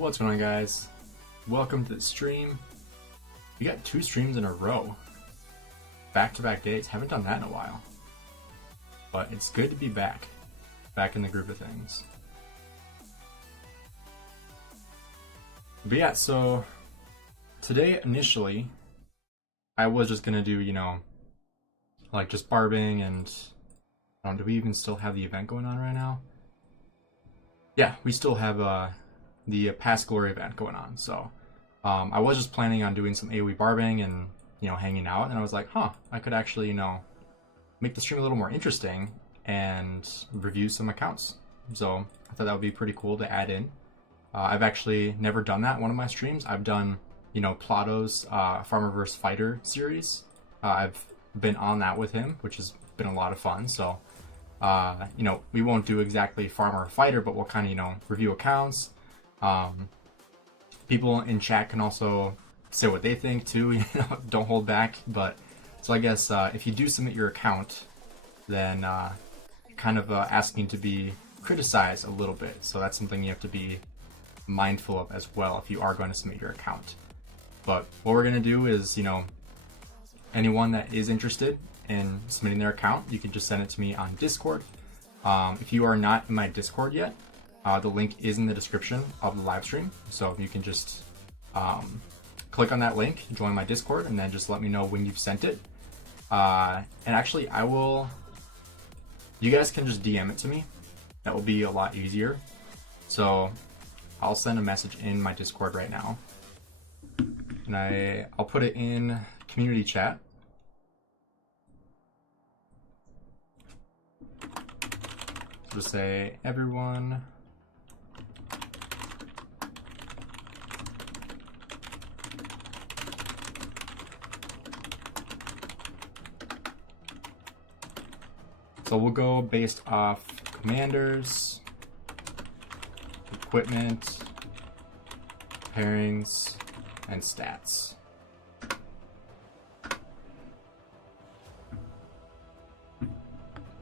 What's going on, guys? Welcome to the stream. We got 2 streams in a row. Back-to-back days. Haven't done that in a while. But it's good to be back. Back in the groove of things. But yeah, so today initially I was just gonna do, you know, like just barbing and do we even still have the event going on right now? Yeah, we still have the Past Glory event going on. So I was just planning on doing some AoE barbing and, you know, hanging out, and I was like, I could actually, you know, make the stream a little more interesting and review some accounts. So I thought that would be pretty cool to add in. I've actually never done that in one of my streams. I've done, you know, Plato's Farmer vs. Fighter series. I've been on that with him, which has been a lot of fun. So, you know, we won't do exactly Farmer or Fighter, but we'll kind of, you know, review accounts. People in chat can also say what they think too, you know, don't hold back. But so I guess if you do submit your account, then kind of asking to be criticized a little bit. So that's something you have to be mindful of as well if you are going to submit your account. But what we're going to do is, you know, anyone that is interested in submitting their account, you can just send it to me on Discord. If you are not in my Discord yet, the link is in the description of the live stream. So you can just click on that link, join my Discord, and then just let me know when you've sent it. And actually, you guys can just DM it to me. That will be a lot easier. So I'll send a message in my Discord right now. And I'll put it in community chat. So just say, everyone, so we'll go based off commanders, equipment, pairings, and stats.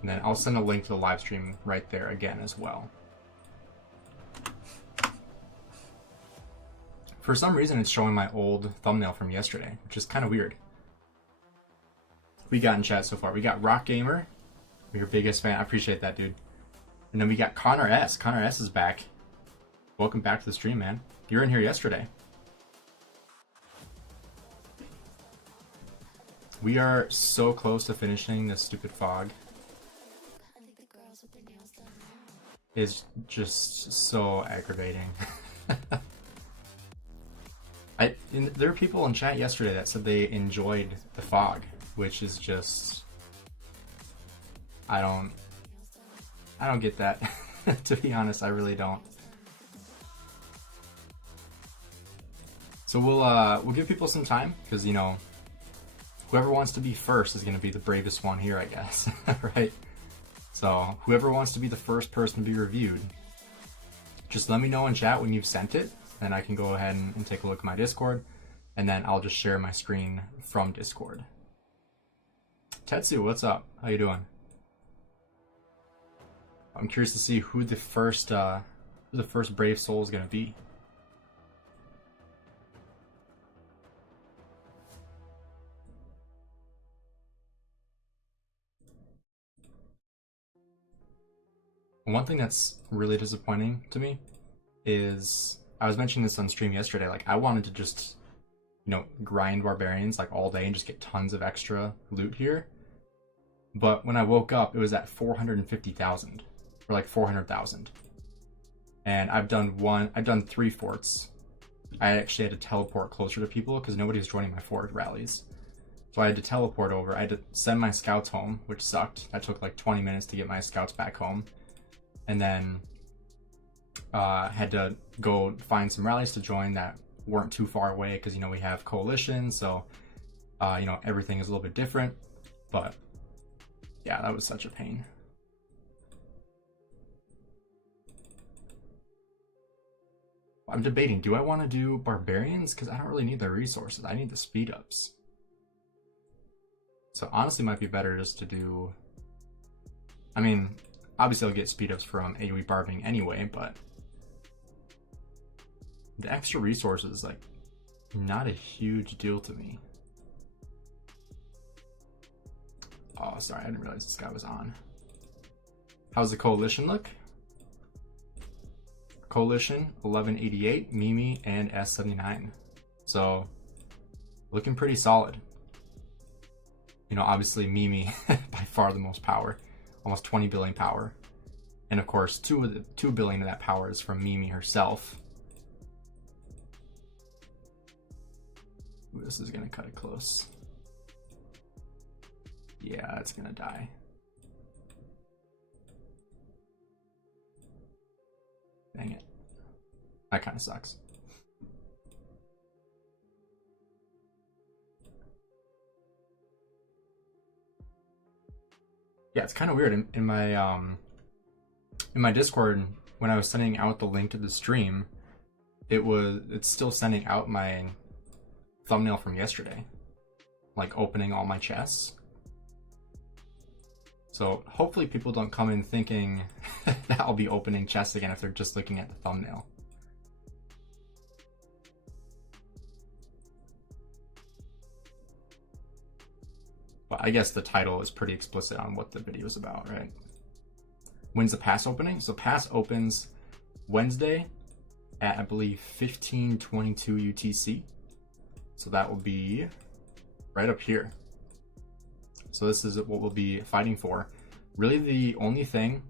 And then I'll send a link to the live stream right there again as well. For some reason, it's showing my old thumbnail from yesterday, which is kind of weird. We got in chat so far. We got Rock Gamer. We're your biggest fan. I appreciate that, dude. And then we got Connor S. Connor S is back. Welcome back to the stream, man. You were in here yesterday. We are so close to finishing this stupid fog. It's just so aggravating. There were people in chat yesterday that said they enjoyed the fog, which is just... I don't get that. To be honest, I really don't. So we'll give people some time, because, you know, whoever wants to be first is going to be the bravest one here, I guess. Right? So whoever wants to be the first person to be reviewed, just let me know in chat when you've sent it, and I can go ahead and take a look at my Discord, and then I'll just share my screen from Discord. Tetsu, what's up? How you doing? I'm curious to see who the first brave soul is going to be. One thing that's really disappointing to me is, I was mentioning this on stream yesterday, like I wanted to just, you know, grind barbarians like all day and just get tons of extra loot here. But when I woke up, it was at 450,000. Or like 400,000. And I've done 3 forts. I actually had to teleport closer to people because nobody was joining my fort rallies. So I had to teleport over. I had to send my scouts home, which sucked. That took like 20 minutes to get my scouts back home. And then had to go find some rallies to join that weren't too far away because, you know, we have coalition. So, you know, everything is a little bit different. But yeah, that was such a pain. I'm debating, do I want to do barbarians? Because I don't really need the resources. I need the speed ups. So honestly, it might be better just to do... I mean, obviously I'll get speed ups from AoE barbing anyway, but the extra resources, like, not a huge deal to me. Oh, sorry, I didn't realize this guy was on. How's the coalition look? Coalition 1188, Mimi, and S79. So, looking pretty solid. You know, obviously Mimi by far the most power, almost 20 billion power, and of course 2 billion of that power is from Mimi herself. Ooh, this is gonna cut it close. Yeah, it's gonna die. Dang it. That kind of sucks. Yeah, it's kind of weird. In my Discord, when I was sending out the link to the stream, it's still sending out my thumbnail from yesterday, like opening all my chests. So hopefully people don't come in thinking that I'll be opening chests again if they're just looking at the thumbnail. But I guess the title is pretty explicit on what the video is about, right? When's the pass opening? So pass opens Wednesday at, I believe, 15:22 UTC. So that will be right up here. So this is what we'll be fighting for. Really the only thing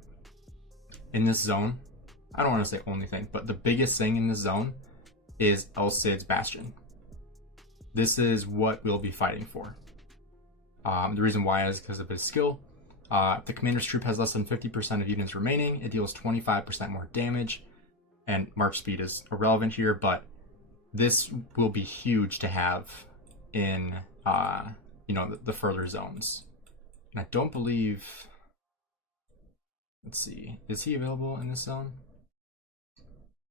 in this zone, I don't want to say only thing, but the biggest thing in this zone is El Cid's Bastion. This is what we'll be fighting for. The reason why is because of his skill. If the commander's troop has less than 50% of units remaining, it deals 25% more damage, and march speed is irrelevant here, but this will be huge to have in you know, the further zones. And I don't believe, let's see, is he available in this zone?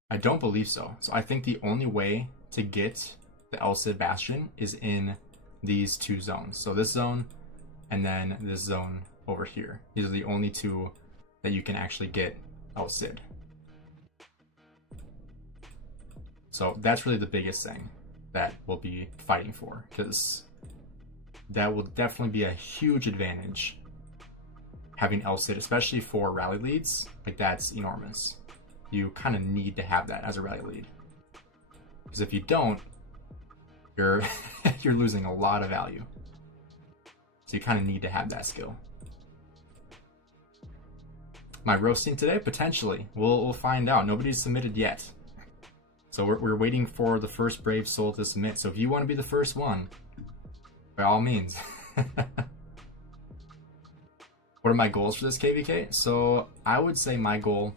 I don't believe so. So I think the only way to get the El Cid Bastion is in these 2 zones. So this zone and then this zone over here. These are the only 2 that you can actually get El Cid. So that's really the biggest thing that we'll be fighting for, because that will definitely be a huge advantage having El Cid, especially for rally leads. Like, that's enormous. You kind of need to have that as a rally lead, because if you don't, you're you're losing a lot of value. So you kind of need to have that skill. Am I roasting today? Potentially. We'll find out. Nobody's submitted yet. So we're waiting for the first brave soul to submit. So if you want to be the first one, by all means. What are my goals for this KVK? So I would say my goal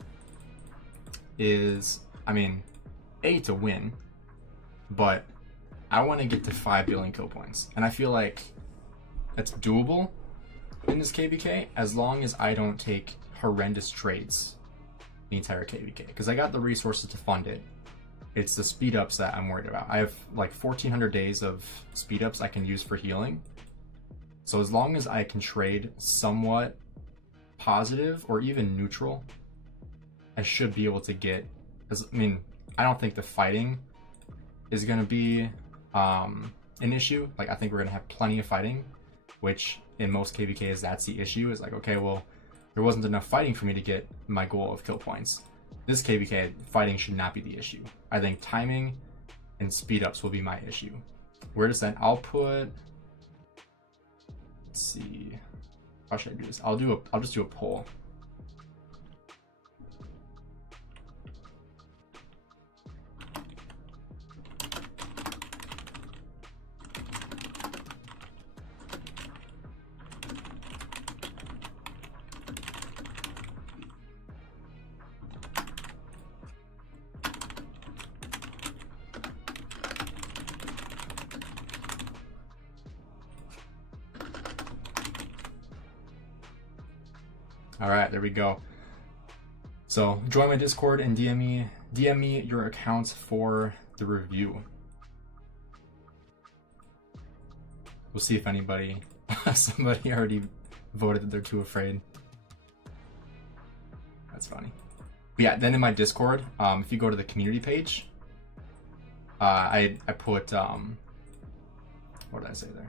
is, I mean, A, to win, but I want to get to 5 billion kill points. And I feel like that's doable in this KVK as long as I don't take horrendous trades the entire KVK, because I got the resources to fund it. It's the speed ups that I'm worried about. I have like 1400 days of speed ups I can use for healing. So as long as I can trade somewhat positive or even neutral, I should be able to get, I mean, I don't think the fighting is going to be an issue. Like, I think we're going to have plenty of fighting, which in most KVKs, that's the issue. Is like, okay, well, there wasn't enough fighting for me to get my goal of kill points. This KVK, fighting should not be the issue. I think timing and speed ups will be my issue. Where to send? I'll put, let's see, how should I do this? I'll just do a poll. All right, there we go. So join my Discord and DM me your accounts for the review. We'll see if somebody already voted that they're too afraid. That's funny. But yeah, then in my Discord, if you go to the community page, I put what did I say there?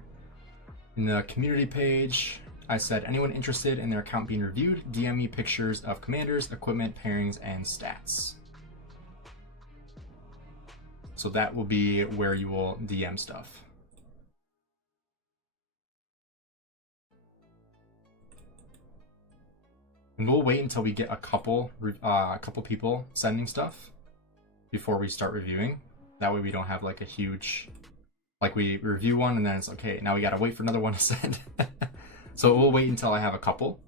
In the community page, I said anyone interested in their account being reviewed, DM me pictures of commanders, equipment, pairings, and stats. So that will be where you will DM stuff. And we'll wait until we get a couple people sending stuff before we start reviewing. That way we don't have like a huge, like we review one and then it's okay, now we gotta wait for another one to send. So we'll wait until I have a couple.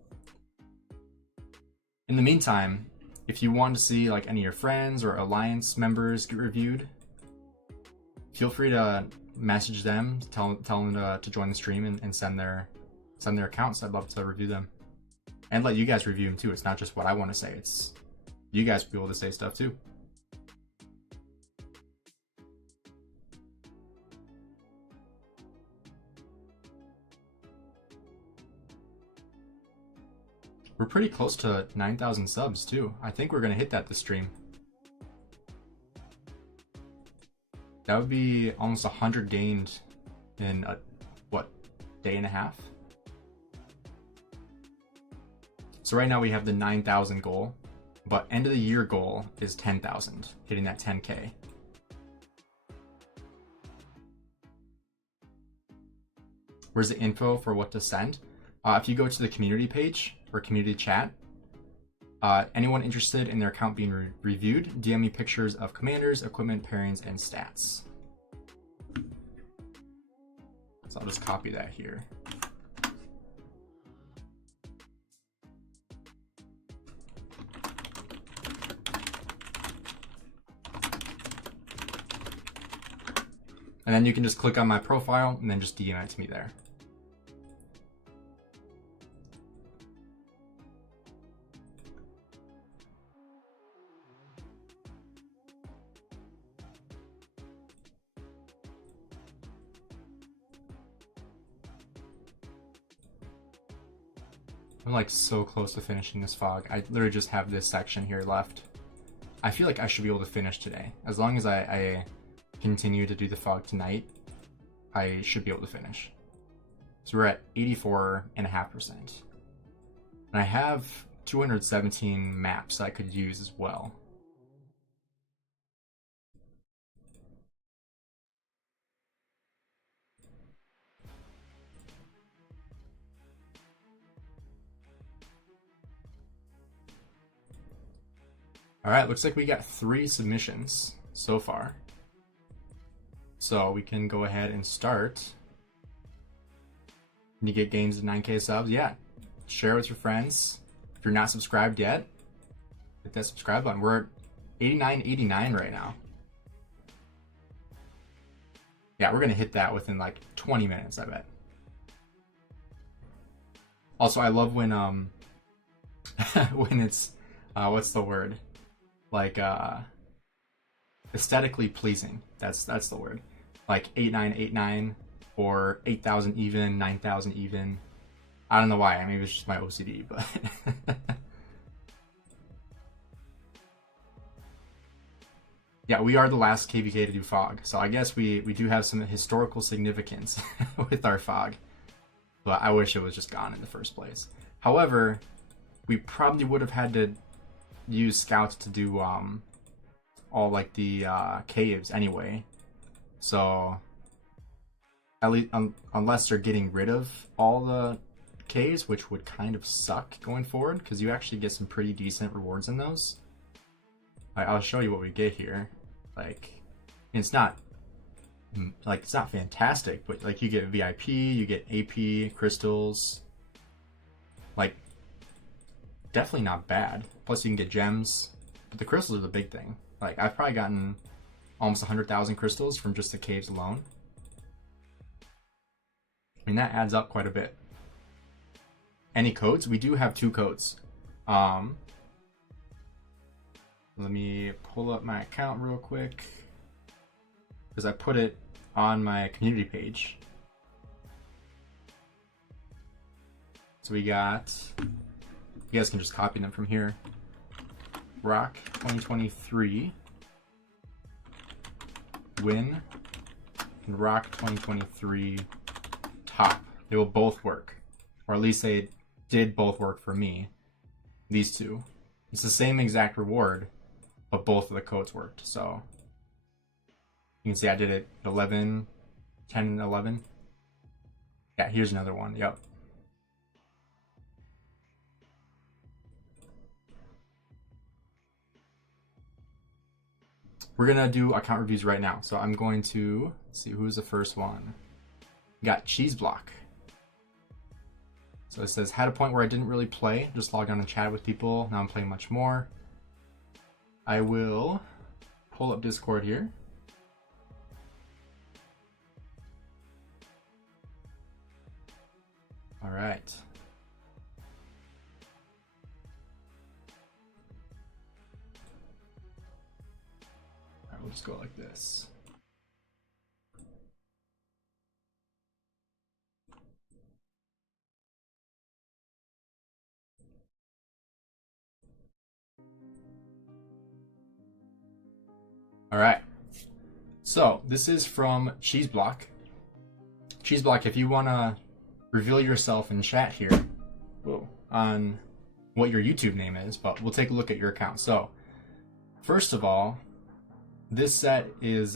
In the meantime, if you want to see like any of your friends or alliance members get reviewed, feel free to message them, tell them to join the stream and send their accounts. I'd love to review them. And let you guys review them too. It's not just what I want to say, it's you guys be able to say stuff too. We're pretty close to 9,000 subs too. I think we're gonna hit that this stream. That would be almost 100 gained in a, what, day and a half? So right now we have the 9,000 goal, but end of the year goal is 10,000, hitting that 10K. Where's the info for what to send? If you go to the community page or community chat, anyone interested in their account being reviewed, DM me pictures of commanders, equipment, pairings, and stats. So I'll just copy that here. And then you can just click on my profile and then just DM it to me there. I'm like so close to finishing this fog. I literally just have this section here left. I feel like I should be able to finish today. As long as I continue to do the fog tonight, I should be able to finish. So we're at 84.5%. And I have 217 maps I could use as well. Alright, looks like we got 3 submissions so far. So we can go ahead and start. Can you get Gainz to 9K subs? Yeah. Share with your friends. If you're not subscribed yet, hit that subscribe button. We're at 89.89 right now. Yeah, we're gonna hit that within like 20 minutes, I bet. Also, I love when when it's what's the word? Like aesthetically pleasing. That's the word. Like 8989 or 8,000 even, 9,000 even. I don't know why. Maybe it's just my OCD, but yeah, we are the last KVK to do fog, so I guess we do have some historical significance with our fog. But I wish it was just gone in the first place. However, we probably would have had to use scouts to do all like the caves anyway. So at least unless they're getting rid of all the caves, which would kind of suck going forward, because you actually get some pretty decent rewards in those. I'll show you what we get here. Like, it's not fantastic, but like you get VIP, you get AP, crystals. Like, definitely not bad. Plus you can get gems, but the crystals are the big thing. Like, I've probably gotten almost 100,000 crystals from just the caves alone. I mean, that adds up quite a bit. Any codes? We do have 2 codes. Let me pull up my account real quick, because I put it on my community page. So we got, you guys can just copy them from here. Rock 2023 Win and Rock 2023 Top. They will both work. Or at least they did both work for me. These two. It's the same exact reward, but both of the codes worked. So you can see I did it 11, 10, and 11. Yeah, here's another one. Yep. We're gonna do account reviews right now. So I'm going to see who's the first one. We got Cheese Block. So it says, had a point where I didn't really play, just logged on and chat with people. Now I'm playing much more. I will pull up Discord here. All right. All right, we'll just go like this. All right. So this is from Cheese Block. Cheese Block, if you want to reveal yourself in chat here on what your YouTube name is, but we'll take a look at your account. So first of all, this set is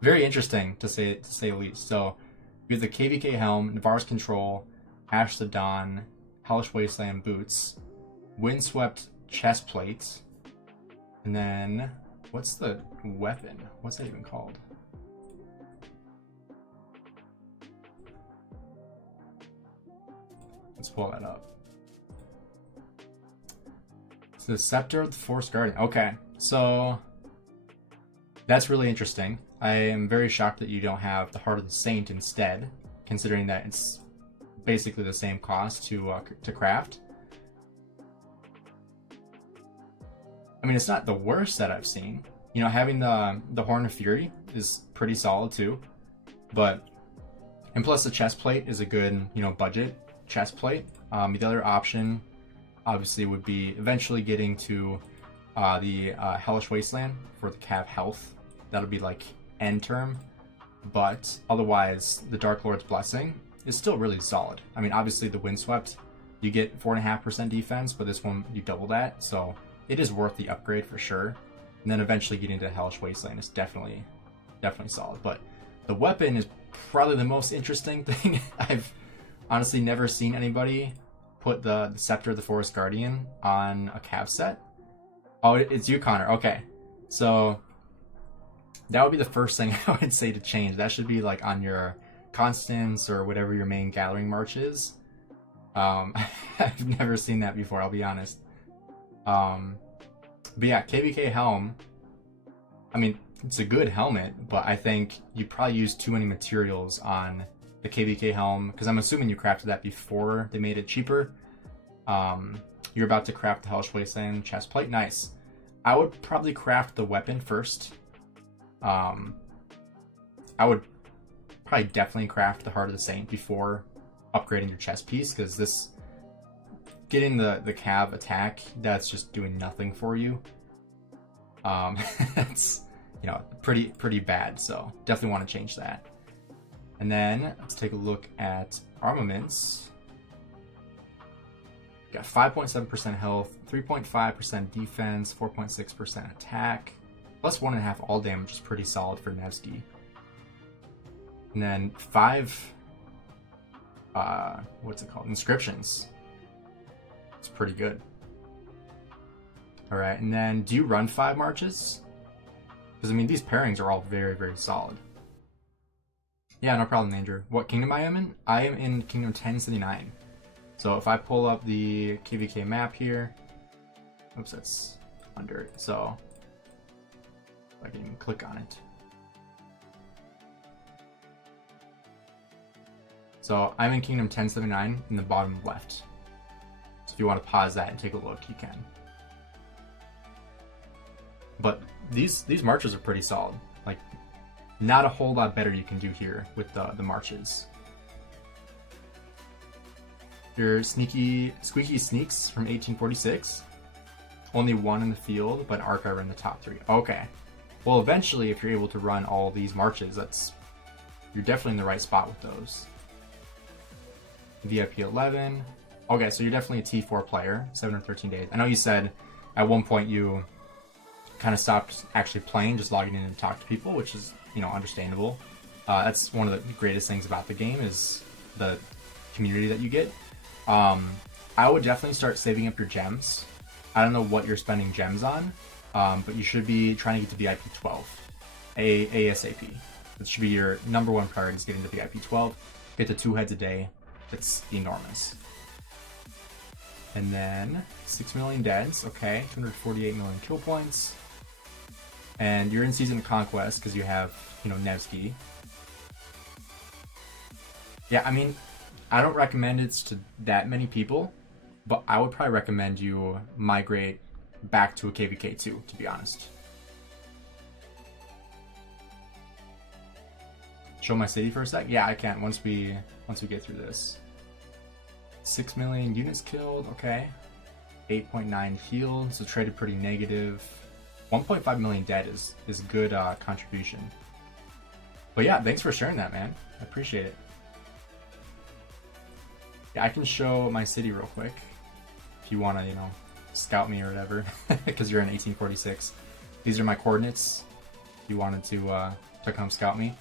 very interesting to say the least. So we have the KVK helm, Navarre's control, Ash the Dawn, Hellish Wasteland boots, windswept chest plates, and then what's the weapon? What's that even called? Let's pull that up. It's the Scepter of the Forest Guardian. Okay, so that's really interesting. I am very shocked that you don't have the Heart of the Saint instead, considering that it's basically the same cost to craft. I mean, it's not the worst that I've seen. You know, having the Horn of Fury is pretty solid too, and plus the chest plate is a good, you know, budget chest plate. The other option obviously would be eventually getting to the Hellish Wasteland for the Cav health. That'll be like end term, but otherwise the Dark Lord's Blessing is still really solid. I mean, obviously the Windswept, you get 4.5% defense, but this one you double that, so it is worth the upgrade for sure. And then eventually getting to Hellish Wasteland is definitely solid. But the weapon is probably the most interesting thing. I've honestly never seen anybody put the Scepter of the Forest Guardian on a Cav set. Oh, it's you, Connor. Okay. So that would be the first thing I would say to change. That should be like on your Constance or whatever your main gathering march is. I've never seen that before, I'll be honest. But yeah, KVK helm, I mean, it's a good helmet, but I think you probably used too many materials on the KVK helm, because I'm assuming you crafted that before they made it cheaper. You're about to craft the Hellish Wasteland chest plate. Nice. I would probably craft the weapon first. I would probably definitely craft the Heart of the Saint before upgrading your chest piece, because this getting the Cav attack, that's just doing nothing for you. It's, you know, pretty bad, so definitely want to change that. And then let's take a look at armaments. Got 5.7% health, 3.5% defense, 4.6% attack, plus 1.5 all damage is pretty solid for Nevsky. And then 5 what's it called? Inscriptions. It's pretty good. All right, and then do you run 5 marches? Because I mean, these pairings are all very solid. Yeah, no problem, Andrew. What kingdom I am in? I am in Kingdom 1079. So if I pull up the KVK map here, oops, that's under it. So I can even click on it. So I'm in Kingdom 1079 in the bottom left. So if you want to pause that and take a look, you can. But these marches are pretty solid. Like, not a whole lot better you can do here with the marches. Your squeaky sneaks from 1846. Only 1 in the field, but archiver in the top 3. Okay. Well, eventually, if you're able to run all these marches, you're definitely in the right spot with those. VIP 11. Okay, so you're definitely a T4 player, 713 days. I know you said at one point you kind of stopped actually playing, just logging in to talk to people, which is, you know, understandable. That's one of the greatest things about the game is the community that you get. I would definitely start saving up your gems. I don't know what you're spending gems on, but you should be trying to get to VIP 12 ASAP. That should be your #1 priority, is getting to VIP 12. Get to 2 heads a day. It's enormous. And then 6 million deads. Okay, 248 million kill points. And you're in Season of Conquest because you have, you know, Nevsky. Yeah, I mean, I don't recommend it to that many people, but I would probably recommend you migrate back to a KVK 2, to be honest. Show my city for a sec? Yeah, I can once we get through this. 6 million units killed, okay. 8.9 healed, so traded pretty negative. 1.5 million dead is good contribution. But yeah, thanks for sharing that, man. I appreciate it. Yeah, I can show my city real quick if you want to, you know, scout me or whatever, because you're in 1846. These are my coordinates if you wanted to come scout me.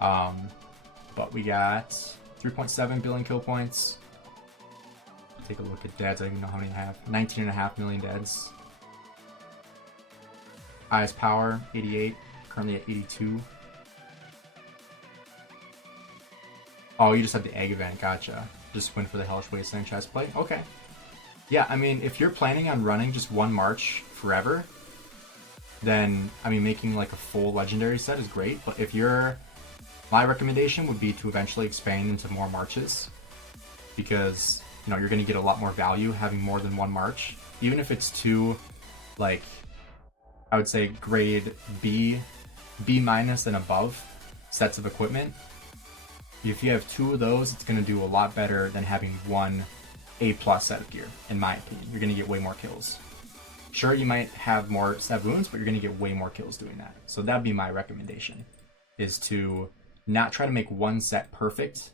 But we got 3.7 billion kill points. Take a look at deads. I don't even know how many I have. 19.5 million deads. Highest power, 88. Currently at 82. Oh, you just had the egg event. Gotcha. Just went for the Hellish Wasteland chest plate. Okay. Yeah, I mean, if you're planning on running just one march forever, then, I mean, making like a full legendary set is great. But if you're... My recommendation would be to eventually expand into more marches, because, you know, you're going to get a lot more value having more than one march. Even if it's 2, like, I would say grade B minus and above sets of equipment. If you have 2 of those, it's going to do a lot better than having 1 A+ set of gear, in my opinion. You're going to get way more kills. Sure, you might have more set wounds, but you're going to get way more kills doing that. So that'd be my recommendation, is to not try to make one set perfect,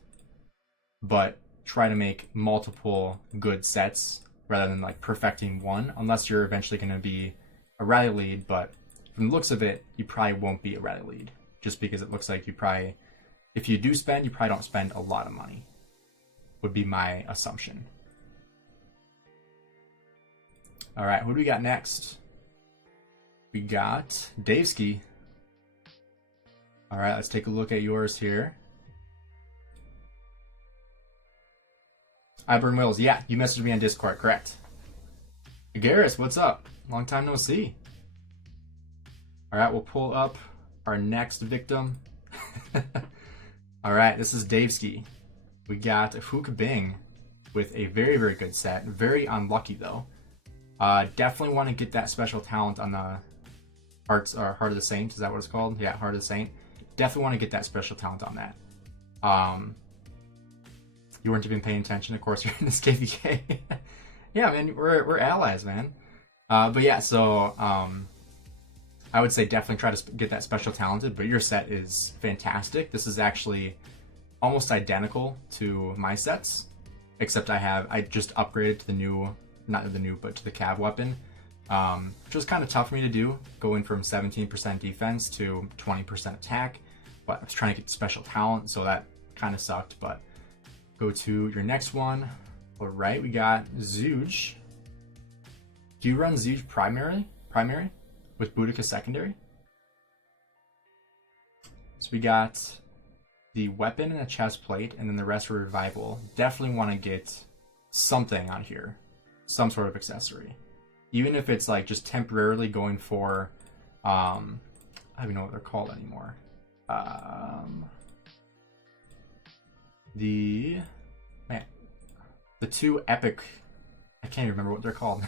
but try to make multiple good sets rather than like perfecting one, unless you're eventually going to be a rally lead. But from the looks of it, you probably won't be a rally lead, just because it looks like you probably, if you do spend, you probably don't spend a lot of money, would be my assumption. All right, who do we got next? We got Daveski. All right, let's take a look at yours here. I burn wheels. Yeah, you messaged me on Discord, correct? Garrus, what's up? Long time no see. All right, we'll pull up our next victim. All right, this is Daveski. We got Hook Bing with a very, very good set. Very unlucky though. Definitely want to get that special talent on the Heart of the Saint. Is that what it's called? Yeah, Heart of the Saint. Definitely want to get that special talent on that. You weren't even paying attention, of course. You're in this KVK. Yeah, man, we're allies, man. But yeah, so I would say definitely try to get that special talented. But your set is fantastic. This is actually almost identical to my sets, except I just upgraded to the new, not the new, but to the cav weapon, which was kind of tough for me to do, going from 17% defense to 20% attack. But I was trying to get special talent, so that kind of sucked. But go to your next one. All right, we got Zooge. Do you run Zooge primary with Boudica secondary? So we got the weapon and a chest plate, and then the rest are revival. Definitely want to get something on here, some sort of accessory, even if it's like just temporarily going for I don't even know what they're called anymore. The 2 epic, I can't even remember what they're called.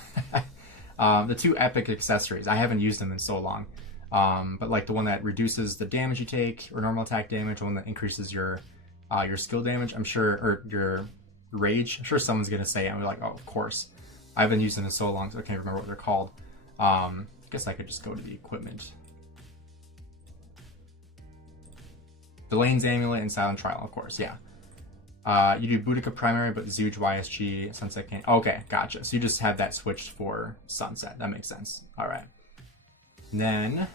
The 2 epic accessories, I haven't used them in so long. But like the one that reduces the damage you take, or normal attack damage, the one that increases your skill damage, I'm sure, or your rage. I'm sure someone's gonna say it, and we're like, oh, of course. I haven't used them in so long, so I can't remember what they're called. I guess I could just go to the equipment Delane's Amulet and Silent Trial, of course, yeah. You do Boudica Primary, but Zooge, YSG, Sunset Cane. Okay, gotcha. So you just have that switched for Sunset. That makes sense. All right. Then,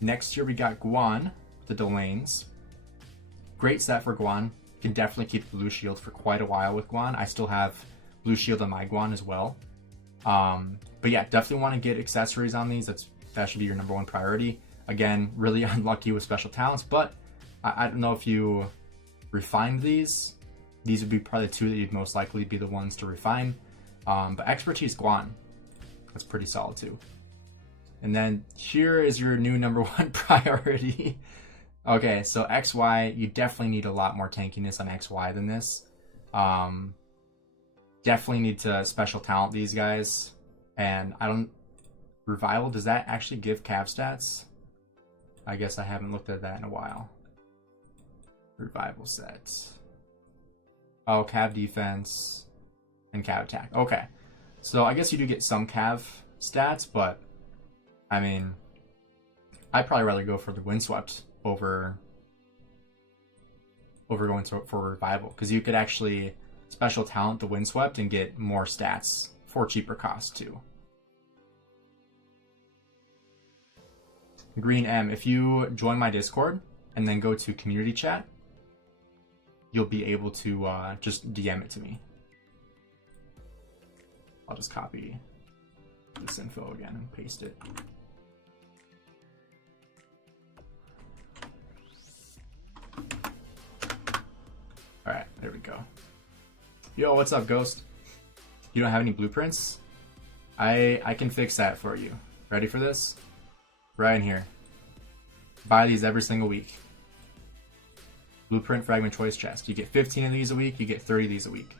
next year we got Guan, the Delanes. Great set for Guan. Can definitely keep the Blue Shield for quite a while with Guan. I still have Blue Shield on my Guan as well. But yeah, definitely want to get accessories on these. That should be your #1 priority. Again, really unlucky with special talents, but I don't know if you refined these. These would be probably the two that you'd most likely be the ones to refine. But Expertise Guan, that's pretty solid too. And then here is your new #1 priority. Okay, so XY, you definitely need a lot more tankiness on XY than this. Definitely need to special talent these guys. And Revival, does that actually give Cav stats? I guess I haven't looked at that in a while. Revival sets. Oh, Cav defense and Cav attack. Okay. So I guess you do get some Cav stats, but I mean, I'd probably rather go for the Windswept over going for Revival, because you could actually special talent the Windswept and get more stats for cheaper cost too. Green M, if you join my Discord and then go to community chat, you'll be able to just DM it to me. I'll just copy this info again and paste it. Alright, there we go. Yo, what's up, Ghost? You don't have any blueprints? I can fix that for you. Ready for this? Right in here. Buy these every single week. Blueprint Fragment Choice Chest. You get 15 of these a week, you get 30 of these a week.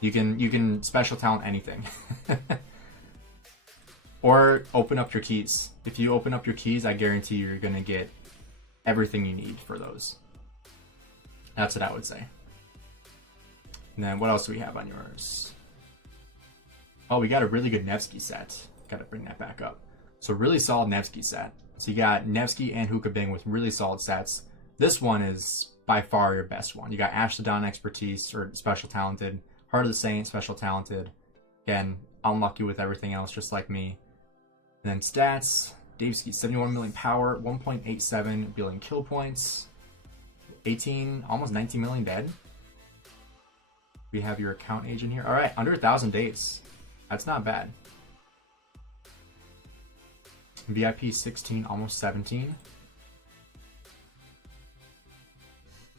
You can special talent anything. Or open up your keys. If you open up your keys, I guarantee you're gonna get everything you need for those. That's what I would say. And then what else do we have on yours? Oh, we got a really good Nevsky set. Gotta bring that back up. So really solid Nevsky set. So you got Nevsky and Hookah Bing with really solid sets. This one is by far your best one. You got Ashlodon Expertise, or Special Talented. Heart of the Saint, Special Talented. Again, unlucky with everything else, just like me. And then stats. Davesky, 71 million power, 1.87 billion kill points. 18, almost 19 million dead. We have your account age in here. All right, under 1,000 days. That's not bad. VIP 16, almost 17.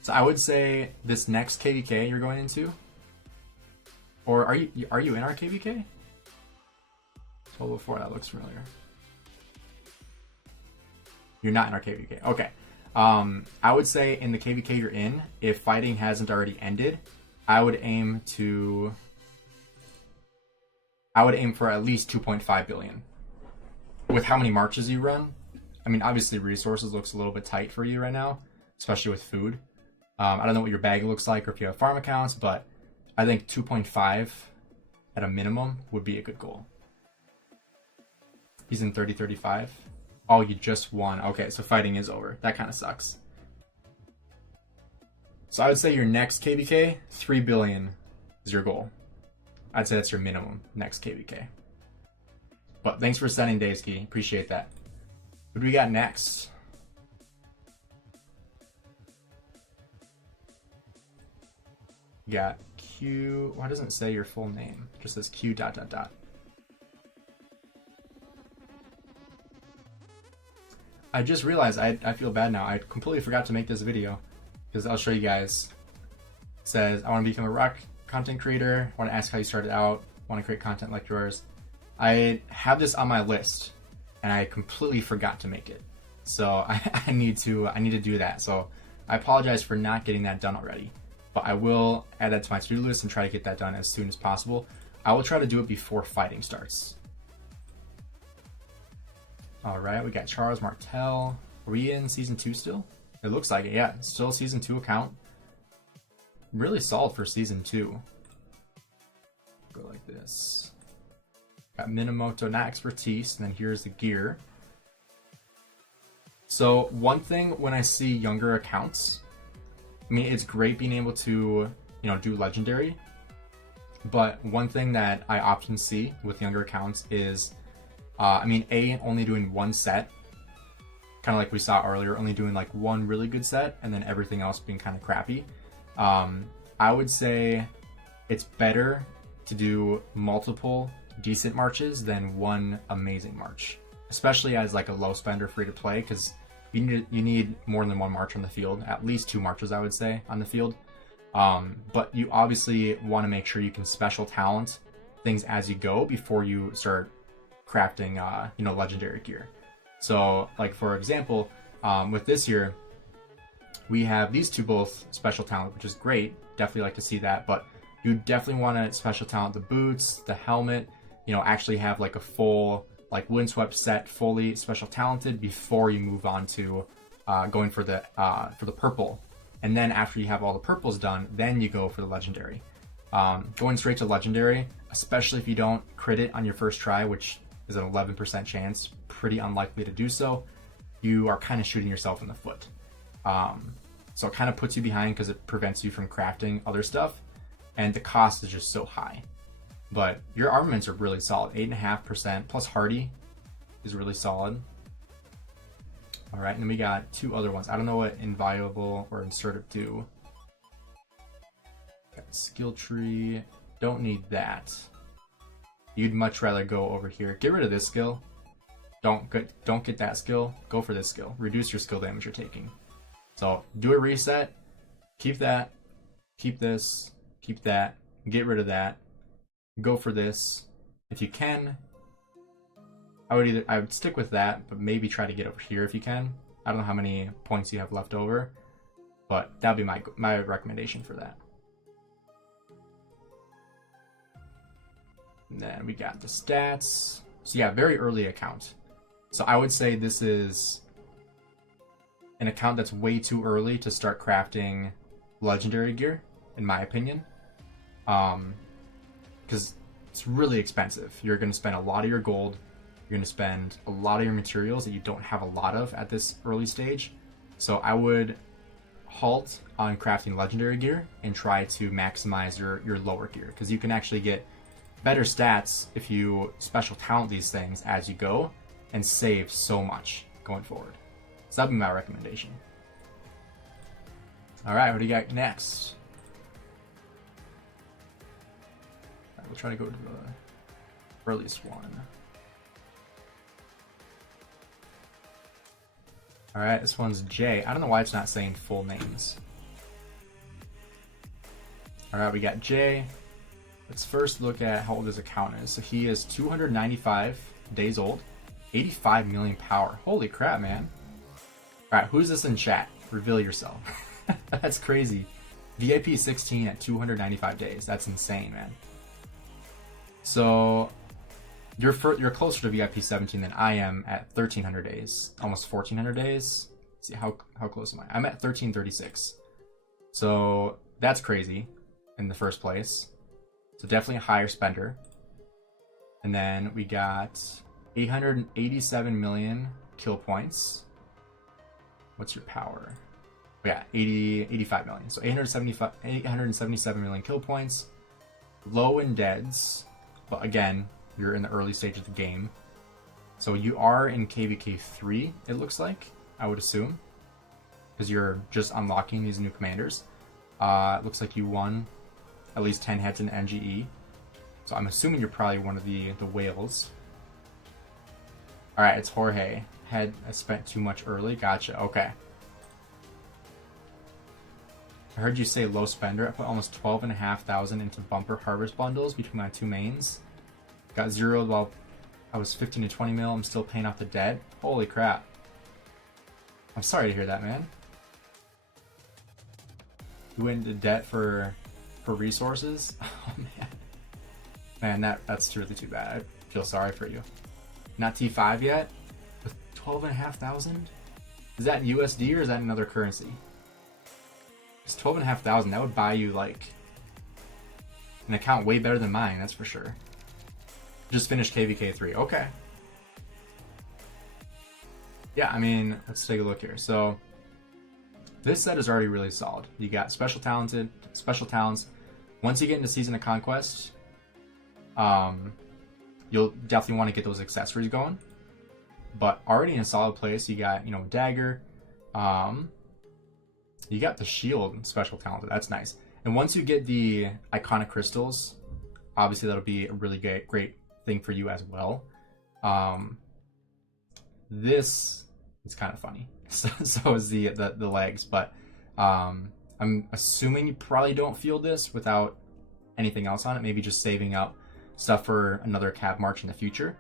So I would say this next KVK you're going into, or are you in our KVK? 1204, that looks familiar. You're not in our KVK. Okay. I would say in the KVK you're in, if fighting hasn't already ended, I would aim for at least 2.5 billion. With how many marches you run, I mean, obviously resources looks a little bit tight for you right now, especially with food. I don't know what your bag looks like or if you have farm accounts, but I think 2.5 at a minimum would be a good goal. He's in 30-35. Oh, you just won. Okay, so fighting is over. That kind of sucks. So I would say your next KVK, 3 billion is your goal. I'd say that's your minimum next KVK. But thanks for sending Daveski. Appreciate that. What do we got next? We got Q. Why doesn't it say your full name? It just says Q ... I just realized I feel bad now. I completely forgot to make this video because I'll show you guys. It says, I want to become a rock content creator. I want to ask how you started out. I want to create content like yours. I have this on my list and I completely forgot to make it. So I need to do that. So I apologize for not getting that done already, but I will add that to my to-do list and try to get that done as soon as possible. I will try to do it before fighting starts. All right, we got Charles Martell. Are we in season 2 still? It looks like it, yeah. Still season 2 account. Really solid for season 2. Go like this. Got Minamoto, not expertise, and then here's the gear. So one thing when I see younger accounts, I mean, it's great being able to, you know, do legendary, but one thing that I often see with younger accounts is, I mean, only doing one set, kind of like we saw earlier, only doing like one really good set and then everything else being kind of crappy. I would say it's better to do multiple decent marches than one amazing march, especially as like a low spender free to play, because you need more than one march on the field, at least 2 marches I would say on the field. But you obviously want to make sure you can special talent things as you go before you start crafting you know, legendary gear. So like for example, with this year we have these 2 both special talent, which is great, definitely like to see that, but you definitely want to special talent the boots, the helmet, you know, actually have like a full like windswept set fully special talented before you move on to going for the purple. And then after you have all the purples done, then you go for the legendary. Going straight to legendary, especially if you don't crit it on your first try, which is an 11% chance, pretty unlikely to do so, you are kind of shooting yourself in the foot. So it kind of puts you behind because it prevents you from crafting other stuff, and the cost is just so high. But your armaments are really solid, 8.5% plus hardy is really solid. All right, and then we got 2 other ones. I don't know what inviolable or insertive do. Got skill tree, don't need that. You'd much rather go over here. Get rid of this skill. Don't get that skill. Go for this skill. Reduce your skill damage you're taking. So do a reset. Keep that. Keep this. Keep that. Get rid of that. Go for this. If you can, I would stick with that, but maybe try to get over here if you can. I don't know how many points you have left over, but that'd be my recommendation for that. And then we got the stats. So yeah, very early account. So I would say this is an account that's way too early to start crafting legendary gear, in my opinion. Because it's really expensive. You're going to spend a lot of your gold. You're going to spend a lot of your materials that you don't have a lot of at this early stage. So I would halt on crafting legendary gear and try to maximize your lower gear, because you can actually get better stats if you special talent these things as you go and save so much going forward. So that'd be my recommendation. All right, what do you got next? All right, we'll try to go to the earliest one. All right, this one's Jay. I don't know why it's not saying full names. All right, we got Jay. Let's first look at how old his account is. So he is 295 days old, 85 million power. Holy crap, man. All right, who's this in chat? Reveal yourself. That's crazy. VIP 16 at 295 days. That's insane, man. So you're closer to VIP 17 than I am at 1300 days, almost 1400 days. Let's see how close am I? I'm at 1336. So that's crazy in the first place. So definitely a higher spender. And then we got 887 million kill points. What's your power? Yeah, 85 million. So 877 million kill points. Low in deads, but again, you're in the early stage of the game. So you are in KVK 3, it looks like, I would assume, because you're just unlocking these new commanders. It looks like you won at least 10 heads in NGE. So I'm assuming you're probably one of the whales. All right, it's Jorge. I spent too much early. Gotcha. Okay. I heard you say low spender. I put almost 12,500 into bumper harvest bundles between my 2 mains. Got zeroed while I was 15 to 20 mil. I'm still paying off the debt. Holy crap. I'm sorry to hear that, man. You went into debt for resources? Oh, man. Man, that's really too bad. I feel sorry for you. Not T5 yet? With 12,500? Is that USD or is that another currency? It's 12,500. That would buy you like an account way better than mine, that's for sure. Just finished KVK 3. Okay. yeah, I mean, let's take a look here. So this set is already really solid. You got special talents. Once you get into Season of Conquest, you'll definitely want to get those accessories going. But already in a solid place, you got, you know, dagger. You got the shield special talent. That's nice. And once you get the iconic crystals, obviously that'll be a really great thing for you as well. This is kind of funny. So is the legs, but I'm assuming you probably don't feel this without anything else on it. Maybe just saving up stuff for another cab march in the future.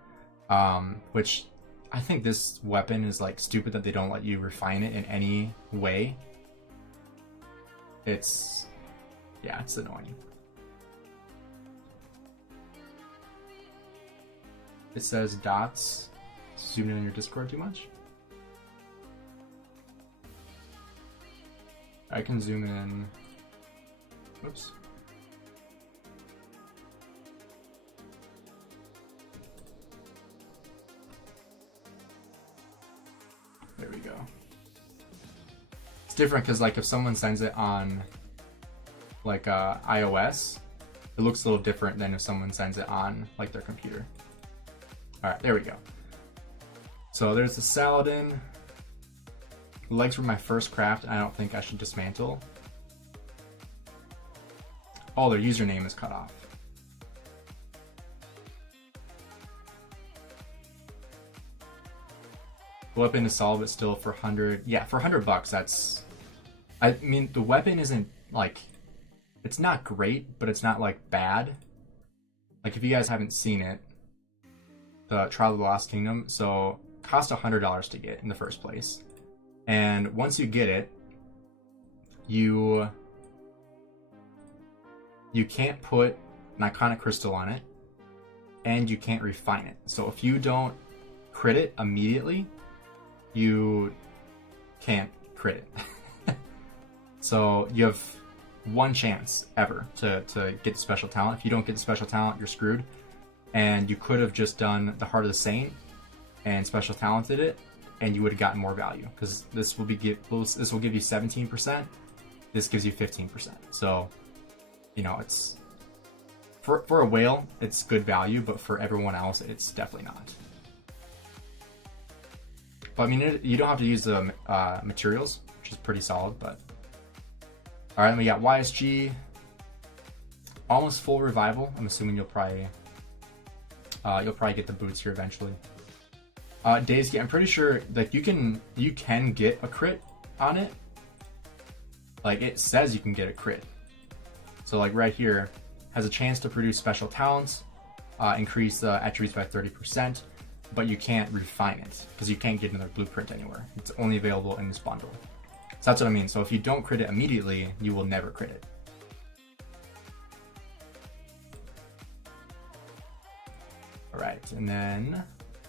Which I think this weapon is like stupid that they don't let you refine it in any way. It's annoying. It says dots. Zoom in on your Discord too much. I can zoom in. Whoops. There we go. It's different because, like, if someone sends it on like iOS, it looks a little different than if someone sends it on like their computer. All right, there we go. So there's the Saladin. Legs were my first craft. I don't think I should dismantle. Oh, their username is cut off. The weapon is solid, but still for 100. Yeah, for $100, that's. I mean, the weapon isn't like. It's not great, but it's not like bad. Like if you guys haven't seen it, the Trial of the Lost Kingdom, so cost $100 to get in the first place. And once you get it, you can't put an iconic crystal on it, and you can't refine it. So if you don't crit it immediately, you can't crit it. So you have one chance ever to get the special talent. If you don't get the special talent, you're screwed. And you could have just done the Heart of the Saint and special talented it, and you would have gotten more value, because this will give you 17%. This gives you 15%. So, you know, it's for a whale, it's good value, but for everyone else, it's definitely not. But I mean, you don't have to use the materials, which is pretty solid. But all right, then we got YSG, almost full revival. I'm assuming you'll probably get the boots here eventually. Days, I'm pretty sure like you can get a crit on it. Like it says you can get a crit. So like right here, has a chance to produce special talents, increase the attributes by 30%, but you can't refine it because you can't get another blueprint anywhere. It's only available in this bundle. So that's what I mean. So if you don't crit it immediately, you will never crit it. All right, and then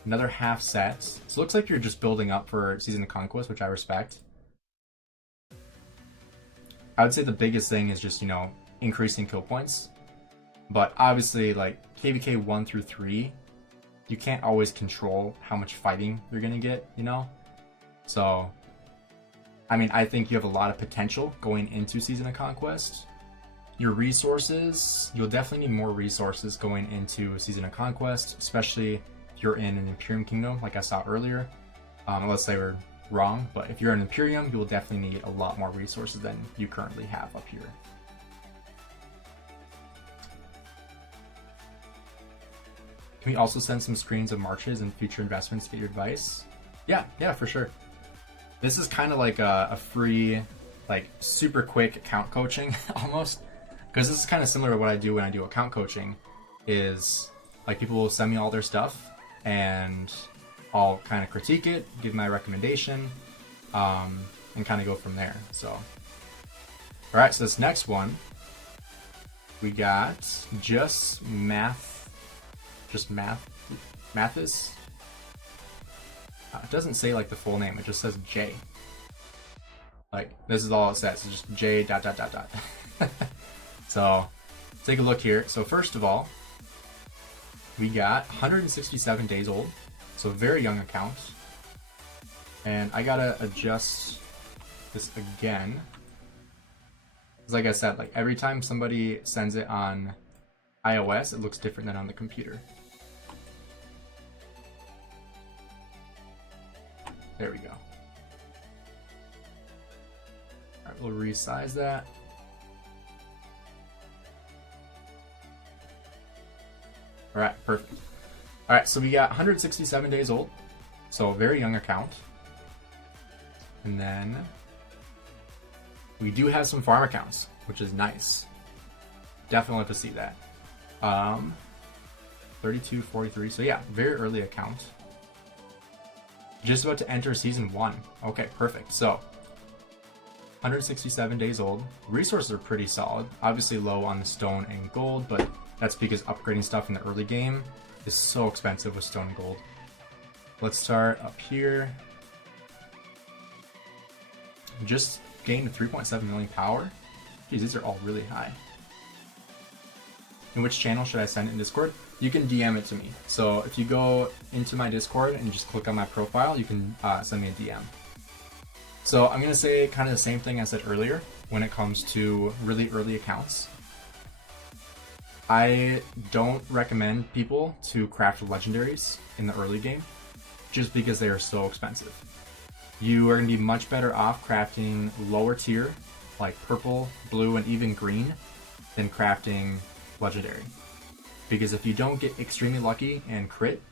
another half set. So it looks like you're just building up for Season of Conquest, which I respect. I would say the biggest thing is just, you know, increasing kill points. But obviously, like KVK 1 through 3, you can't always control how much fighting you're gonna get, you know? So, I mean, I think you have a lot of potential going into Season of Conquest. Your resources, you'll definitely need more resources going into Season of Conquest, especially if you're in an Imperium Kingdom, like I saw earlier. Unless they were wrong, but if you're in Imperium, you will definitely need a lot more resources than you currently have up here. Can we also send some screens of marches and future investments to get your advice? Yeah, for sure. This is kind of like a free, like super quick account coaching almost. Because this is kind of similar to what I do when I do account coaching, is like people will send me all their stuff and I'll kind of critique it, give my recommendation, and kind of go from there. So, all right, so this next one, we got Mattis. It doesn't say like the full name, it just says J. Like this is all it says, it's just J ... So take a look here. So first of all, we got 167 days old, so very young account. And I gotta adjust this again. Because like I said, like every time somebody sends it on iOS, it looks different than on the computer. There we go. Alright, we'll resize that. Alright, perfect. Alright, so we got 167 days old. So a very young account. And then we do have some farm accounts, which is nice. Definitely love to see that. 32, 43. So yeah, very early account. Just about to enter season 1. Okay, perfect. So 167 days old. Resources are pretty solid. Obviously low on the stone and gold, but that's because upgrading stuff in the early game is so expensive with stone and gold. Let's start up here. Just gained 3.7 million power. Geez, these are all really high. In which channel should I send it in Discord? You can DM it to me. So if you go into my Discord and just click on my profile, you can send me a DM. So I'm going to say kind of the same thing I said earlier when it comes to really early accounts. I don't recommend people to craft legendaries in the early game just because they are so expensive. You are going to be much better off crafting lower tier, like purple, blue, and even green, than crafting legendary. Because if you don't get extremely lucky and crit,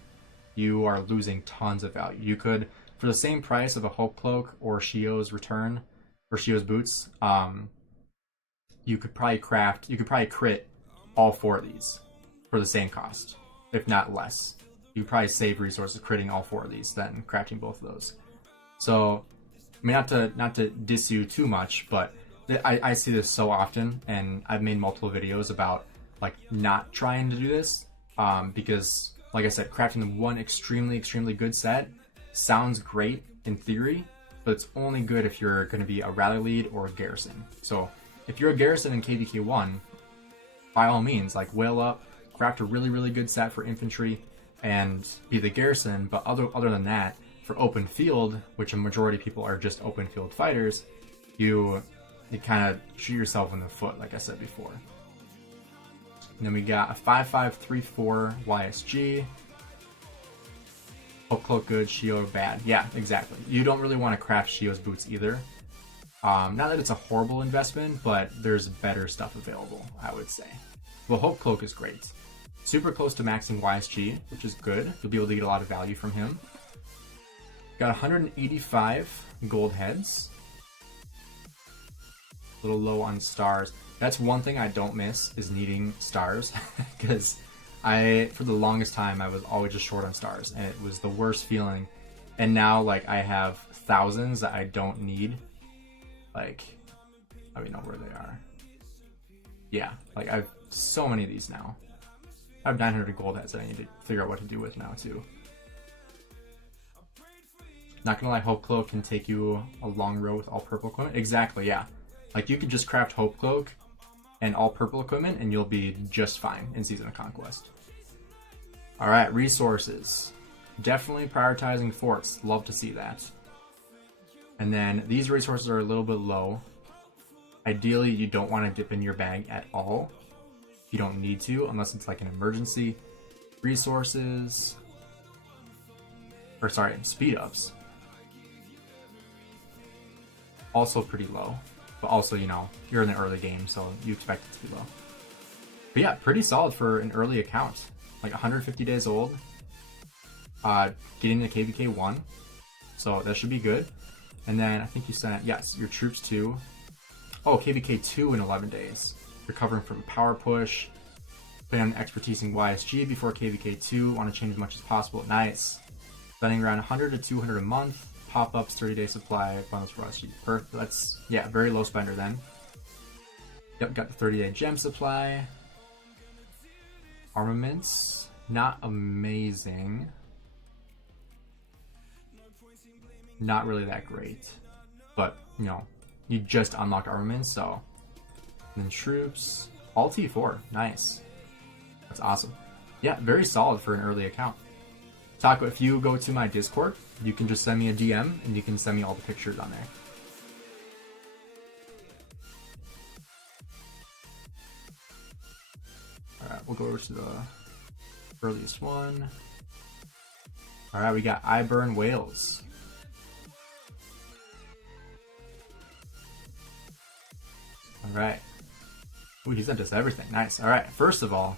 you are losing tons of value. You could, for the same price of a Hope Cloak or Shio's Return, or Shio's Boots, you could probably crit all 4 of these for the same cost, if not less. You could probably save resources critting all 4 of these than crafting both of those. So, I mean, not to diss you too much, but I see this so often, and I've made multiple videos about like not trying to do this because, like I said, crafting the one extremely good set sounds great in theory, but it's only good if you're going to be a rally lead or a garrison. So, if you're a garrison in KVK 1, by all means, like whale up, craft a really good set for infantry, and be the garrison. But other than that, for open field, which a majority of people are just open field fighters, you kind of shoot yourself in the foot, like I said before. And then we got a 5534 YSG. Hope Cloak good, Shio bad. Yeah, exactly. You don't really want to craft Shio's Boots either. Not that it's a horrible investment, but there's better stuff available, I would say. Well, Hope Cloak is great. Super close to maxing YSG, which is good. You'll be able to get a lot of value from him. Got 185 gold heads. A little low on stars. That's one thing I don't miss, is needing stars. Because for the longest time, I was always just short on stars. And it was the worst feeling. And now, like, I have thousands that I don't need. Like, I don't even know where they are. Yeah, like, I have so many of these now. I have 900 gold heads that I need to figure out what to do with now, too. Not gonna lie, Hope Cloak can take you a long road with all purple equipment. Exactly, yeah. Like, you could just craft Hope Cloak and all purple equipment, and you'll be just fine in Season of Conquest. Alright, resources. Definitely prioritizing forts. Love to see that. And then these resources are a little bit low. Ideally, you don't want to dip in your bag at all. You don't need to, unless it's like an emergency. Resources. Or sorry, speed ups. Also pretty low. But also, you know, you're in the early game, so you expect it to be low. But yeah, pretty solid for an early account. Like 150 days old. Getting to KVK 1. So that should be good. And then I think you sent, yes, your troops 2. Oh, KVK 2 in 11 days. Recovering from power push. Plan on expertising YSG before KVK 2. Want to change as much as possible. Nice. Spending around 100 to 200 a month. Pop-ups, 30-day supply, bundles for YSG. Perfect. That's, yeah, very low spender then. Yep, got the 30-day gem supply. Armaments, not amazing. Not really that great. But, you know, you just unlocked armaments, so. And then troops, all T4, nice. That's awesome. Yeah, very solid for an early account. Taco, if you go to my Discord, you can just send me a DM and you can send me all the pictures on there. Alright, we'll go over to the earliest one. Alright, we got I Burn Whales. Alright. Ooh, he sent us everything. Nice. Alright, first of all,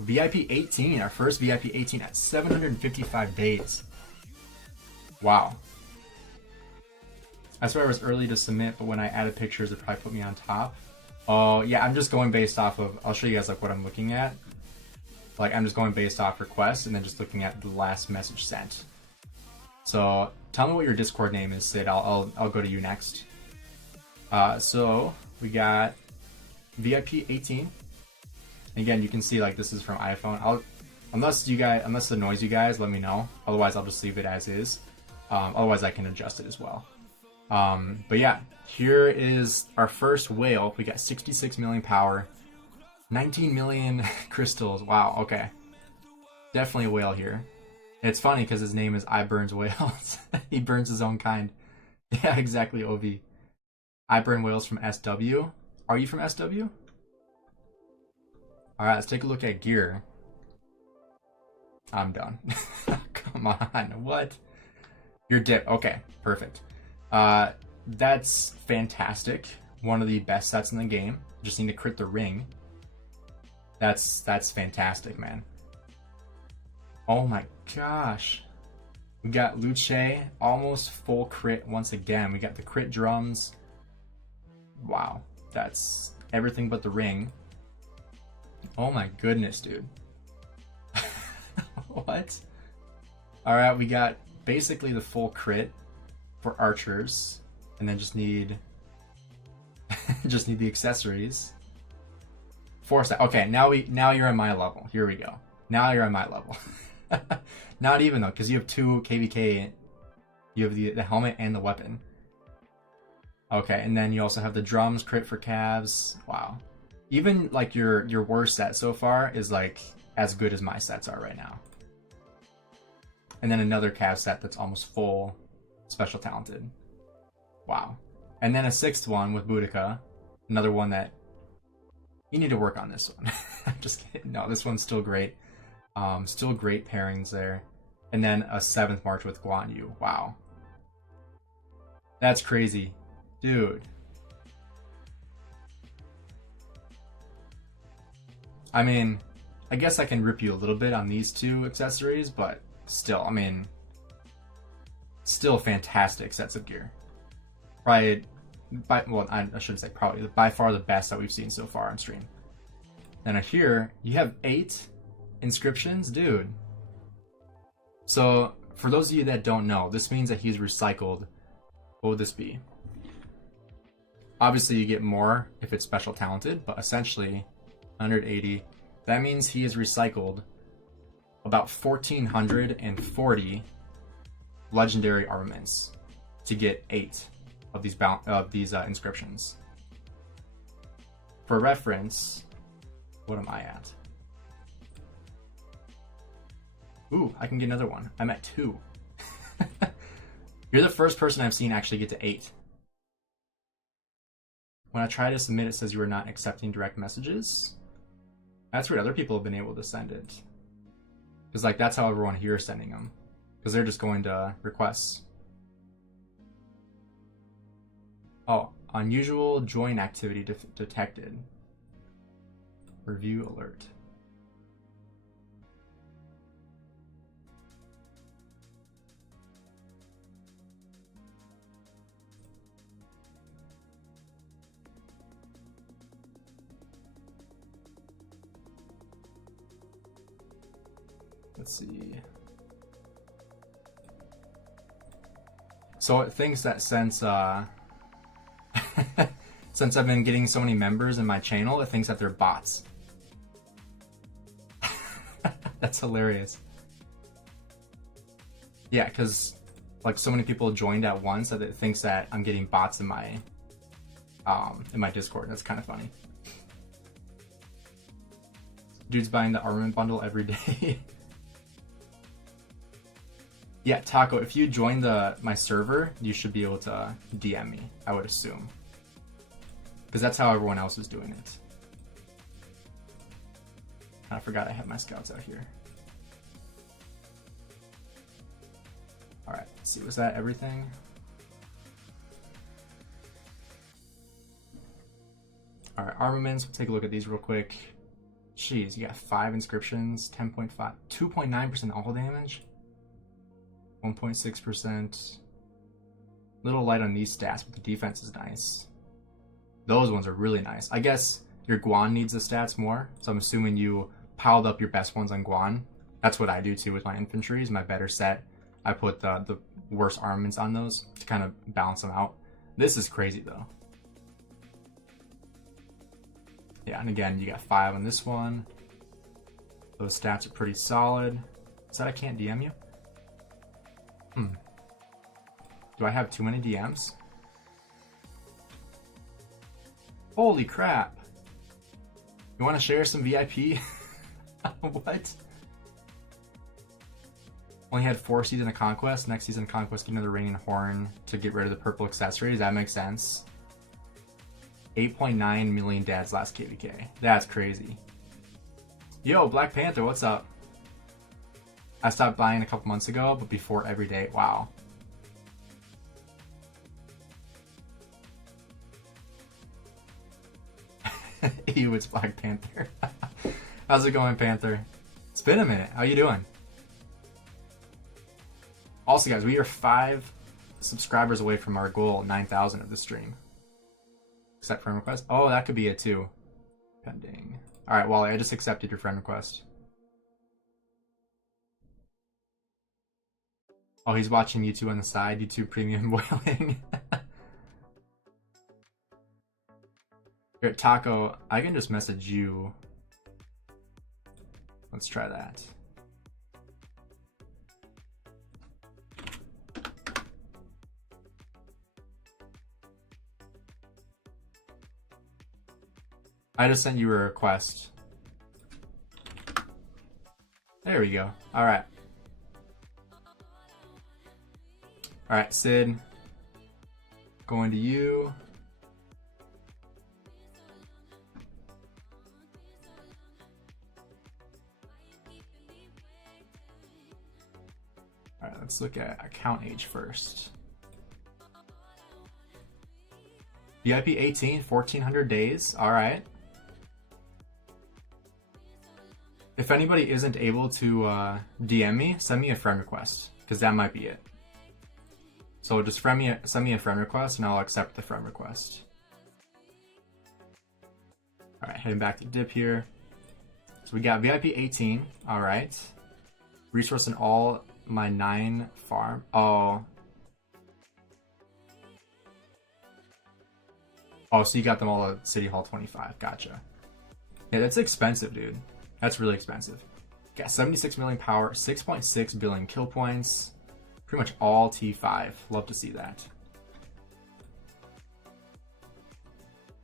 VIP 18, our first VIP 18 at 755 days. Wow. I swear I was early to submit, but when I added pictures, it probably put me on top. Oh, yeah, I'm just going based off of, I'll show you guys like what I'm looking at. Like, I'm just going based off requests and then just looking at the last message sent. So, tell me what your Discord name is, Sid. I'll go to you next. So, we got VIP 18. Again, you can see like this is from iPhone. Unless it annoys you guys, let me know. Otherwise, I'll just leave it as is. Otherwise, I can adjust it as well. But yeah, here is our first whale. We got 66 million power, 19 million crystals. Wow. Okay, definitely a whale here. And it's funny because his name is I Burns Whales. He burns his own kind. Yeah, exactly. Ov. I Burn Whales from SW. Are you from SW? Alright, let's take a look at gear. I'm done. Come on, what? Your dip, okay, perfect. That's fantastic. One of the best sets in the game. Just need to crit the ring. That's fantastic, man. Oh my gosh. We got Luce, almost full crit once again. We got the crit drums. Wow, that's everything but the ring. Oh my goodness, dude. What? Alright, we got basically the full crit for archers. And then just need the accessories. 4 stat. Okay, now you're on my level. Here we go. Now you're on my level. Not even though, because you have 2 KVK. You have the helmet and the weapon. Okay, and then you also have the drums, crit for calves. Wow. Even like your worst set so far is like as good as my sets are right now. And then another calf set that's almost full special talented. Wow. And then a 6th one with Boudica. Another one that you need to work on this one. I'm just kidding. No, this one's still great. Still great pairings there. And then a 7th March with Guan Yu. Wow. That's crazy. Dude. I mean, I guess I can rip you a little bit on these 2 accessories, but still, I mean, still fantastic sets of gear. Probably, well, I shouldn't say probably, by far the best that we've seen so far on stream. And here, you have 8 inscriptions? Dude. So, for those of you that don't know, this means that he's recycled. What would this be? Obviously, you get more if it's special talented, but essentially, 180. That means he has recycled about 1,440 legendary armaments to get 8 of these inscriptions. For reference, what am I at? Ooh, I can get another one. I'm at 2. You're the first person I've seen actually get to 8. When I try to submit, it says you are not accepting direct messages. That's weird. Other people have been able to send it. Because like that's how everyone here is sending them. Because they're just going to requests. Oh, unusual join activity detected. Review alert. Let's see. So it thinks that since since I've been getting so many members in my channel, it thinks that they're bots. That's hilarious. Yeah, because like so many people joined at once that it thinks that I'm getting bots in my Discord. That's kind of funny. Dude's buying the armament bundle every day. Yeah, Taco, if you join my server, you should be able to DM me, I would assume. Because that's how everyone else is doing it. I forgot I have my scouts out here. Alright, let's see, was that everything? Alright, armaments, we'll take a look at these real quick. Jeez, you got 5 inscriptions, 10.5, 2.9% all damage, 1.6%. Little light on these stats, but the defense is nice. Those ones are really nice. I guess your Guan needs the stats more, so I'm assuming you piled up your best ones on Guan. That's what I do too with my infantry, is my better set. I put the worst armaments on those to kind of balance them out. This is crazy though. Yeah, and again, you got 5 on this one. Those stats are pretty solid. Is that I can't DM you? Do I have too many DMs? Holy crap. You want to share some VIP? What? Only had 4 seasons of Conquest. Next season of Conquest, get another Raining Horn to get rid of the purple accessories. That makes sense. 8.9 million dads last KVK. That's crazy. Yo, Black Panther, what's up? I stopped buying a couple months ago, but before every day. Wow. Ew, it's Black Panther. How's it going, Panther? It's been a minute. How you doing? Also, guys, we are 5 subscribers away from our goal, 9,000 of the stream. Accept friend request. Oh, that could be it too. Pending. All right, Wally, I just accepted your friend request. Oh, he's watching YouTube on the side. YouTube Premium Boiling. Here, Taco, I can just message you. Let's try that. I just sent you a request. There we go. All right. All right, Sid. Going to you. All right, let's look at account age first. VIP 18, 1,400 days. All right. If anybody isn't able to DM me, send me a friend request, because that might be it. So just send me a friend request, and I'll accept the friend request. All right, heading back to dip here. So we got VIP 18. All right. Resource in all my 9 farm. Oh. Oh, so you got them all at City Hall 25. Gotcha. Yeah, that's expensive, dude. That's really expensive. Got 76 million power, 6.6 billion kill points. Pretty much all T5. Love to see that.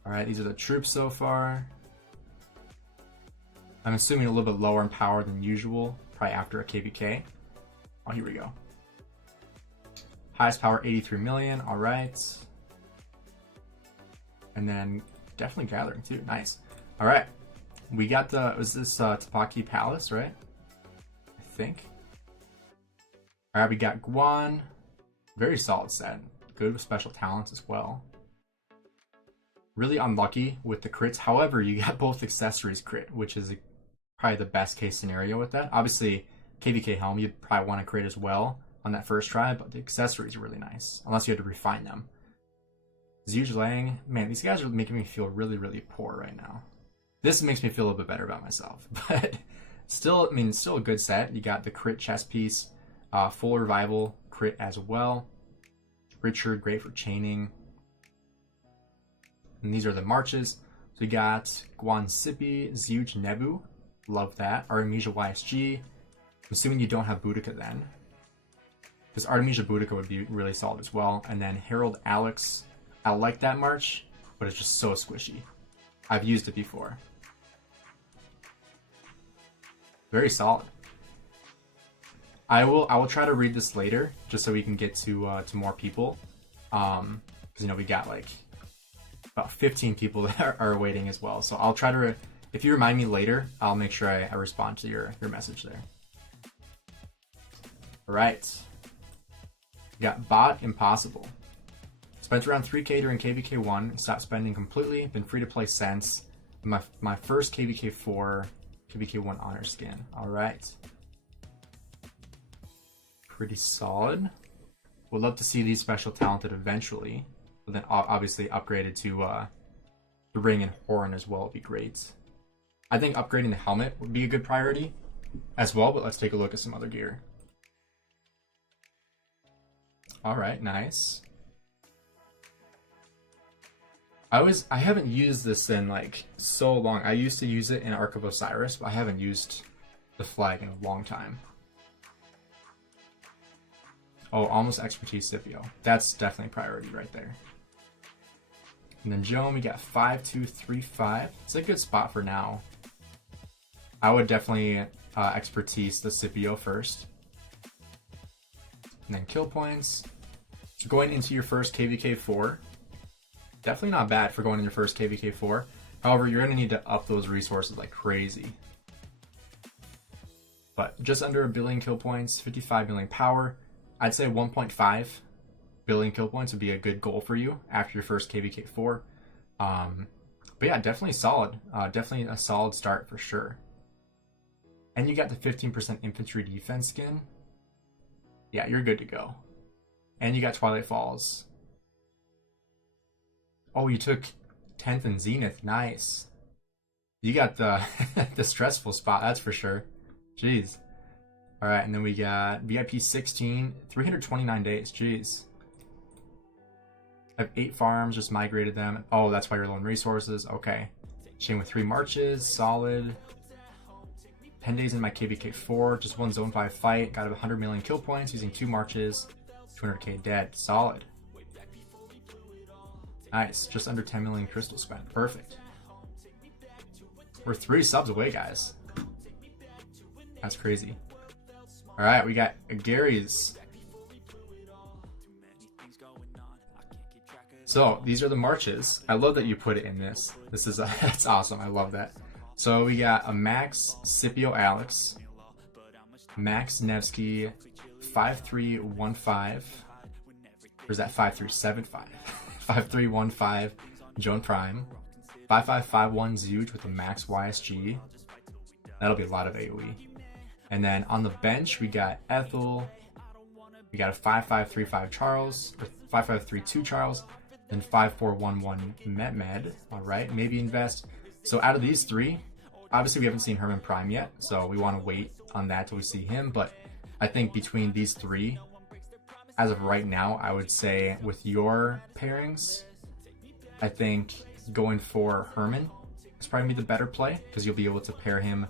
Alright, these are the troops so far. I'm assuming a little bit lower in power than usual, probably after a KVK. Oh, here we go. Highest power, 83 million. Alright. And then definitely gathering too. Nice. Alright. We got the, was this Tapaki Palace, right? I think. Alright, we got Guan. Very solid set. Good with special talents as well. Really unlucky with the crits. However, you got both accessories crit, which is probably the best case scenario with that. Obviously, KVK Helm, you'd probably want to crit as well on that first try, but the accessories are really nice. Unless you had to refine them. Zhuge Lang, man, these guys are making me feel really, really poor right now. This makes me feel a little bit better about myself, but still, I mean, still a good set. You got the crit chest piece, full revival crit as well. Richard, great for chaining. And these are the marches. So we got Guan Sipi, Zhuge Nebu, love that. Artemisia YSG. I'm assuming you don't have Boudica then, because Artemisia Boudica would be really solid as well. And then Harold Alex, I like that march, but it's just so squishy. I've used it before. Very solid. I will try to read this later, just so we can get to more people. Because you know we got like about 15 people that are waiting as well. So I'll try to, if you remind me later, I'll make sure I respond to your message there. All right. We got Bot Impossible. Spent around 3K during KVK 1. Stopped spending completely. Been free to play since. My first KVK 4, KVK 1 honor skin. All right. Pretty solid. Would love to see these special talented eventually, but then obviously upgraded to the ring and horn as well would be great. I think upgrading the helmet would be a good priority as well, but let's take a look at some other gear. All right, nice. I haven't used this in like so long. I used to use it in Ark of Osiris, but I haven't used the flag in a long time. Oh, almost expertise Scipio. That's definitely priority right there. And then Joan, we got 5235. It's a good spot for now. I would definitely expertise the Scipio first. And then kill points. So going into your first KVK 4. Definitely not bad for going in your first KVK 4. However, you're going to need to up those resources like crazy. But just under 1 billion kill points, 55 million power. I'd say 1.5 billion kill points would be a good goal for you after your first KVK 4. But yeah, definitely solid. Definitely a solid start for sure. And you got the 15% infantry defense skin. Yeah, you're good to go. And you got Twilight Falls. Oh, you took 10th and Zenith. Nice. You got the the stressful spot, that's for sure. Jeez. All right, and then we got VIP 16, 329 days. Jeez. I have 8 farms, just migrated them. Oh, that's why you're low on resources. Okay. Chain with 3 marches, solid. 10 days in my KVK 4, just 1 zone 5 fight. Got 100 million kill points using 2 marches. 200k dead. Solid. Nice. Just under 10 million crystal spent. Perfect. We're 3 subs away, guys. That's crazy. All right, we got Gary's. So these are the marches. I love that you put it in this. This is that's awesome. I love that. So we got a Max Scipio Alex, Max Nevsky, 5315. Or is that 5375? 5315 Joan Prime, 5551 Zuge with a Max YSG. That'll be a lot of AoE. And then on the bench, we got Ethel, we got a 5535 Charles, or 5532 Charles, then 5411 Med. All right, maybe invest. So out of these 3, obviously we haven't seen Herman Prime yet, so we want to wait on that till we see him. But I think between these 3, as of right now, I would say with your pairings, I think going for Herman is probably be the better play because you'll be able to pair him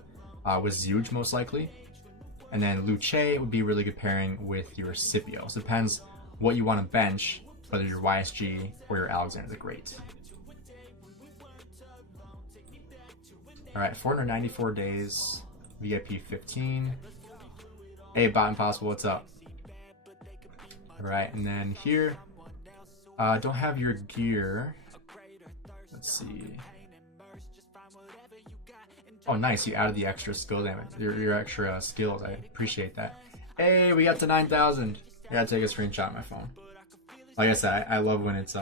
with Zuge most likely. And then Luce would be a really good pairing with your Scipio. So it depends what you want to bench, whether your YSG or your Alexander the Great. All right, 494 days, VIP 15. Hey, Bot Impossible, what's up? All right, and then here, don't have your gear. Let's see. Oh, nice. You added the extra skill damage, your extra skills. I appreciate that. Hey, we got to 9,000. I gotta take a screenshot on my phone. Like I said, I love when it's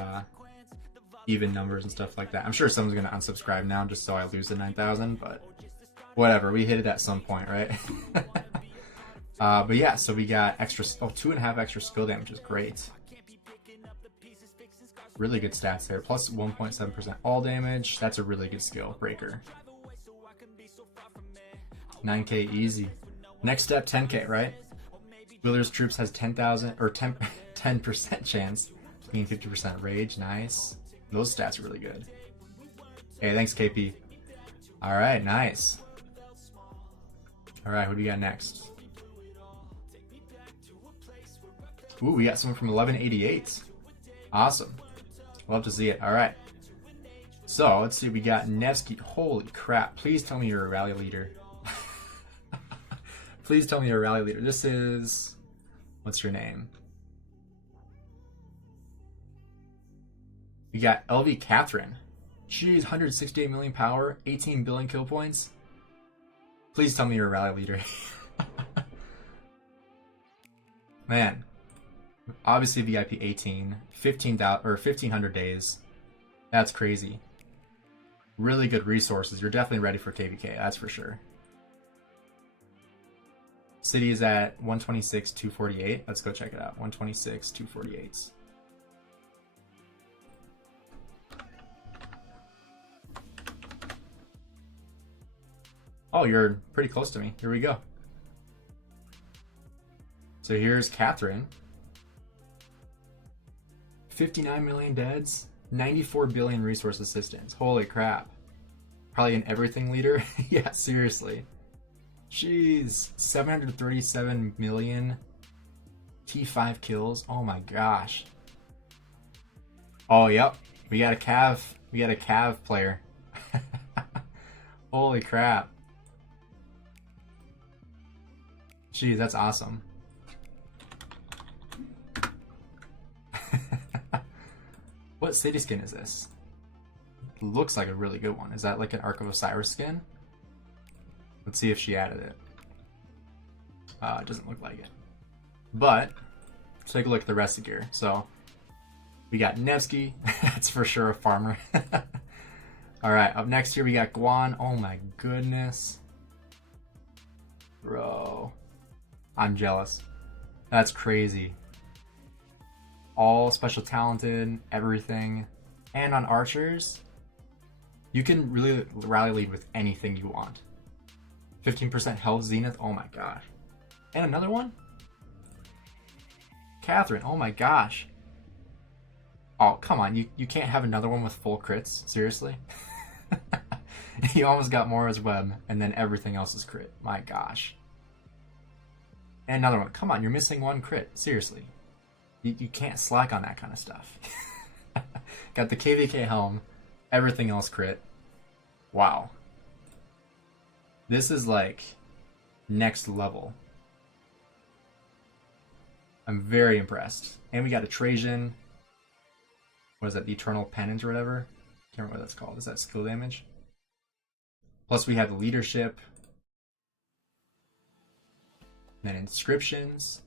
even numbers and stuff like that. I'm sure someone's gonna unsubscribe now just so I lose the 9,000, but whatever. We hit it at some point, right? But yeah, so we got extra, 2.5 extra skill damage is great. Really good stats there. Plus 1.7% all damage. That's a really good skill breaker. 9k easy. Next step, 10k, right? Wheeler's Troops has 10,000 or 10% chance, meaning 50% rage. Nice. Those stats are really good. Hey, thanks, KP. All right, nice. All right, who do we got next? Ooh, we got someone from 1188. Awesome. Love to see it. All right. So let's see. We got Nevsky. Holy crap! Please tell me you're a rally leader. Please tell me you're a rally leader. This is... What's your name? We got LV Katherine. She's 168 million power, 18 billion kill points. Please tell me you're a rally leader. Man. Obviously VIP 18, 15,000 or 1,500 days. That's crazy. Really good resources. You're definitely ready for KVK, that's for sure. City is at 126, 248. Let's go check it out. 126, 248. Oh, you're pretty close to me. Here we go. So here's Katherine. 59 million deads, 94 billion resource assistance. Holy crap. Probably an everything leader. Yeah, seriously. Jeez. 737 million T5 kills. Oh my gosh. Oh, yep. We got a Cav player. Holy crap. Jeez, that's awesome. What city skin is this? It looks like a really good one. Is that like an Ark of Osiris skin? Let's see if she added it. It doesn't look like it. But, let's take a look at the rest of the gear. So, we got Nevsky. That's for sure a farmer. Alright, up next here we got Guan. Oh my goodness. Bro. I'm jealous. That's crazy. All special talented, everything. And on archers, you can really rally lead with anything you want. 15% health zenith, oh my gosh. And another one? Katherine, oh my gosh. Oh, come on, you can't have another one with full crits, seriously? You almost got Mora's Web, and then everything else is crit, my gosh. And another one, come on, you're missing one crit, seriously. You can't slack on that kind of stuff. Got the KVK helm, everything else crit. Wow. This is like next level. I'm very impressed. And we got a Trajan. What is that, the Eternal Penance or whatever? Can't remember what that's called. Is that skill damage? Plus we have the leadership. And then inscriptions.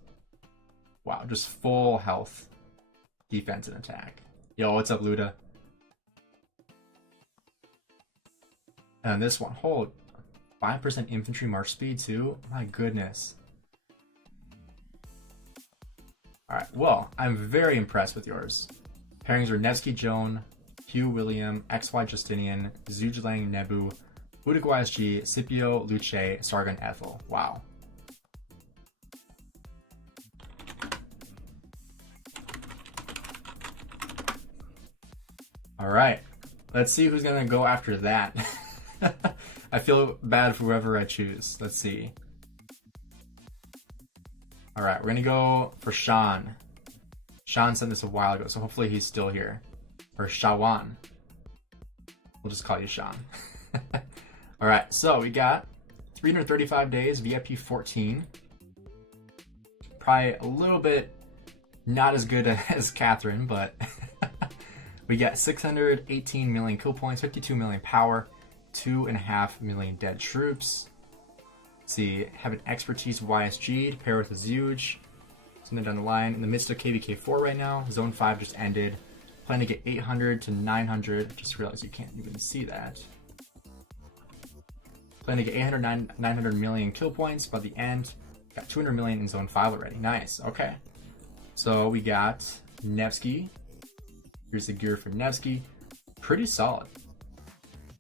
Wow, just full health, defense, and attack. Yo, what's up, Luda? And this one, hold 5% infantry march speed too. My goodness. All right, well, I'm very impressed with yours. Pairings are Nevsky Joan, Hugh William, XY Justinian, Zujlang Nebu, Udik YSG, Scipio, Luce, Sargon Ethel. Wow. All right, let's see who's gonna go after that. I feel bad for whoever I choose. Let's see. All right, we're gonna go for Sean. Sean sent this a while ago, so hopefully he's still here. Or Shawan. We'll just call you Sean. All right, so we got 335 days, VIP 14. Probably a little bit not as good as Katherine, but we got 618 million kill points, 52 million power, 2.5 million dead troops. Let's see, have an expertise YSG to pair with a Zuge. Something down the line. In the midst of KVK 4 right now. Zone 5 just ended. Plan to get 800 to 900. Just realized you can't even see that. Plan to get 900 million kill points by the end. Got 200 million in Zone 5 already. Nice. Okay. So we got Nevsky. Here's the gear for Nevsky. Pretty solid.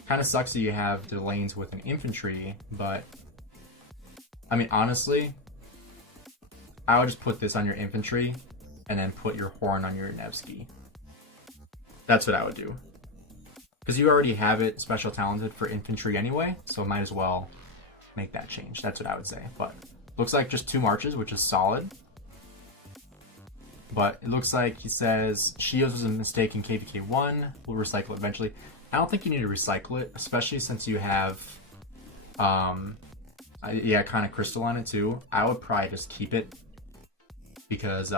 Kind of sucks that you have the lanes with an infantry, but I mean, honestly, I would just put this on your infantry and then put your horn on your Nevsky. That's what I would do. Because you already have it special talented for infantry anyway, so might as well make that change. That's what I would say. But looks like just 2 marches, which is solid. But it looks like he says Shields was a mistake in KVK 1. We'll recycle it eventually. I don't think you need to recycle it, especially since you have Yeah, kind of crystal on it too. I would probably just keep it because,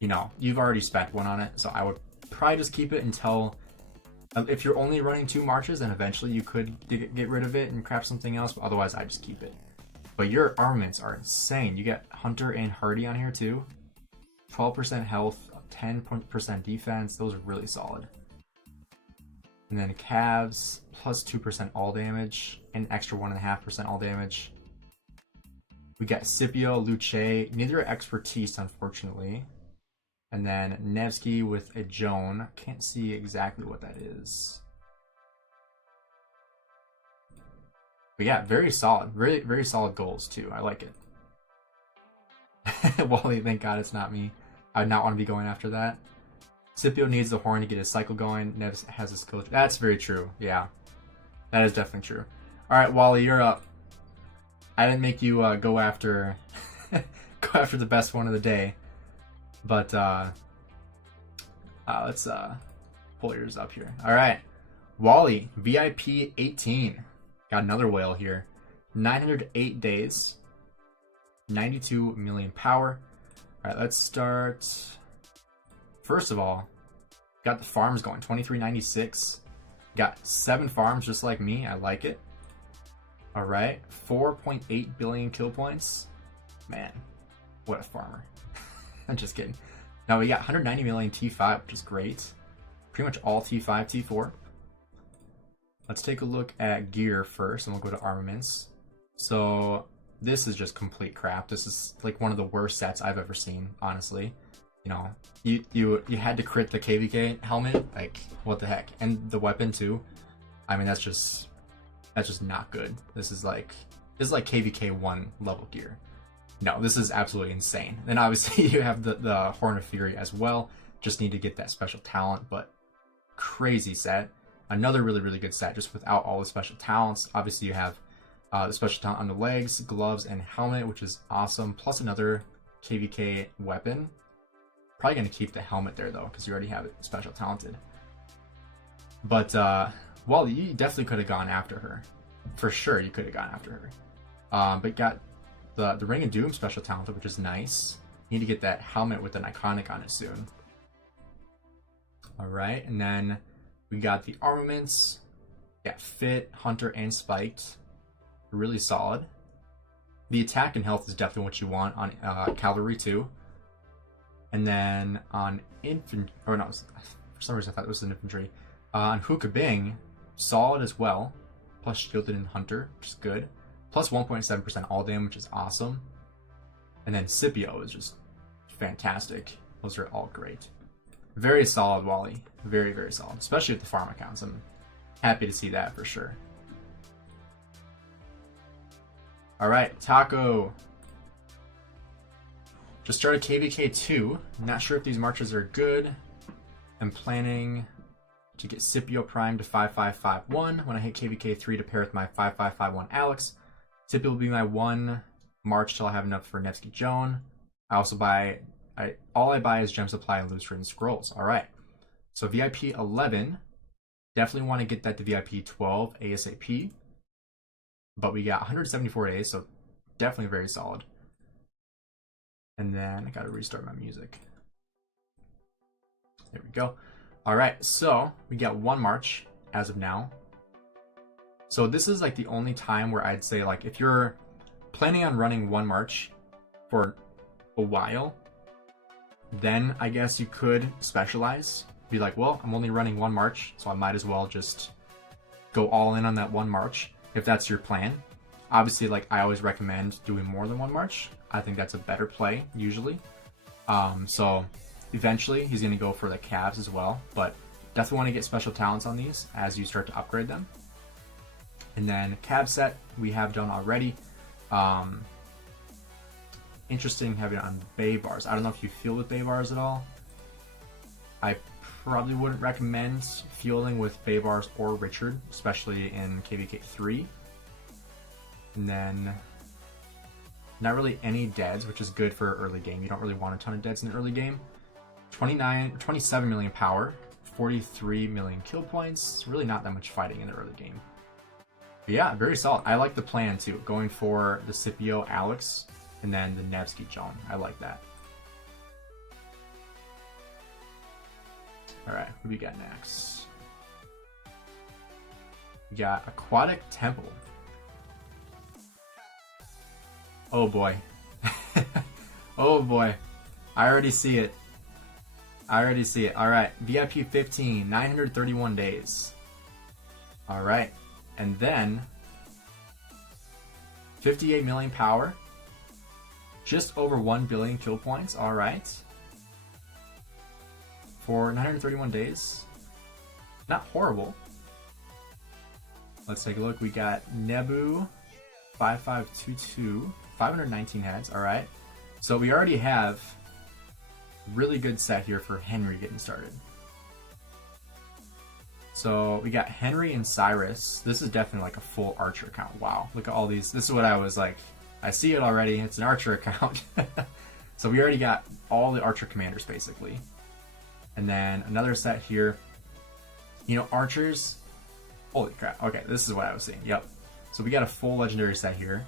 you know, you've already spent one on it. So I would probably just keep it until, if you're only running 2 marches, then eventually you could get rid of it and craft something else. But otherwise, I just keep it. But your armaments are insane. You get Hunter and Hardy on here too. 12% health, 10% defense. Those are really solid. And then calves, plus 2% all damage, and extra 1.5% all damage. We got Scipio, Luce, neither expertise, unfortunately. And then Nevsky with a Joan. Can't see exactly what that is. But yeah, very solid. Very, very solid goals, too. I like it. Wally, thank God it's not me. I would not want to be going after that. Scipio needs the horn to get his cycle going. Nevs has his skill. That's very true. Yeah. That is definitely true. Alright, Wally, you're up. I didn't make you go after the best one of the day. But let's pull yours up here. Alright. Wally, VIP 18. Got another whale here. 908 days. 92 million power. Alright, let's start. First of all, got the farms going. 2396. Got 7 farms just like me. I like it. Alright. 4.8 billion kill points. Man, what a farmer. I'm just kidding. Now we got 190 million T5, which is great. Pretty much all T5, T4. Let's take a look at gear first, and we'll go to armaments. So this is just complete crap. This is like one of the worst sets I've ever seen, honestly. You know, you had to crit the KVK helmet, like what the heck, and the weapon too. I mean, that's just not good. This is like KVK 1 level gear. No, this is absolutely insane. Then obviously you have the Horn of Fury as well. Just need to get that special talent, but crazy set. Another really, really good set, just without all the special talents. Obviously you have the special talent on the legs, gloves, and helmet, which is awesome. Plus another KVK weapon. Probably going to keep the helmet there, though, because you already have it special talented. But, well, you definitely could have gone after her. For sure, you could have gone after her. But got the Ring of Doom special talented, which is nice. Need to get that helmet with an iconic on it soon. Alright, and then we got the armaments. Got Fit, Hunter, and Spiked. Really solid. The attack and health is definitely what you want on Cavalry, too. And then on infantry, or no, for some reason I thought it was an infantry. On Hookabing, solid as well. Plus shielded and Hunter, which is good. Plus 1.7% all damage, which is awesome. And then Scipio is just fantastic. Those are all great. Very solid, Wally. Very, very solid. Especially with the farm accounts. I'm happy to see that for sure. Alright, Taco. Just started KVK 2. Not sure if these marches are good. I'm planning to get Scipio Prime to 5551 when I hit KVK 3 to pair with my 5551 Alex. Scipio will be my 1 march till I have enough for Nevsky Joan. I also buy, all I buy is Gem Supply and Loose Written Scrolls. Alright. So VIP 11. Definitely want to get that to VIP 12 ASAP. But we got 174 days, so definitely very solid. And then I gotta restart my music. There we go. Alright, so we got 1 march as of now. So this is like the only time where I'd say, like, if you're planning on running 1 march for a while, then I guess you could specialize. Be like, well, I'm only running 1 march, so I might as well just go all in on that 1 march, if that's your plan. Obviously, like, I always recommend doing more than 1 march. I think that's a better play, usually. So eventually he's going to go for the calves as well, but definitely want to get special talents on these as you start to upgrade them. And then cab set we have done already. Interesting having it on bay bars. I don't know if you fuel with bay bars at all. I probably wouldn't recommend fueling with bay bars or Richard, especially in KVK 3. And then not really any deads, which is good for early game. You don't really want a ton of deads in the early game. 27 million power, 43 million kill points. Really not that much fighting in the early game. But yeah, very solid. I like the plan too. Going for the Scipio Alex and then the Nevsky John. I like that. Alright, what do we got next? We got Aquatic Temple. Oh boy. Oh boy. I already see it. I already see it. Alright, VIP 15, 931 days. Alright, and then 58 million power. Just over 1 billion kill points. Alright. For 931 days. Not horrible. Let's take a look. We got Nebu 5522, 519 heads. Alright. So we already have really good set here for Henry getting started. So we got Henry and Cyrus. This is definitely like a full archer account. Wow, look at all these. This is what I was like, I see it already. It's an archer account. So we already got all the archer commanders basically. And then another set here. You know, archers. Holy crap. Okay, this is what I was seeing. Yep. So we got a full legendary set here.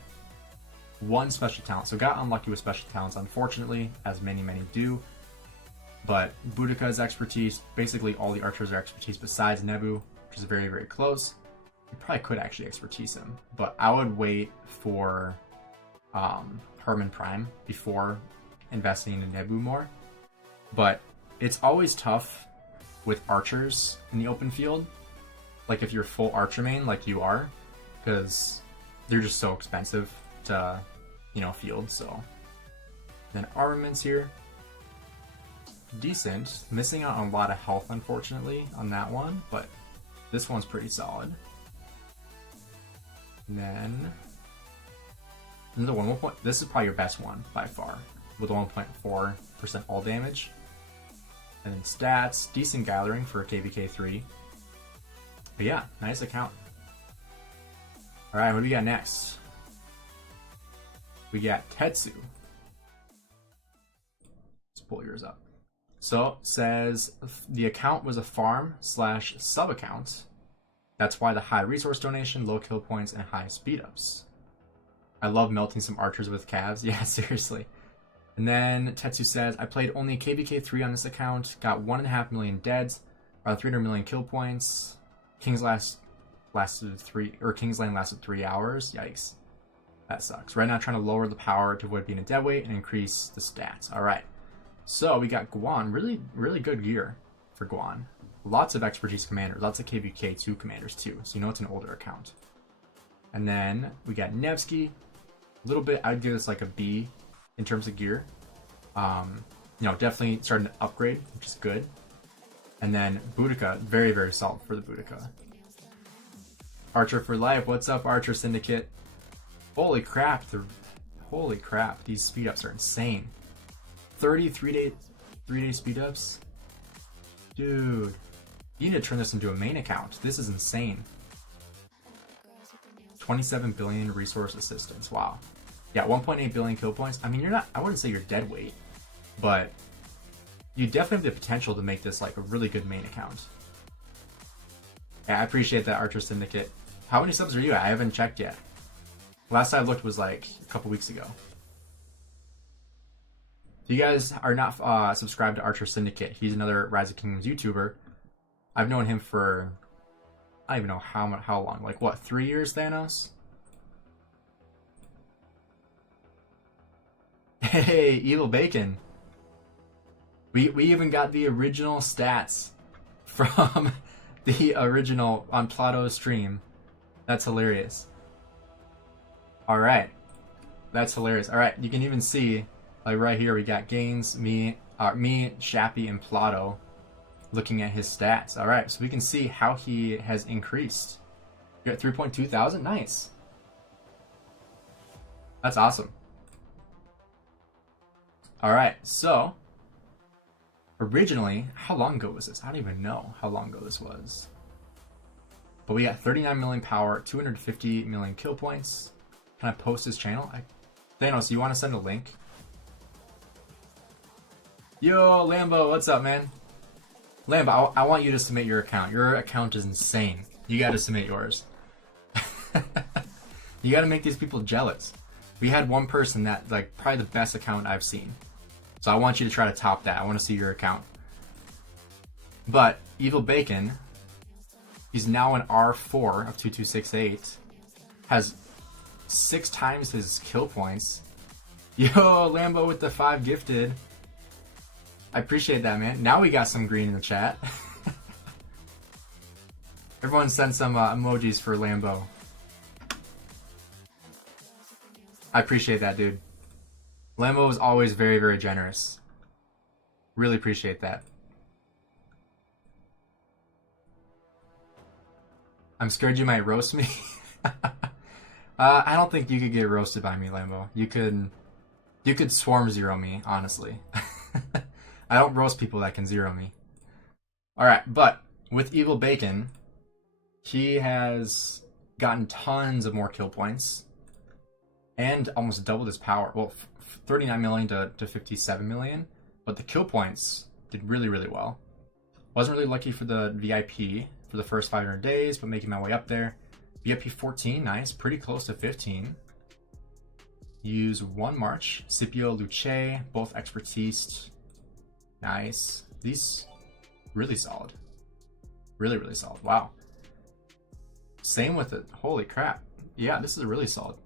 One special talent. So got unlucky with special talents, unfortunately, as many do. But Boudica's expertise, basically all the archers are expertise besides Nebu, which is very, very close. You probably could actually expertise him, but I would wait for Herman Prime before investing in Nebu more. But it's always tough with archers in the open field, like if you're full archer main like you are, because they're just so expensive to, you know, field. So then armaments here. Decent. Missing out on a lot of health, unfortunately, on that one, but this one's pretty solid. And then the 1 point. This is probably your best one by far, with 1.4% all damage. And then stats, decent gathering for a KVK 3. But yeah, nice account. All right, what do we got next? We got Tetsu. Let's pull yours up. So it says the account was a farm / sub account. That's why the high resource donation, low kill points, and high speed ups. I love melting some archers with calves. Yeah, seriously. And then Tetsu says, I played only KVK 3 on this account, got 1.5 million deads, around 300 million kill points. King's Lane lasted 3 hours. Yikes. That sucks. Right now trying to lower the power to avoid being a dead weight and increase the stats. Alright. So we got Guan, really good gear for Guan. Lots of expertise commanders, lots of KVK 2 commanders too, so you know it's an older account. And then we got Nevsky, a little bit, I'd give this like a B in terms of gear. You know, definitely starting to upgrade, which is good. And then Boudica, very solid for the Boudica. Archer for life, what's up Archer Syndicate? Holy crap, these speed ups are insane. 33 day speed ups? Dude, you need to turn this into a main account. This is insane. 27 billion resource assistance. Wow. Yeah, 1.8 billion kill points. I mean, you're not, I wouldn't say you're dead weight, but you definitely have the potential to make this like a really good main account. Yeah, I appreciate that, Archer Syndicate. How many subs are you at? I haven't checked yet. Last I looked was like a couple weeks ago. If you guys are not subscribed to Archer Syndicate, he's another Rise of Kingdoms YouTuber. I've known him for, I don't even know how long. Like what, 3 years, Thanos? Hey, Evil Bacon. We even got the original stats from the original on Plato's stream. That's hilarious. Alright. That's hilarious. Alright, you can even see, like right here, we got Gainz, me, Shappy, and Plato looking at his stats. Alright, so we can see how he has increased. You're at 3.2 thousand? Nice. That's awesome. Alright, so originally, how long ago was this? I don't even know how long ago this was. But we got 39 million power, 250 million kill points. Can I post his channel? Thanos, you want to send a link? Yo, Lambo, what's up, man? Lambo, I want you to submit your account. Your account is insane. You got to submit yours. You gotta make these people jealous. We had one person that, like, probably the best account I've seen. So I want you to try to top that. I want to see your account. But Evil Bacon, he's now an R4 of 2268. Has 6 times his kill points. Yo, Lambo with the 5 gifted. I appreciate that, man. Now we got some green in the chat. Everyone send some emojis for Lambo. I appreciate that, dude. Lambo is always very, very generous. Really appreciate that. I'm scared you might roast me. I don't think you could get roasted by me, Lambo. You could swarm zero me, honestly. I don't roast people that can zero me. Alright, but with Evil Bacon, he has gotten tons of more kill points and almost doubled his power. Well, 39 million to 57 million, but the kill points did really, really well. Wasn't really lucky for the VIP for the first 500 days, but making my way up there. VIP 14, nice, pretty close to 15. Use 1 March, Scipio, Luce, both expertise. Nice. These really solid. Really, really solid. Wow. Same with it. Holy crap. Yeah, this is really solid.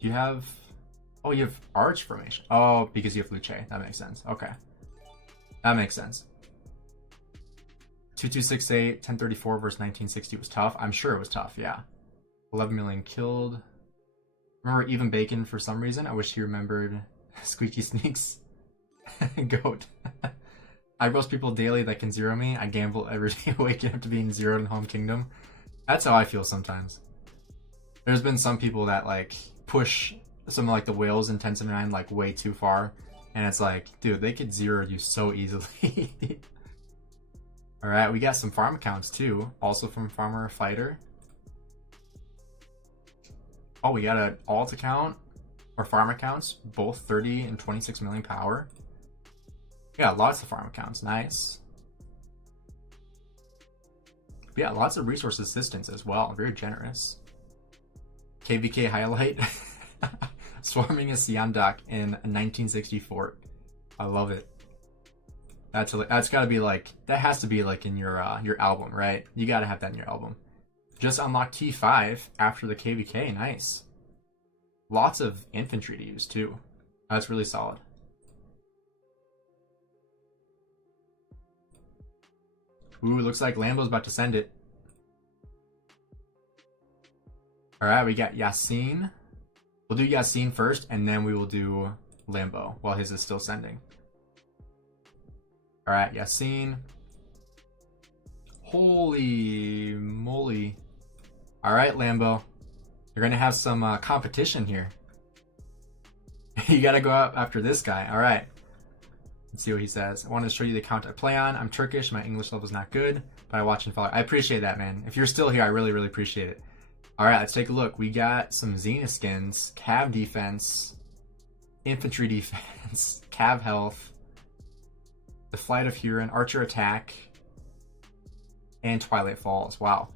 You have... Oh, you have Arch formation. Oh, because you have Luce. That makes sense. Okay. That makes sense. 2268, 1034 versus 1960 was tough. I'm sure it was tough, yeah. 11 million killed. Remember Even Bacon for some reason? I wish he remembered Squeaky Sneaks. Goat. I roast people daily that can zero me. I gamble every day waking up to being zeroed in Home Kingdom. That's how I feel sometimes. There's been some people that like push some of like the whales in 1079 like way too far. And it's like, dude, they could zero you so easily. Alright, we got some farm accounts too. Also from Farmer Fighter. Oh, we got an alt account or farm accounts, both 30 and 26 million power. Yeah, lots of farm accounts. Nice. But yeah, lots of resource assistance as well. Very generous. KVK highlight. Swarming a Siandak in 1964. I love it. That's gotta be like, that has to be like in your album, right? You gotta have that in your album. Just unlocked T5 after the KVK. Nice. Lots of infantry to use too. That's really solid. Ooh, looks like Lambo's about to send it. Alright, we got Yasin. We'll do Yasin first, and then we will do Lambo while his is still sending. Alright, Yasin. Holy moly. Alright, Lambo. You're gonna have some competition here. You gotta go out after this guy. Alright. Let's see what he says. I wanted to show you the account I play on. I'm Turkish. My English level is not good, but I watch and follow. I appreciate that, man. If you're still here, I really, really appreciate it. Alright, let's take a look. We got some Xena skins, Cav defense, infantry defense, Cav health, the Flight of Huron, Archer attack, and Twilight Falls. Wow.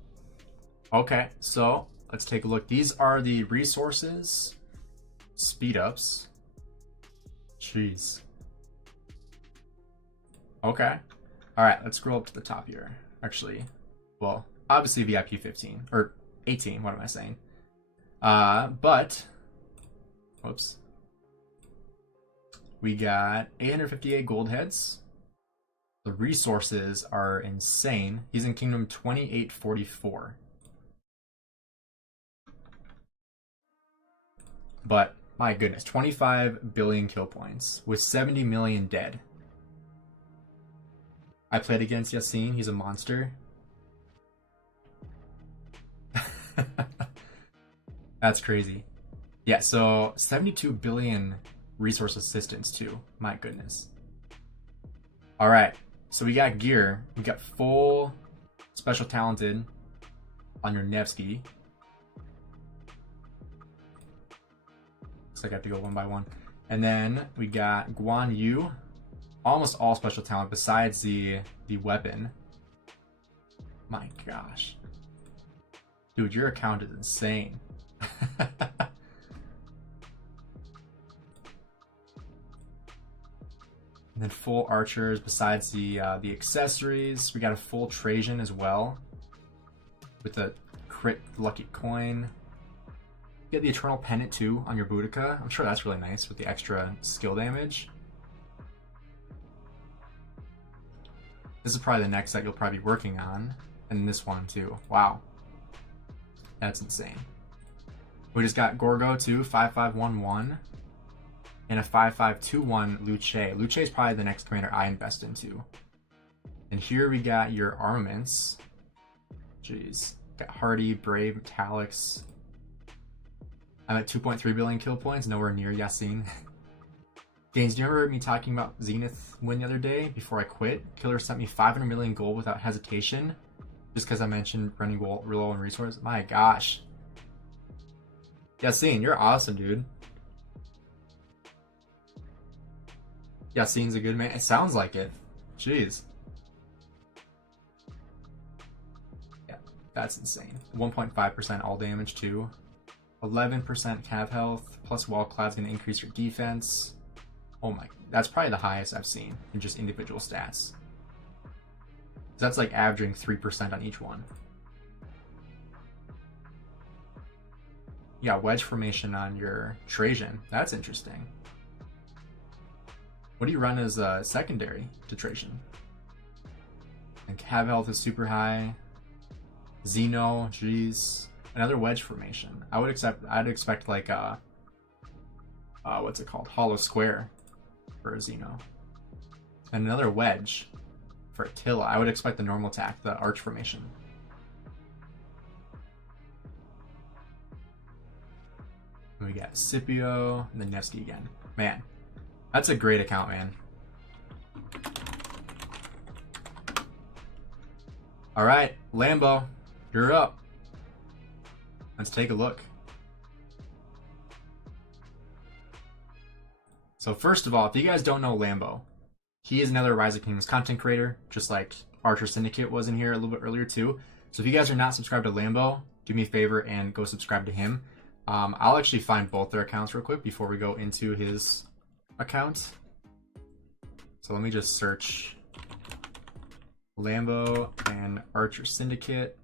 Okay, so let's take a look. These are the resources, speed ups. Jeez. Okay. Alright, let's scroll up to the top here. Actually, well, obviously VIP 15, or 18, what am I saying? But, whoops. We got 858 gold heads. The resources are insane. He's in Kingdom 2844. But, my goodness, 25 billion kill points with 70 million dead. I played against Yasin. He's a monster. That's crazy. Yeah, so 72 billion resource assistance too. My goodness. Alright, so we got gear. We got full special talented on your Nevsky. Looks like I have to go one by one. And then we got Guan Yu. Almost all special talent besides the weapon. My gosh. Dude, your account is insane. And then full archers besides the accessories. We got a full Trajan as well with a crit lucky coin. You get the Eternal Pendant too on your Boudica. I'm sure that's really nice with the extra skill damage. This is probably the next set you'll probably be working on. And this one too. Wow. That's insane. We just got Gorgo too, 5511. And a 5521 Luce. Luce is probably the next commander I invest into. And here we got your armaments. Jeez. Got Hardy, Brave, Metallics. I'm at 2.3 billion kill points, nowhere near Yasin. Gainz, do you remember me talking about Zenith win the other day before I quit? Killer sent me 500 million gold without hesitation. Just because I mentioned running low on resources. My gosh. Yasin, you're awesome, dude. Yasin's a good man. It sounds like it. Jeez. Yeah, that's insane. 1.5% all damage too. 11% cav health plus wall cloud's gonna increase your defense. Oh my, that's probably the highest I've seen in just individual stats. That's like averaging 3% on each one. Yeah, wedge formation on your Trajan. That's interesting. What do you run as a secondary to Trajan? And cav health is super high. Xeno, geez. Another wedge formation. I'd expect like a what's it called? Hollow square for a Xeno. And another wedge for Attila. I would expect the normal attack, the arch formation. And we got Scipio and then Nevsky again. Man, that's a great account, man. All right, Lambo, you're up. Let's take a look. So first of all, if you guys don't know Lambo, he is another Rise of Kingdoms content creator, just like Archer Syndicate was in here a little bit earlier too. So if you guys are not subscribed to Lambo, do me a favor and go subscribe to him. I'll actually find both their accounts real quick before we go into his account. So let me just search Lambo and Archer Syndicate.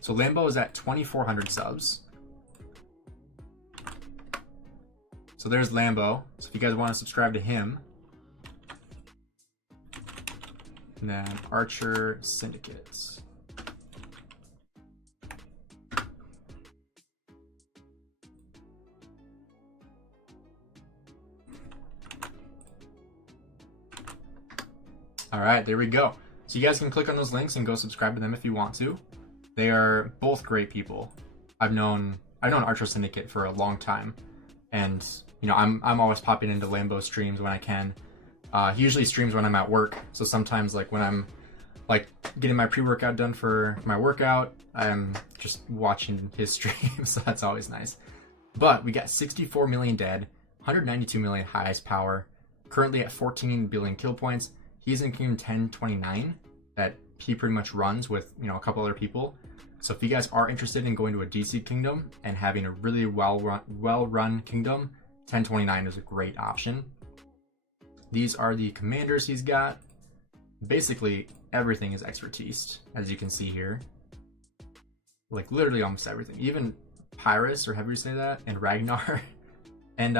So Lambo is at 2,400 subs. So there's Lambo. So if you guys want to subscribe to him. And then Archer Syndicate. All right, there we go. So you guys can click on those links and go subscribe to them if you want to. They are both great people. I've known Archer Syndicate for a long time, and you know I'm always popping into Lambo streams when I can. He usually streams when I'm at work, so sometimes like when I'm like getting my pre-workout done for my workout, I'm just watching his stream, so that's always nice. But we got 64 million dead, 192 million highest power, currently at 14 billion kill points. He's in Kingdom 1029 that he pretty much runs with, you know, a couple other people. So if you guys are interested in going to a DC kingdom and having a really well-run kingdom, 1029 is a great option. These are the commanders he's got. Basically, everything is expertise, as you can see here. Like literally almost everything. Even Pyrrhus, or however you say that, and Ragnar, and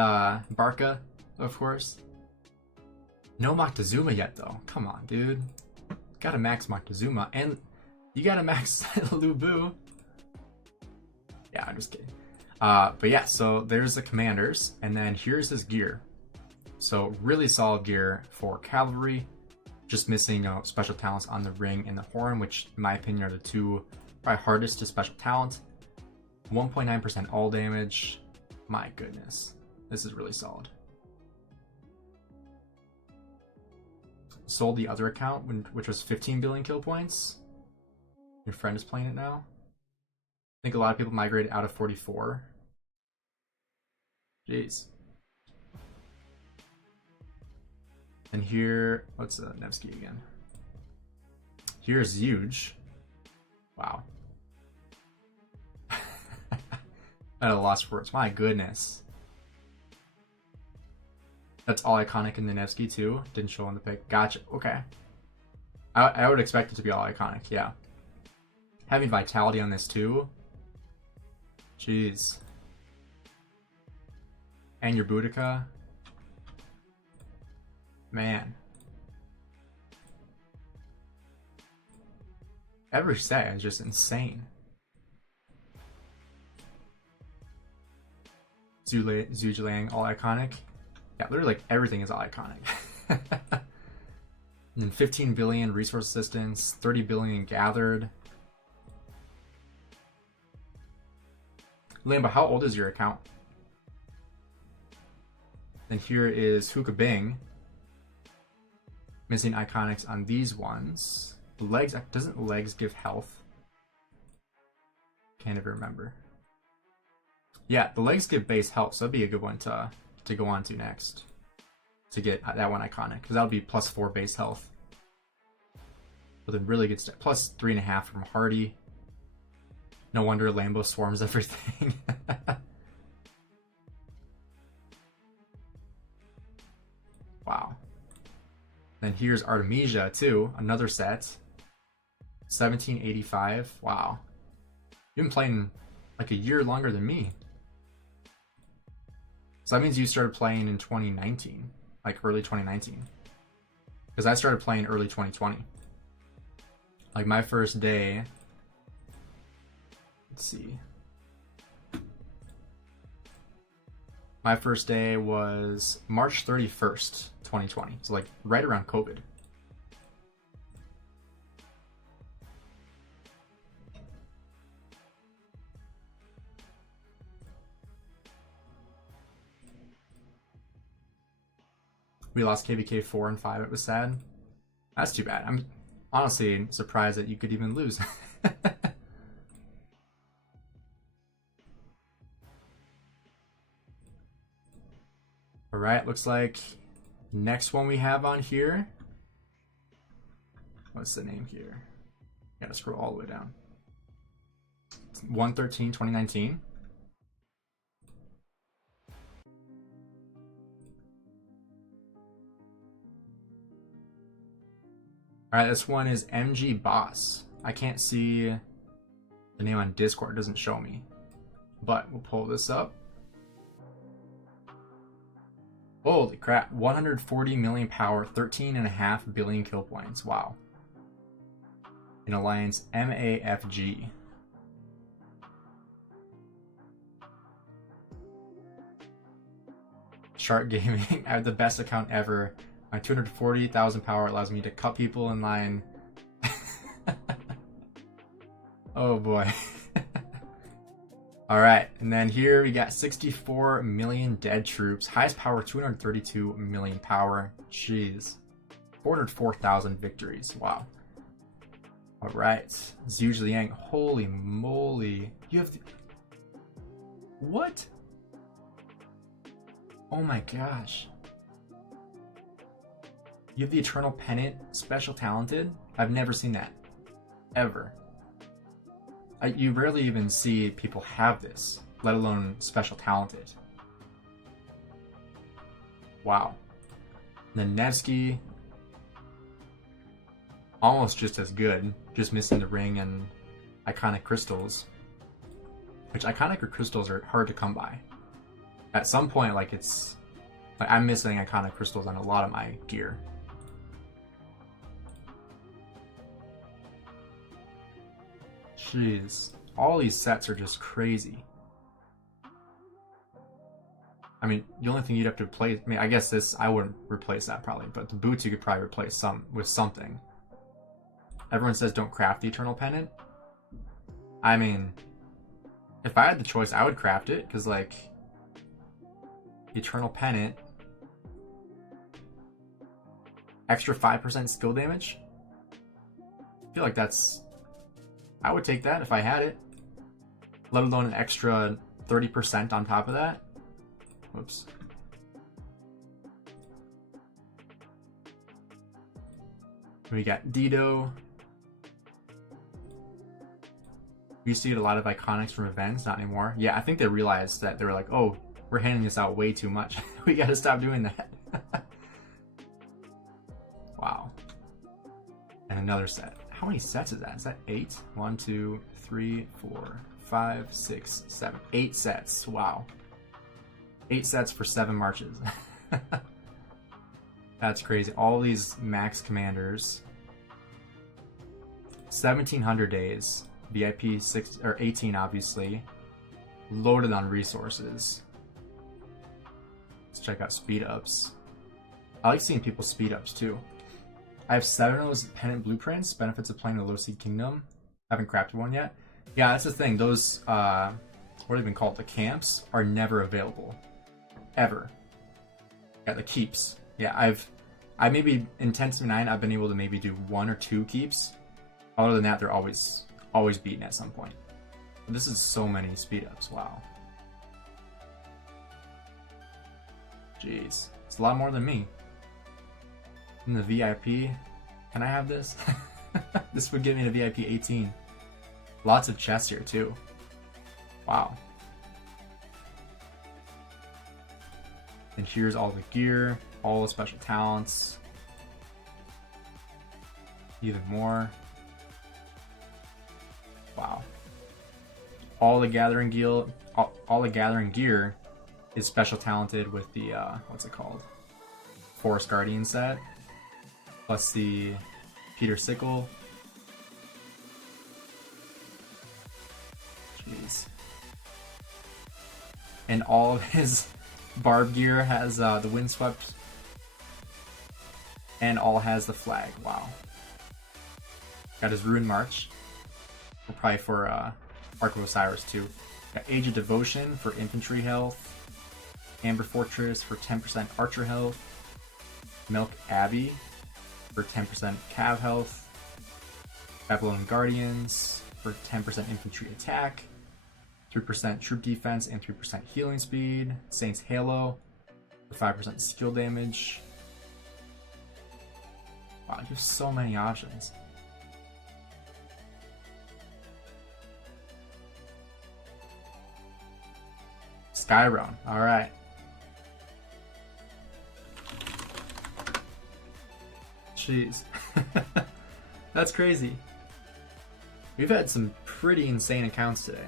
Barca, of course. No Moctezuma yet, though. Come on, dude. Gotta max Moctezuma, and you gotta max Lubu. Yeah, I'm just kidding. But yeah, so there's the commanders, and then here's his gear. So really solid gear for cavalry. Just missing, you know, special talents on the ring and the horn, which in my opinion are the two probably hardest to special talent. 1.9% all damage. My goodness, this is really solid. Sold the other account, which was 15 billion kill points. Your friend is playing it now. I think a lot of people migrated out of 44. Jeez. And here, what's Nevsky again? Here's huge. Wow. At a loss for words. My goodness. That's all iconic in the Nevsky too. Didn't show on the pic. Gotcha. Okay. I would expect it to be all iconic. Yeah. Having vitality on this too. Jeez. And your Boudica. Man. Every set is just insane. Zhujiang, all iconic. Yeah, literally like everything is all iconic. And then 15 billion resource assistance, 30 billion gathered. Lambo, how old is your account? Then here is Hookah Bing. Missing iconics on these ones. Legs, doesn't legs give health? Can't even remember. Yeah, the legs give base health, so that'd be a good one to go on to next. To get that one iconic, because that would be +4 base health. With a really good step. +3.5 from Hardy. No wonder Lambo swarms everything. Wow. Then here's Artemisia too, another set. 1785. Wow. You've been playing like a year longer than me. So that means you started playing in 2019, like early 2019. Because I started playing early 2020. Like my first day, let's see. My first day was March 31st, 2020. So like right around COVID. We lost KVK 4 and 5. It was sad. That's too bad. I'm honestly surprised that you could even lose. Alright, looks like next one we have on here. What's the name here? Gotta scroll all the way down. It's 113, 2019. Alright, this one is MFG Boss. I can't see the name on Discord, it doesn't show me. But we'll pull this up. Holy crap, 140 million power, 13.5 billion kill points. Wow. In Alliance MAFG. Shark Gaming, I have the best account ever. My 240,000 power allows me to cut people in line. Oh boy. Alright, and then here we got 64 million dead troops. Highest power, 232 million power. Jeez. 404,000 victories. Wow. Alright. Zhuge Liang. Holy moly. You have... What? Oh my gosh. You have the Eternal Pennant, Special Talented? I've never seen that. Ever. You rarely even see people have this, let alone Special Talented. Wow. The Nevsky, almost just as good, just missing the ring and iconic crystals. Which iconic crystals are hard to come by. At some point, like I'm missing iconic crystals on a lot of my gear. Jeez, all these sets are just crazy. I mean, the only thing you'd have to replace, I mean, I guess this, I wouldn't replace that probably, but the boots you could probably replace with something. Everyone says don't craft the Eternal Pennant. I mean, if I had the choice, I would craft it, because like, Eternal Pennant, extra 5% skill damage? I feel like I would take that if I had it. Let alone an extra 30% on top of that. Whoops. We got Dido. We used to get a lot of iconics from events, not anymore. Yeah, I think they realized that they were like, oh, we're handing this out way too much. We gotta stop doing that. Wow. And another set. How many sets is that? Is that 8? 1, 2, 3, 4, 5, 6, 7. 8 sets. Wow. 8 sets for 7 marches. That's crazy. All these max commanders. 1700 days. VIP 6 or 18 obviously. Loaded on resources. Let's check out speed ups. I like seeing people's speed ups too. I have 7 of those pennant blueprints. Benefits of playing the Low Seed Kingdom. Haven't crafted one yet. Yeah, that's the thing. Those what are they even called? The camps are never available. Ever. Yeah, the keeps. Yeah, I maybe in 10/9 I've been able to maybe do 1 or 2 keeps. Other than that, they're always beaten at some point. But this is so many speed ups. Wow. Jeez, it's a lot more than me. In the VIP, can I have this? This would get me to VIP 18. Lots of chests here too. Wow. And here's all the gear, all the special talents. Even more. Wow. All the gathering gear is special talented with the what's it called? Forest Guardian set. Plus the Peter Sickle. Jeez. And all of his barb gear has the windswept. And all has the flag. Wow. Got his Ruin March. Or probably for Ark of Osiris too. Got Age of Devotion for infantry health. Amber Fortress for 10% archer health. Milk Abbey for 10% cav health. Babylonian Guardians for 10% infantry attack. 3% troop defense and 3% healing speed. Saints Halo for 5% skill damage. Wow, you have so many options. Skyron, alright. Jeez. That's crazy. We've had some pretty insane accounts today.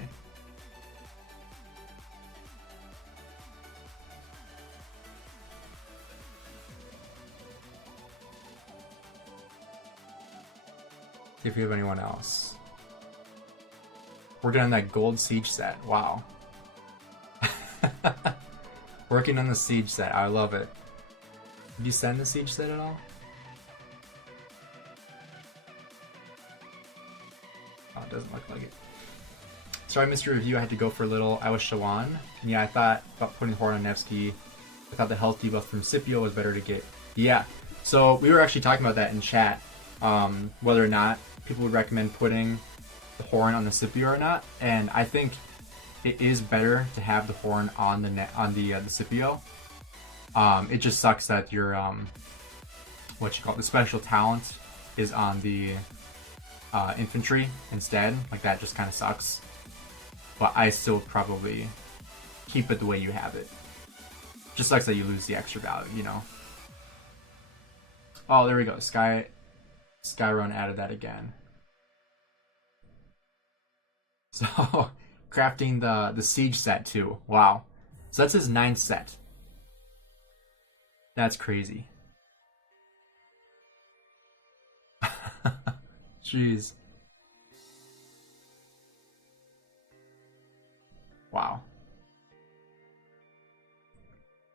See if we have anyone else. Working on that gold siege set. Wow. Working on the siege set. I love it. Did you send the siege set at all? Oh, it doesn't look like it. Sorry I missed your review. I had to go for a little. I was Shawan. And yeah, I thought about putting Horn on Nevsky. I thought the health debuff from Scipio was better to get. Yeah. So we were actually talking about that in chat. Whether or not people would recommend putting the Horn on the Scipio or not. And I think it is better to have the Horn on the Scipio. It just sucks that your the special talent is on the infantry instead. Like that just kind of sucks. But I still probably keep it the way you have it. Just sucks that you lose the extra value, you know. Oh, there we go. Skyrun added that again. So crafting the siege set too. Wow. So that's his 9th set. That's crazy. Jeez. Wow.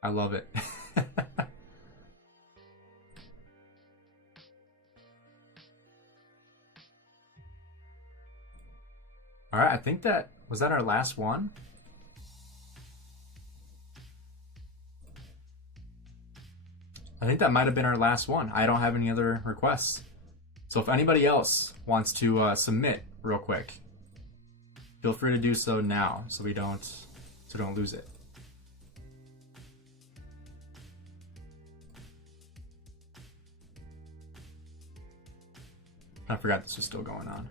I love it. All right, I think was that our last one? I think that might have been our last one. I don't have any other requests. So if anybody else wants to submit real quick, feel free to do so now so we don't lose it. I forgot this was still going on.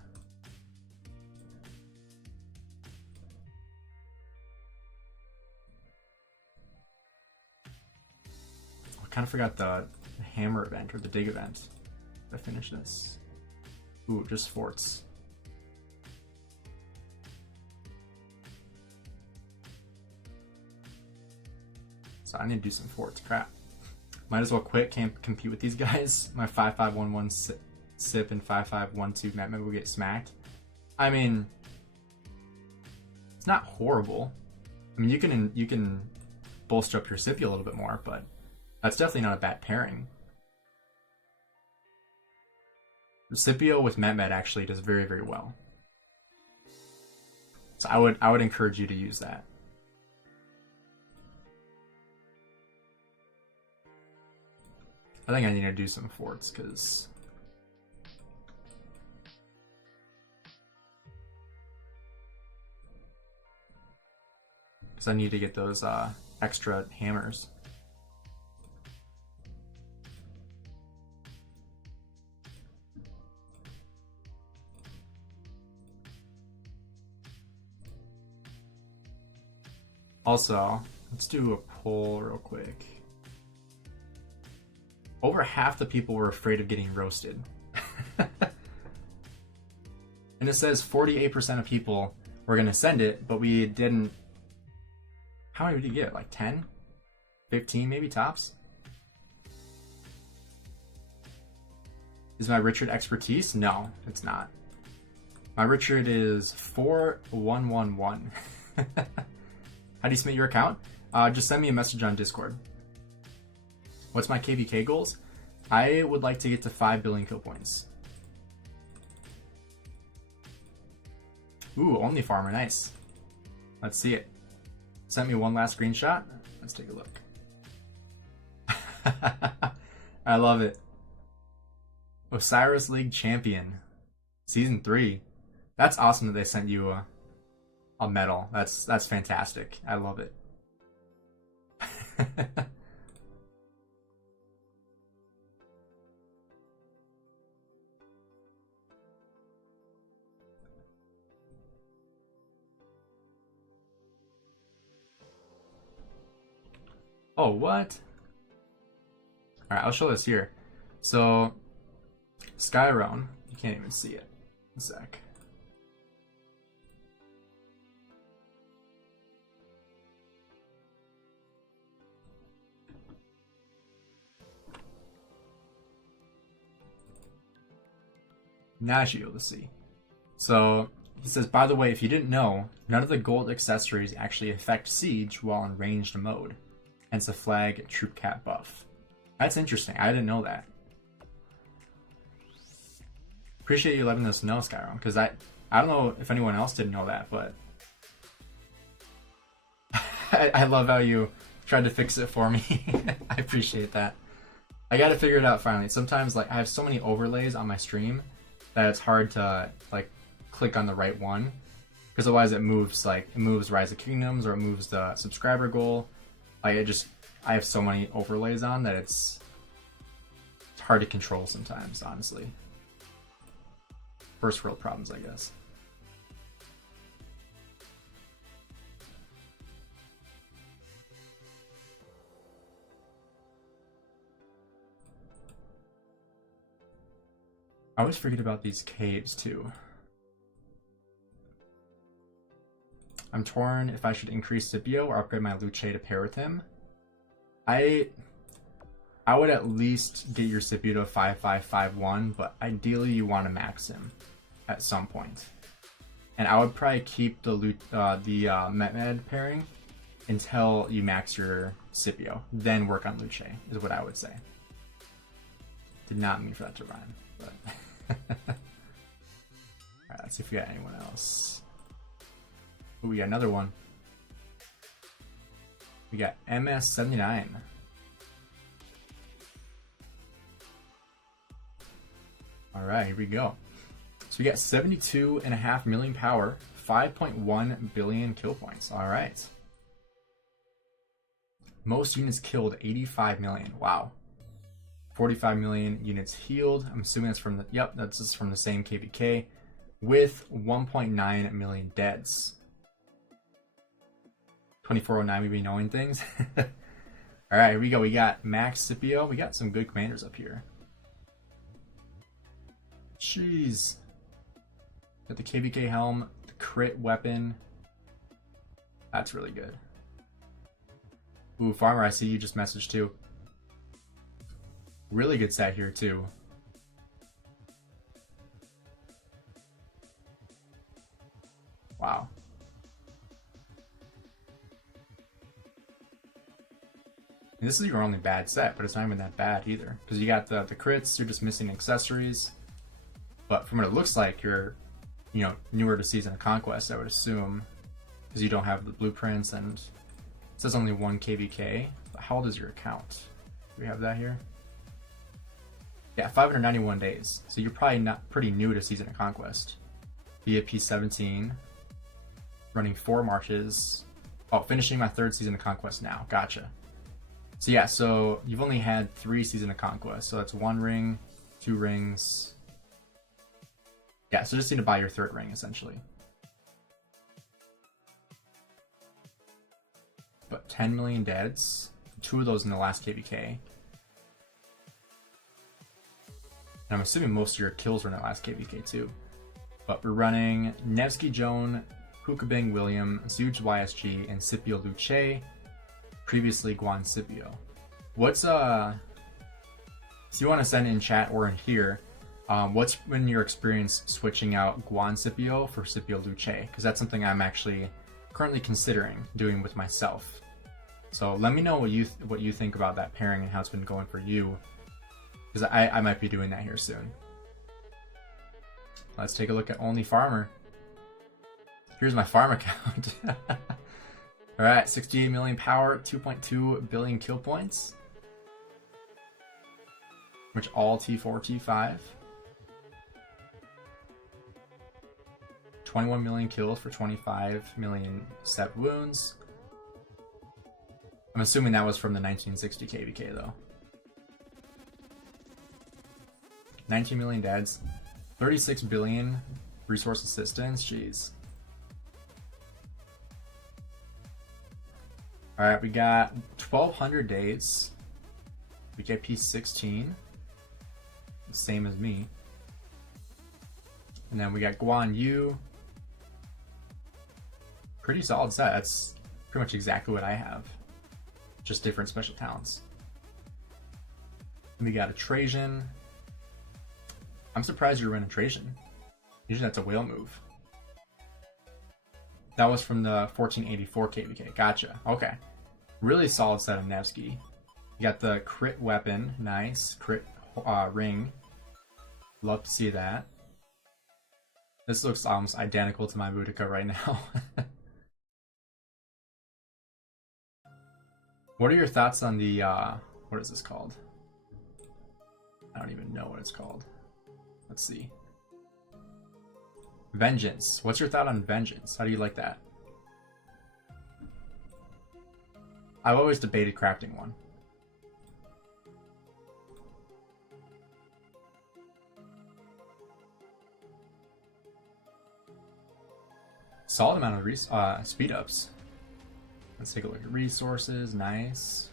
kind of forgot the hammer event or the dig event. If I finish this. Ooh, just forts. So I need to do some forts. Crap. Might as well quit. Can't compete with these guys. My 5511 sip and 5512 map will get smacked. I mean, it's not horrible. I mean, you can bolster up your Sippy a little bit more, but that's definitely not a bad pairing. Scipio with Met actually does very, very well. So I would encourage you to use that. I think I need to do some forts because I need to get those extra hammers. Also, let's do a poll real quick. Over half the people were afraid of getting roasted. And it says 48% of people were going to send it, but we didn't. How many did you get? Like 10? 15 maybe tops? Is my Richard expertise? No, it's not. My Richard is 4111. How do you submit your account? Just send me a message on Discord. What's my KVK goals? I would like to get to 5 billion kill points. Ooh, only farmer, nice. Let's see it. Sent me one last screenshot. Let's take a look. I love it. Osiris League champion, season 3. That's awesome that they sent you a medal. That's fantastic. I love it. Oh, what? Alright, I'll show this here. So, Skyron, you can't even see it. A sec. Now you should be able to see. So, he says, by the way, if you didn't know, none of the gold accessories actually affect siege while in ranged mode. Hence a flag troop cap buff. That's interesting. I didn't know that. Appreciate you letting us know, Skyrim, because I don't know if anyone else didn't know that, but I love how you tried to fix it for me. I appreciate that. I got to figure it out finally. Sometimes like I have so many overlays on my stream that it's hard to like click on the right one, because otherwise it moves Rise of Kingdoms or it moves the subscriber goal. I have so many overlays on that it's hard to control sometimes, honestly. First world problems, I guess. I always forget about these caves too. I'm torn if I should increase Scipio or upgrade my Luce to pair with him. I would at least get your Scipio to 5551, but ideally you want to max him at some point. And I would probably keep the Met pairing until you max your Scipio. Then work on Luce, is what I would say. Did not mean for that to rhyme, but... Alright, let's see if we got anyone else. Ooh, we got another one. We got MS79. Alright, here we go. So we got 72.5 million power, 5.1 billion kill points. Alright. Most units killed, 85 million. Wow. 45 million units healed. I'm assuming that's from the, yep, that's just from the same KVK, with 1.9 million deads. 2409, we be knowing things. All right, here we go. We got Max Scipio. We got some good commanders up here. Jeez. Got the KVK helm, the crit weapon. That's really good. Ooh, Farmer, I see you just messaged too. Really good set here too. Wow. And this is your only bad set, but it's not even that bad either. Because you got the crits, you're just missing accessories. But from what it looks like, you're, you know, newer to Season of Conquest, I would assume. Because you don't have the blueprints, and it says only 1 KVK. But how old is your account? Do we have that here? Yeah, 591 days. So you're probably not pretty new to Season of Conquest. VIP 17. Running 4 marches. Oh, finishing my 3rd Season of Conquest now. Gotcha. So yeah, so you've only had 3 Season of Conquest. So that's 1 ring, 2 rings. Yeah, so just need to buy your 3rd ring, essentially. But 10 million deads. 2 of those in the last KVK. And I'm assuming most of your kills were in that last KVK too. But we're running Nevsky Joan, Hookabing William, Zuge YSG, and Scipio Luce. Previously Guan Scipio. What's so you want to send in chat or in here, what's been your experience switching out Guan Scipio for Scipio Luce? Because that's something I'm actually currently considering doing with myself. So let me know what you think about that pairing and how it's been going for you. Because I might be doing that here soon. Let's take a look at Only Farmer. Here's my farm account. Alright, 68 million power, 2.2 billion kill points. Which all T4, T5. 21 million kills for 25 million set wounds. I'm assuming that was from the 1960 KVK though. 19 million deads. 36 billion resource assistance, jeez. Alright, we got 1200 days. We get P16. Same as me. And then we got Guan Yu. Pretty solid set. That's pretty much exactly what I have. Just different special talents. And we got a Trajan. I'm surprised you're running Trajan. Usually that's a whale move. That was from the 1484 KVK. Gotcha. Okay. Really solid set of Nevsky. You got the crit weapon. Nice. Crit ring. Love to see that. This looks almost identical to my Boudica right now. What are your thoughts on the, what is this called? I don't even know what it's called. Let's see. Vengeance. What's your thought on Vengeance? How do you like that? I've always debated crafting one. Solid amount of speed ups. Let's take a look at resources. Nice.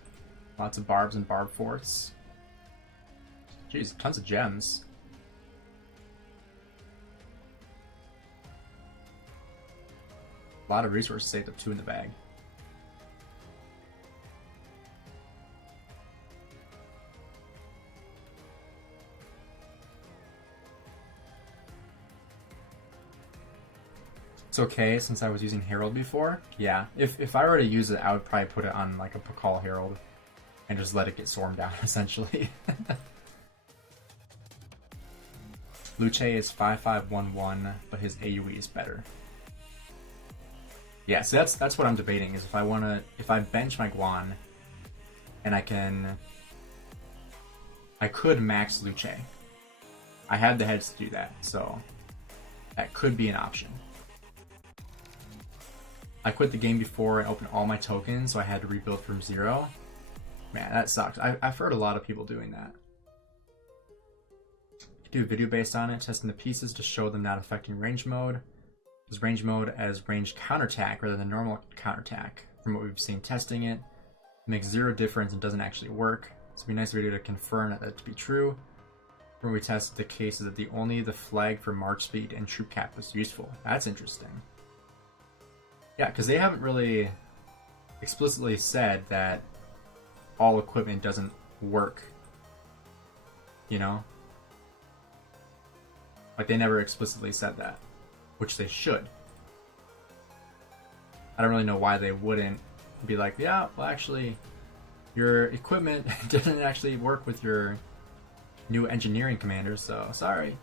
Lots of barbs and barb forts. Jeez, tons of gems. A lot of resources saved up 2 in the bag. It's okay since I was using Herald before. Yeah, if I were to use it, I would probably put it on like a Pakal Herald and just let it get stormed down essentially. Luce is 5511, but his AoE is better. Yeah, so that's what I'm debating, is if I bench my Guan and I could max Luce. I have the heads to do that, so that could be an option. I quit the game before and opened all my tokens, so I had to rebuild from 0. Man, that sucks. I've heard a lot of people doing that. Do a video based on it, testing the pieces to show them not affecting range mode. Is range mode as range counterattack rather than normal counterattack from what we've seen testing it. makes zero difference and doesn't actually work. So it'd be nice video to confirm that to be true. When we tested the cases that only the flag for march speed and troop cap was useful. That's interesting. Yeah, because they haven't really explicitly said that all equipment doesn't work. You know? Like, they never explicitly said that, which they should. I don't really know why they wouldn't be like, yeah, well, actually, your equipment doesn't actually work with your new engineering commander, so sorry.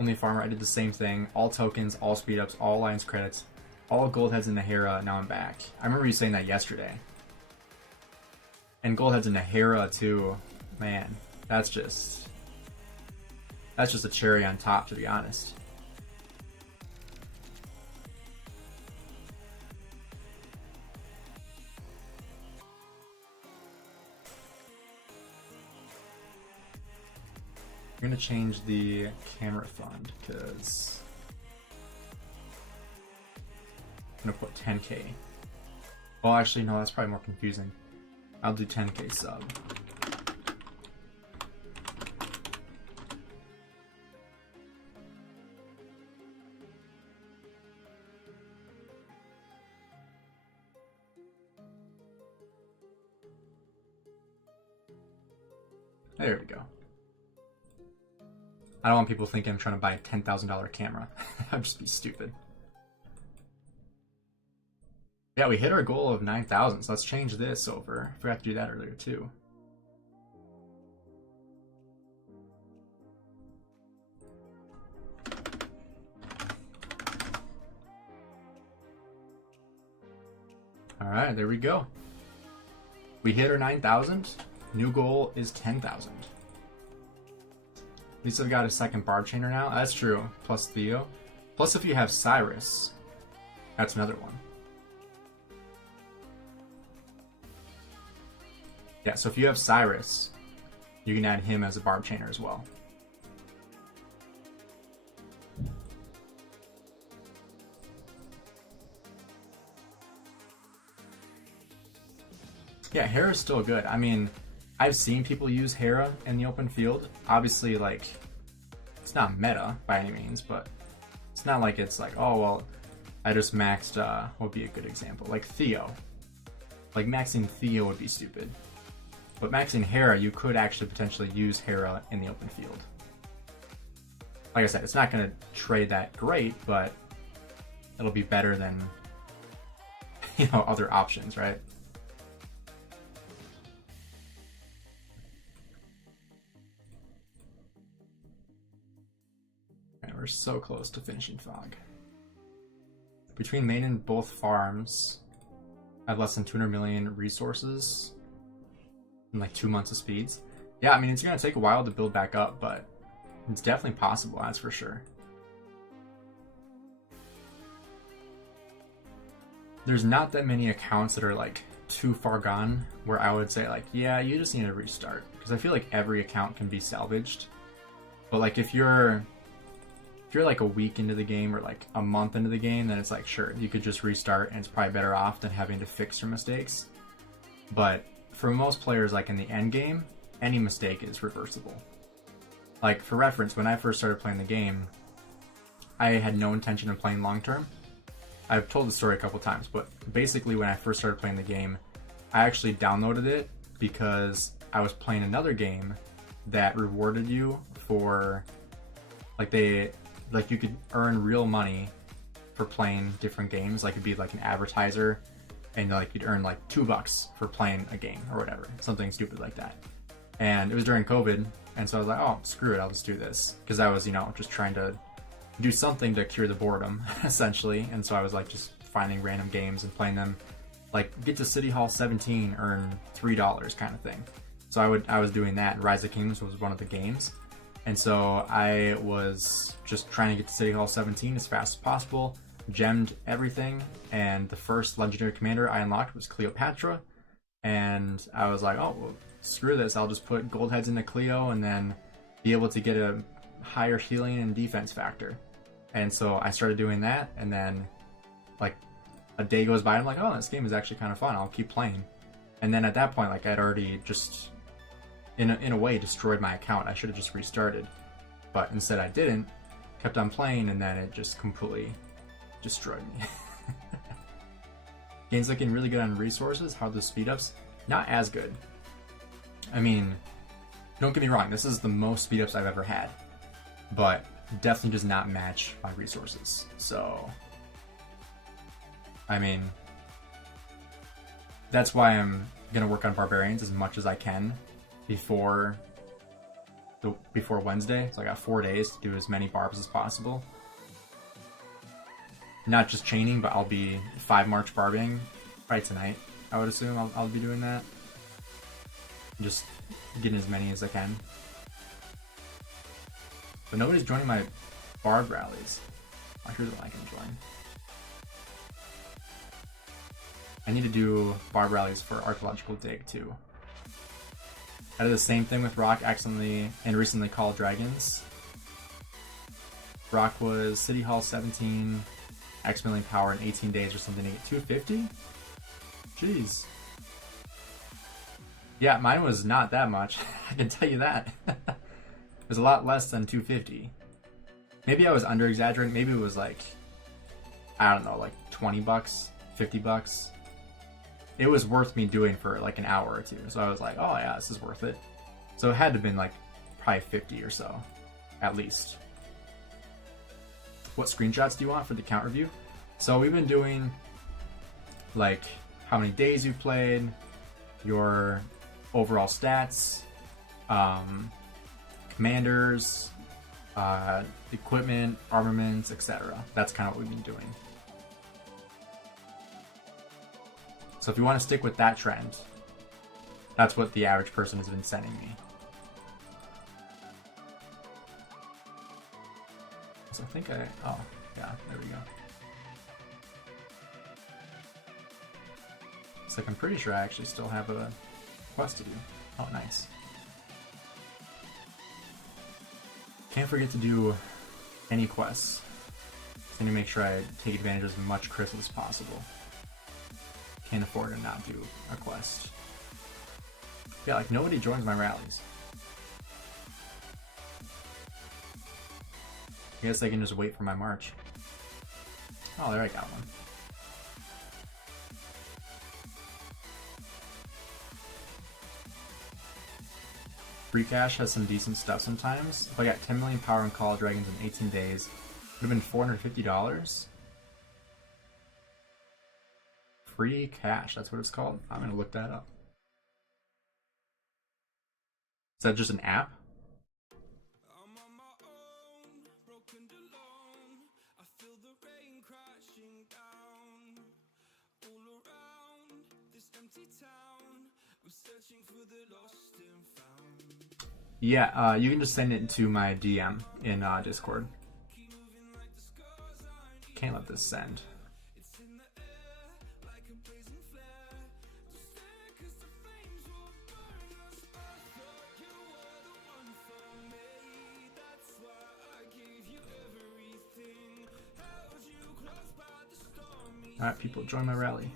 Only farmer, I did the same thing. All tokens, all speed ups, all alliance credits, all gold heads in the Hera, now I'm back. I remember you saying that yesterday. And gold heads in the Hera too. Man, that's just a cherry on top, to be honest. I'm gonna change the camera font because I'm gonna put 10K. Well, actually, no, that's probably more confusing. I'll do 10K sub. There we go. I don't want people thinking I'm trying to buy a $10,000 camera. I'd just be stupid. Yeah, we hit our goal of 9,000, so let's change this over. I forgot to do that earlier too. Alright, there we go. We hit our 9,000. New goal is 10,000. At least I've got a second barb chainer now. That's true. Plus Theo. Plus if you have Cyrus, that's another one. Yeah, so if you have Cyrus, you can add him as a barb chainer as well. Yeah, Hera's still good. I mean, I've seen people use Hera in the open field. Obviously, like, it's not meta by any means, but it's not like it's like, oh, well, I just maxed, what would be a good example? Like Theo. Like, maxing Theo would be stupid. But maxing Hera, you could actually potentially use Hera in the open field. Like I said, it's not going to trade that great, but it'll be better than, you know, other options, right? We're so close to finishing Fog. Between main and both farms, I have less than 200 million resources and like 2 months of speeds. Yeah, I mean, it's going to take a while to build back up, but it's definitely possible, that's for sure. There's not that many accounts that are like too far gone where I would say like, yeah, you just need to restart. Because I feel like every account can be salvaged. But like if you're like a week into the game or like a month into the game, then it's like, sure, you could just restart and it's probably better off than having to fix your mistakes. But for most players, like in the end game, any mistake is reversible. Like for reference, when I first started playing the game, I had no intention of playing long term. I've told the story a couple times, but basically when I first started playing the game, I actually downloaded it because I was playing another game that rewarded you for like you could earn real money for playing different games. Like it'd be like an advertiser and like you'd earn like $2 for playing a game or whatever, something stupid like that. And it was during COVID, and so I was like, oh, screw it, I'll just do this. Because I was, you know, just trying to do something to cure the boredom, essentially. And so I was like just finding random games and playing them. Like, get to City Hall 17, earn $3 kind of thing. So I was doing that, and Rise of Kingdoms was one of the games. And so I was just trying to get to City Hall 17 as fast as possible, gemmed everything, and the first legendary commander I unlocked was Cleopatra. And I was like, oh, well, screw this, I'll just put gold heads into Cleo and then be able to get a higher healing and defense factor. And so I started doing that, and then like a day goes by, and I'm like, oh, this game is actually kind of fun. I'll keep playing. And then at that point, like I'd already just in a way destroyed my account. I should have just restarted, but instead I didn't. Kept on playing, and then it just completely destroyed me. Game's looking really good on resources. How are the speed ups? Not as good. I mean, don't get me wrong, this is the most speed ups I've ever had, but definitely does not match my resources. So, I mean, that's why I'm gonna work on barbarians as much as I can before Wednesday. So I got 4 days to do as many barbs as possible. Not just chaining, but I'll be 5 March barbing right tonight. I would assume I'll be doing that. Just getting as many as I can. But nobody's joining my barb rallies. Oh, here's what I can join. I need to do barb rallies for archaeological dig too. I did the same thing with Rock accidentally and recently called dragons. Rock was City Hall 17, X million power in 18 days or something to get 250? Jeez. Yeah, mine was not that much. I can tell you that. It was a lot less than 250. Maybe I was under exaggerating. Maybe it was like, I don't know, like 20 bucks, 50 bucks. It was worth me doing for like an hour or two. So I was like, oh yeah, this is worth it. So it had to have been like probably 50 or so, at least. What screenshots do you want for the count review? So we've been doing like how many days you've played, your overall stats, commanders, equipment, armaments, etc. That's kind of what we've been doing. So if you want to stick with that trend, that's what the average person has been sending me. So I think oh, yeah, there we go. It's like I'm pretty sure I actually still have a quest to do. Oh, nice. Can't forget to do any quests. I need to make sure I take advantage of as much crystal as possible. Can't afford to not do a quest. Yeah, like nobody joins my rallies. I guess I can just wait for my March. Oh, there I got one. Free cash has some decent stuff sometimes. If I got 10 million power and call dragons in 18 days, it would have been $450. Free cash, that's what it's called? I'm gonna look that up. Is that just an app? Yeah, you can just send it to my DM in Discord. Can't let this send. Alright, people, join my rally.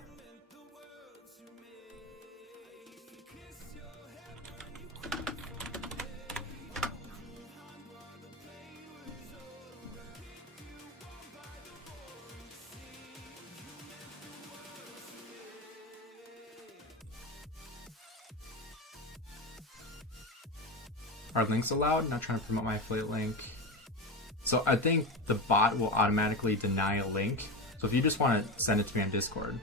Are links allowed? Not trying to promote my affiliate link. So I think the bot will automatically deny a link. So if you just want to send it to me on Discord.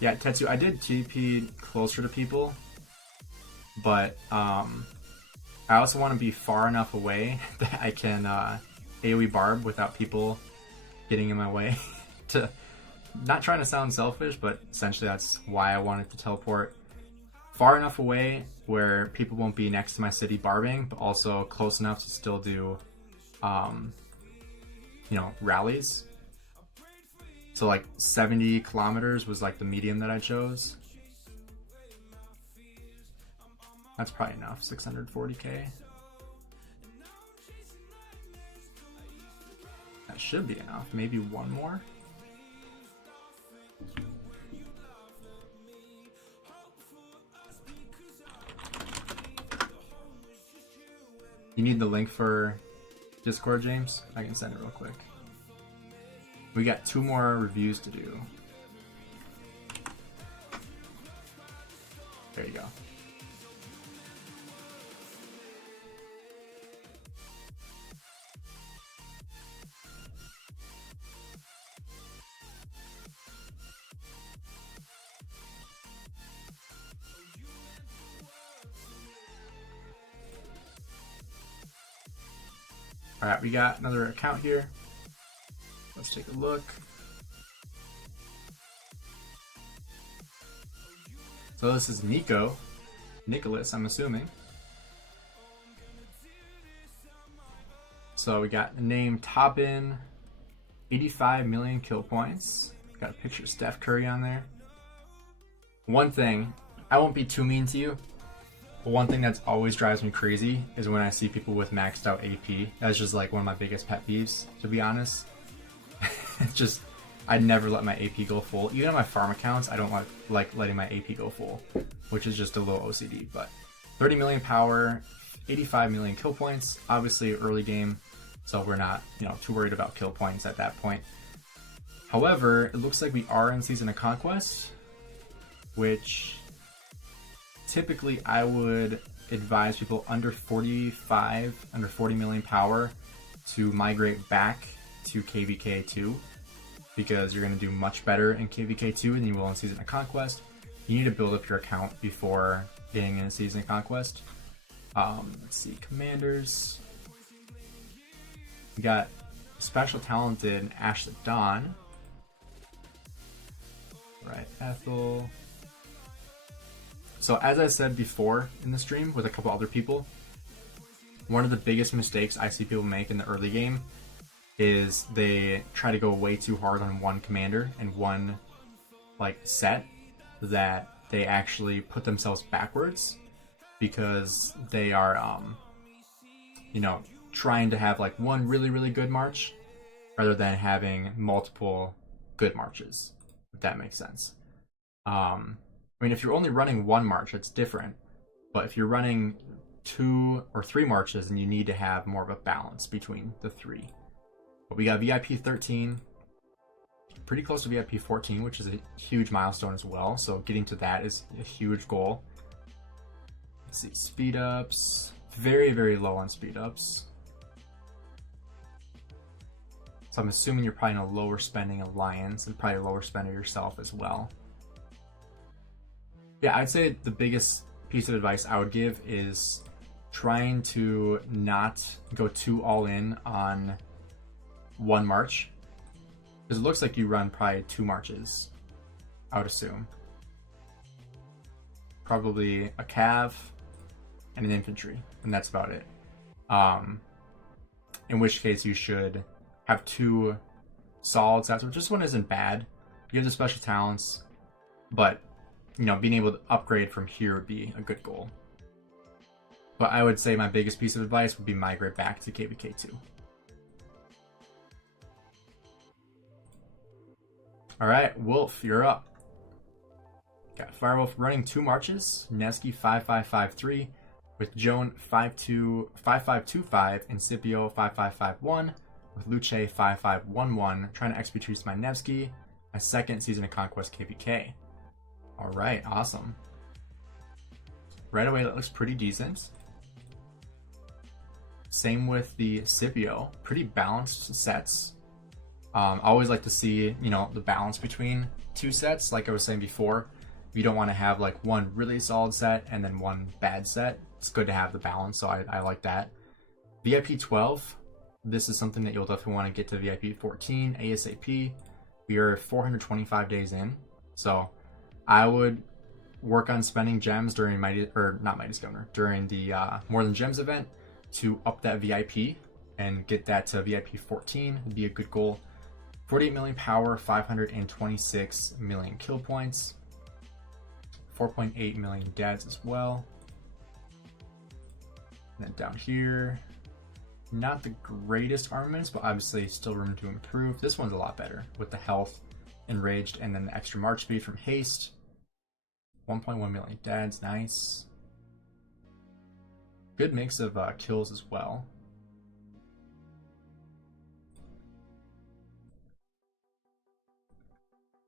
Yeah, Tetsu, I did TP closer to people, but I also want to be far enough away that I can AoE barb without people getting in my way. To not trying to sound selfish, but essentially that's why I wanted to teleport far enough away where people won't be next to my city barbing, but also close enough to still do, you know, rallies. So like 70 kilometers was like the medium that I chose. That's probably enough, 640k. That should be enough. Maybe one more. You need the link for Discord, James? I can send it real quick. We got 2 more reviews to do. There you go. All right, we got another account here. Let's take a look. So this is Nicolas, I'm assuming. So we got the name Toppin, 85 million kill points. Got a picture of Steph Curry on there. One thing, I won't be too mean to you, but one thing that's always drives me crazy is when I see people with maxed out AP. That's just like one of my biggest pet peeves, to be honest. It's just, I never let my AP go full. Even on my farm accounts, I don't like letting my AP go full, which is just a little OCD. But 30 million power, 85 million kill points, obviously early game, so we're not, too worried about kill points at that point. However, it looks like we are in Season of Conquest, which typically I would advise people under 40 million power to migrate back to KVK 2, because you're going to do much better in KVK 2 than you will in Season of Conquest. You need to build up your account before getting in Season of Conquest. Let's see, commanders. We got special talented Ash the Dawn. Right, Ethel. So as I said before in the stream with a couple other people, one of the biggest mistakes I see people make in the early game is they try to go way too hard on one commander and one set, that they actually put themselves backwards because they are trying to have one really good march rather than having multiple good marches, if that makes sense. I mean, if you're only running one march, it's different, but if you're running 2 or 3 marches, then you need to have more of a balance between the 3. But we got VIP 13, pretty close to VIP 14, which is a huge milestone as well. So getting to that is a huge goal. Let's see, speed ups, very low on speed ups. So I'm assuming you're probably in a lower spending alliance and probably a lower spender yourself as well. Yeah, I'd say the biggest piece of advice I would give is trying to not go too all in on one march, because it looks like you run probably 2 marches, I would assume. Probably a cav and an infantry, and that's about it. In which case you should have 2 solid sets, which this one isn't bad. You have the special talents, but being able to upgrade from here would be a good goal. But I would say my biggest piece of advice would be migrate back to KVK 2. All right, Wolf, you're up. Got Firewolf running 2 marches, Nevsky 5553, with Joan 5525 and Scipio 5551, with Luce 5511, trying to expertise my Nevsky, my second Season of Conquest KVK. All right, awesome. Right away, that looks pretty decent. Same with the Scipio, pretty balanced sets. I always like to see, the balance between 2 sets. Like I was saying before, you don't want to have one really solid set and then one bad set. It's good to have the balance, so I like that. VIP 12, this is something that you'll definitely want to get to VIP 14 ASAP. We are 425 days in, so I would work on spending gems during during the More Than Gems event to up that VIP and get that to VIP 14 would be a good goal. 48 million power, 526 million kill points, 4.8 million deads as well. And then down here, not the greatest armaments, but obviously still room to improve. This one's a lot better with the health, enraged, and then the extra march speed from haste. 1.1 million deads, nice. Good mix of kills as well.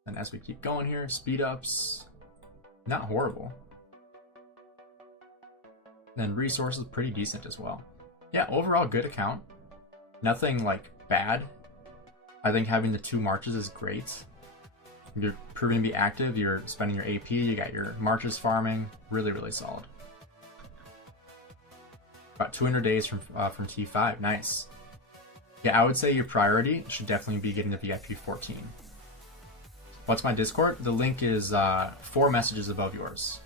And as we keep going here, speed ups, not horrible. Then resources, pretty decent as well. Yeah, overall good account. Nothing like bad. I think having the 2 marches is great. You're proving to be active, you're spending your AP, you got your marches farming. Really, really solid. About 200 days from T5, nice. Yeah, I would say your priority should definitely be getting the VIP 14. What's my Discord? The link is 4 messages above yours.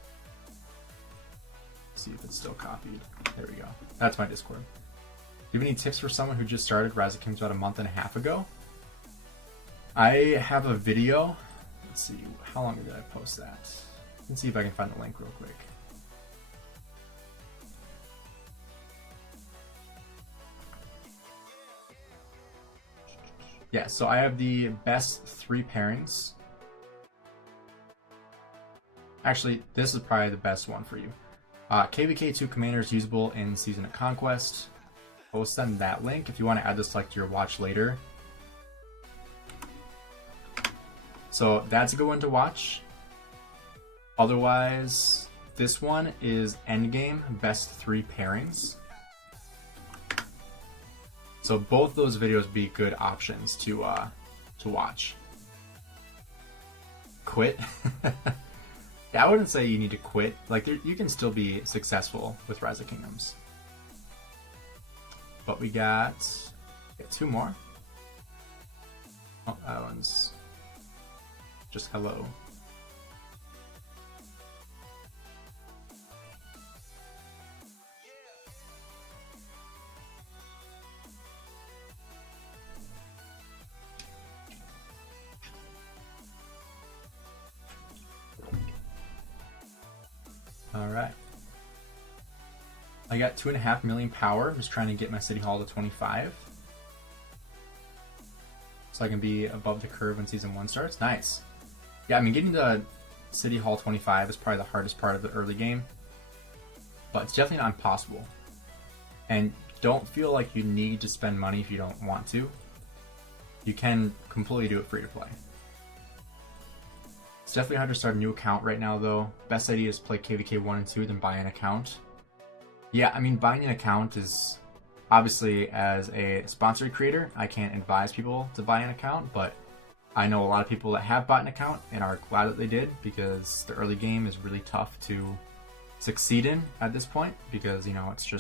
See if it's still copied. There we go. That's my Discord. Do you have any tips for someone who just started Rise of Kings about a month and a half ago? I have a video. Let's see, how long did I post that? Let's see if I can find the link real quick. Yeah, so I have the best 3 pairings. Actually, this is probably the best one for you. KVK 2 commanders usable in Season of Conquest. I'll send that link if you want to add this to like your watch later. So that's a good one to watch. Otherwise, this one is Endgame best 3 pairings. So both those videos would be good options to watch. Quit. Yeah, I wouldn't say you need to quit. Like, you can still be successful with Rise of Kingdoms. But we got 2 more. Oh, that one's just hello. Alright. I got 2.5 million power. I'm just trying to get my City Hall to 25. So I can be above the curve when Season 1 starts. Nice. Yeah, I mean, getting to City Hall 25 is probably the hardest part of the early game. But it's definitely not impossible. And don't feel like you need to spend money if you don't want to. You can completely do it free to play. It's definitely hard to start a new account right now, though. Best idea is play KVK 1 and 2, then buy an account. Yeah, I mean, buying an account is obviously, as a sponsored creator, I can't advise people to buy an account, but I know a lot of people that have bought an account and are glad that they did, because the early game is really tough to succeed in at this point, because, you know, it's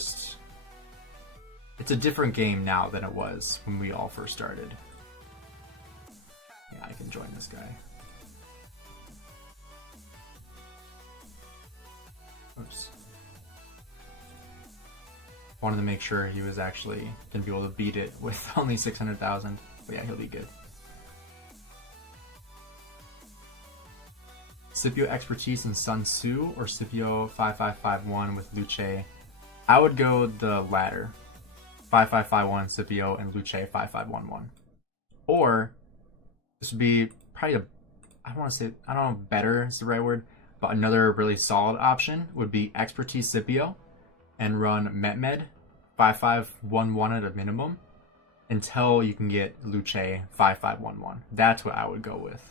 a different game now than it was when we all first started. Yeah, I can join this guy. Oops. Wanted to make sure he was actually going to be able to beat it with only 600,000. But yeah, he'll be good. Scipio expertise in Sun Tzu or Scipio 5551 with Luce. I would go the latter. 5551 Scipio and Luce 5511. Or this would be probably I don't know if better is the right word, but another really solid option would be expertise Scipio and run Metmed 5511 at a minimum until you can get Luce 5511. That's what I would go with.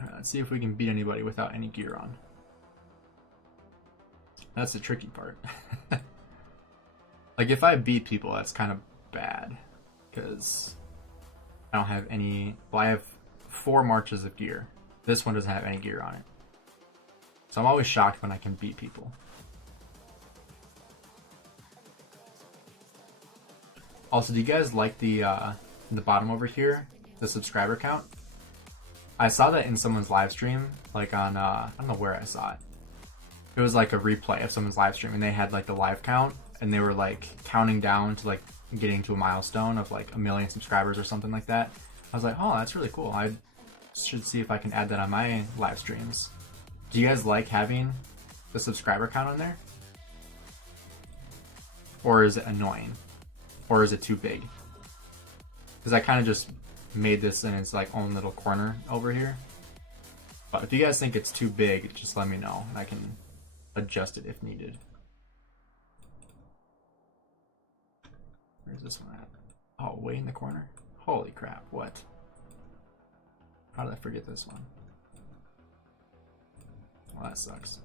Alright, let's see if we can beat anybody without any gear on. That's the tricky part. Like, if I beat people, that's kind of bad, because I don't have any. Well, I have 4 marches of gear. This one doesn't have any gear on it. So I'm always shocked when I can beat people. Also, do you guys like the in the bottom over here, the subscriber count? I saw that in someone's live stream, like on I don't know where I saw it. It was like a replay of someone's live stream, and they had like the live count, and they were like counting down to like getting to a milestone of like 1 million subscribers or something like that. I was like, oh, that's really cool. I should see if I can add that on my live streams. Do you guys like having the subscriber count on there? Or is it annoying? Or is it too big? Because I kind of just made this in its like own little corner over here. But if you guys think it's too big, just let me know. I can adjust it if needed. Where's this one at? Oh, way in the corner? Holy crap, what? How did I forget this one? Well, that sucks.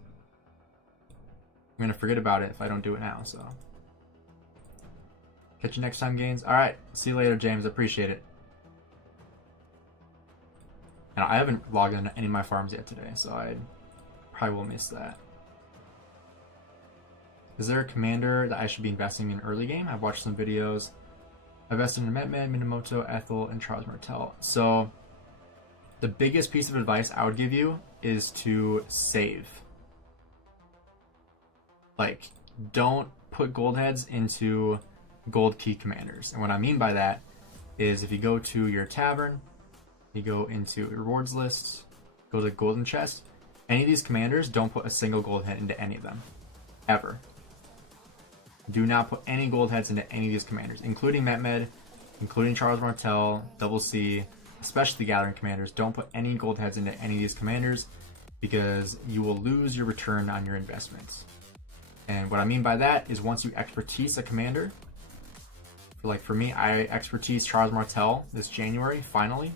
I'm gonna forget about it if I don't do it now, so. Catch you next time, Gainz. Alright, see you later, James. Appreciate it. And I haven't logged into any of my farms yet today, so I probably will miss that. Is there a commander that I should be investing in early game? I've watched some videos. I invested in Metman, Minamoto, Ethel, and Charles Martell. So, the biggest piece of advice I would give you is to save. Like, don't put gold heads into gold key commanders. And what I mean by that is if you go to your tavern, you go into rewards list, go to golden chest, any of these commanders, don't put a single gold head into any of them. Ever. Do not put any gold heads into any of these commanders, including Metmed, including Charles Martell, Double C, especially the Gathering commanders. Don't put any gold heads into any of these commanders because you will lose your return on your investments. And what I mean by that is once you expertise a commander, for me, I expertise Charles Martell this January, finally.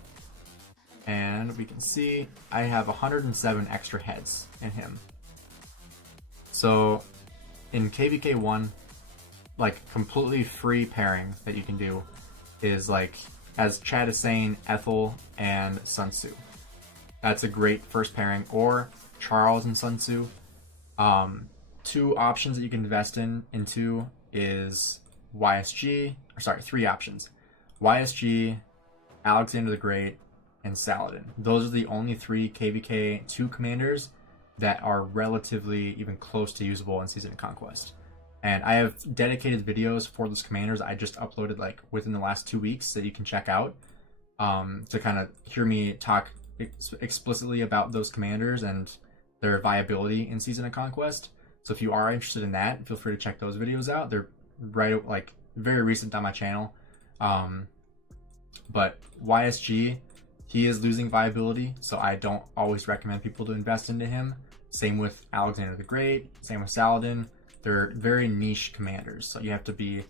And we can see I have 107 extra heads in him. So in KVK 1, like completely free pairing that you can do is like, as Chad is saying, Ethel and Sun Tzu. That's a great first pairing, or Charles and Sun Tzu. Two options that you can invest into is YSG, or sorry, three options. YSG, Alexander the Great, and Saladin. Those are the only three KVK 2 commanders that are relatively even close to usable in Season of Conquest. And I have dedicated videos for those commanders I just uploaded like within the last 2 weeks that you can check out to kind of hear me talk explicitly about those commanders and their viability in Season of Conquest. So if you are interested in that, feel free to check those videos out. They're right, like very recent on my channel. But YSG, he is losing viability, so I don't always recommend people to invest into him. Same with Alexander the Great, same with Saladin. They're very niche commanders, so you have to be a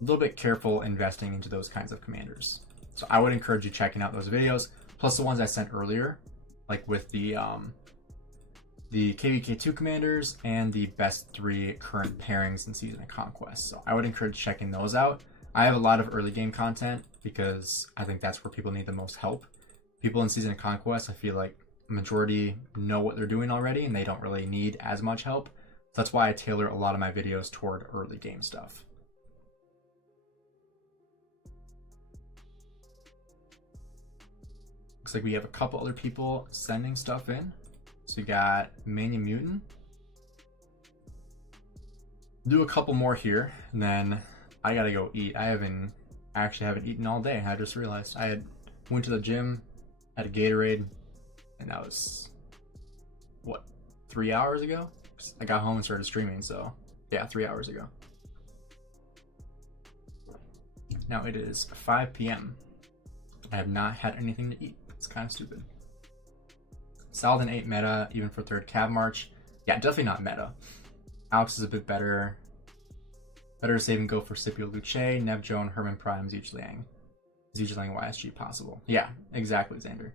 little bit careful investing into those kinds of commanders. So I would encourage you checking out those videos, plus the ones I sent earlier, like with the KVK 2 commanders and the best 3 current pairings in Season of Conquest. So I would encourage checking those out. I have a lot of early game content because I think that's where people need the most help. People in Season of Conquest, I feel like the majority know what they're doing already and they don't really need as much help. So that's why I tailor a lot of my videos toward early game stuff. Looks like we have a couple other people sending stuff in. So we got Mania Mutant. Do a couple more here, and then I gotta go eat. I actually haven't eaten all day. I just realized went to the gym, had a Gatorade, and that was what, 3 hours ago? I got home and started streaming, so yeah, 3 hours ago. Now it is 5 p.m. I have not had anything to eat. It's kind of stupid. Saladin 8 meta, even for third Cav March. Yeah, definitely not meta. Alex is a bit better. Better to save and go for Scipio Luce, Nev Joan, Herman Prime, Zichliang. Zichliang YSG possible. Yeah, exactly, Xander.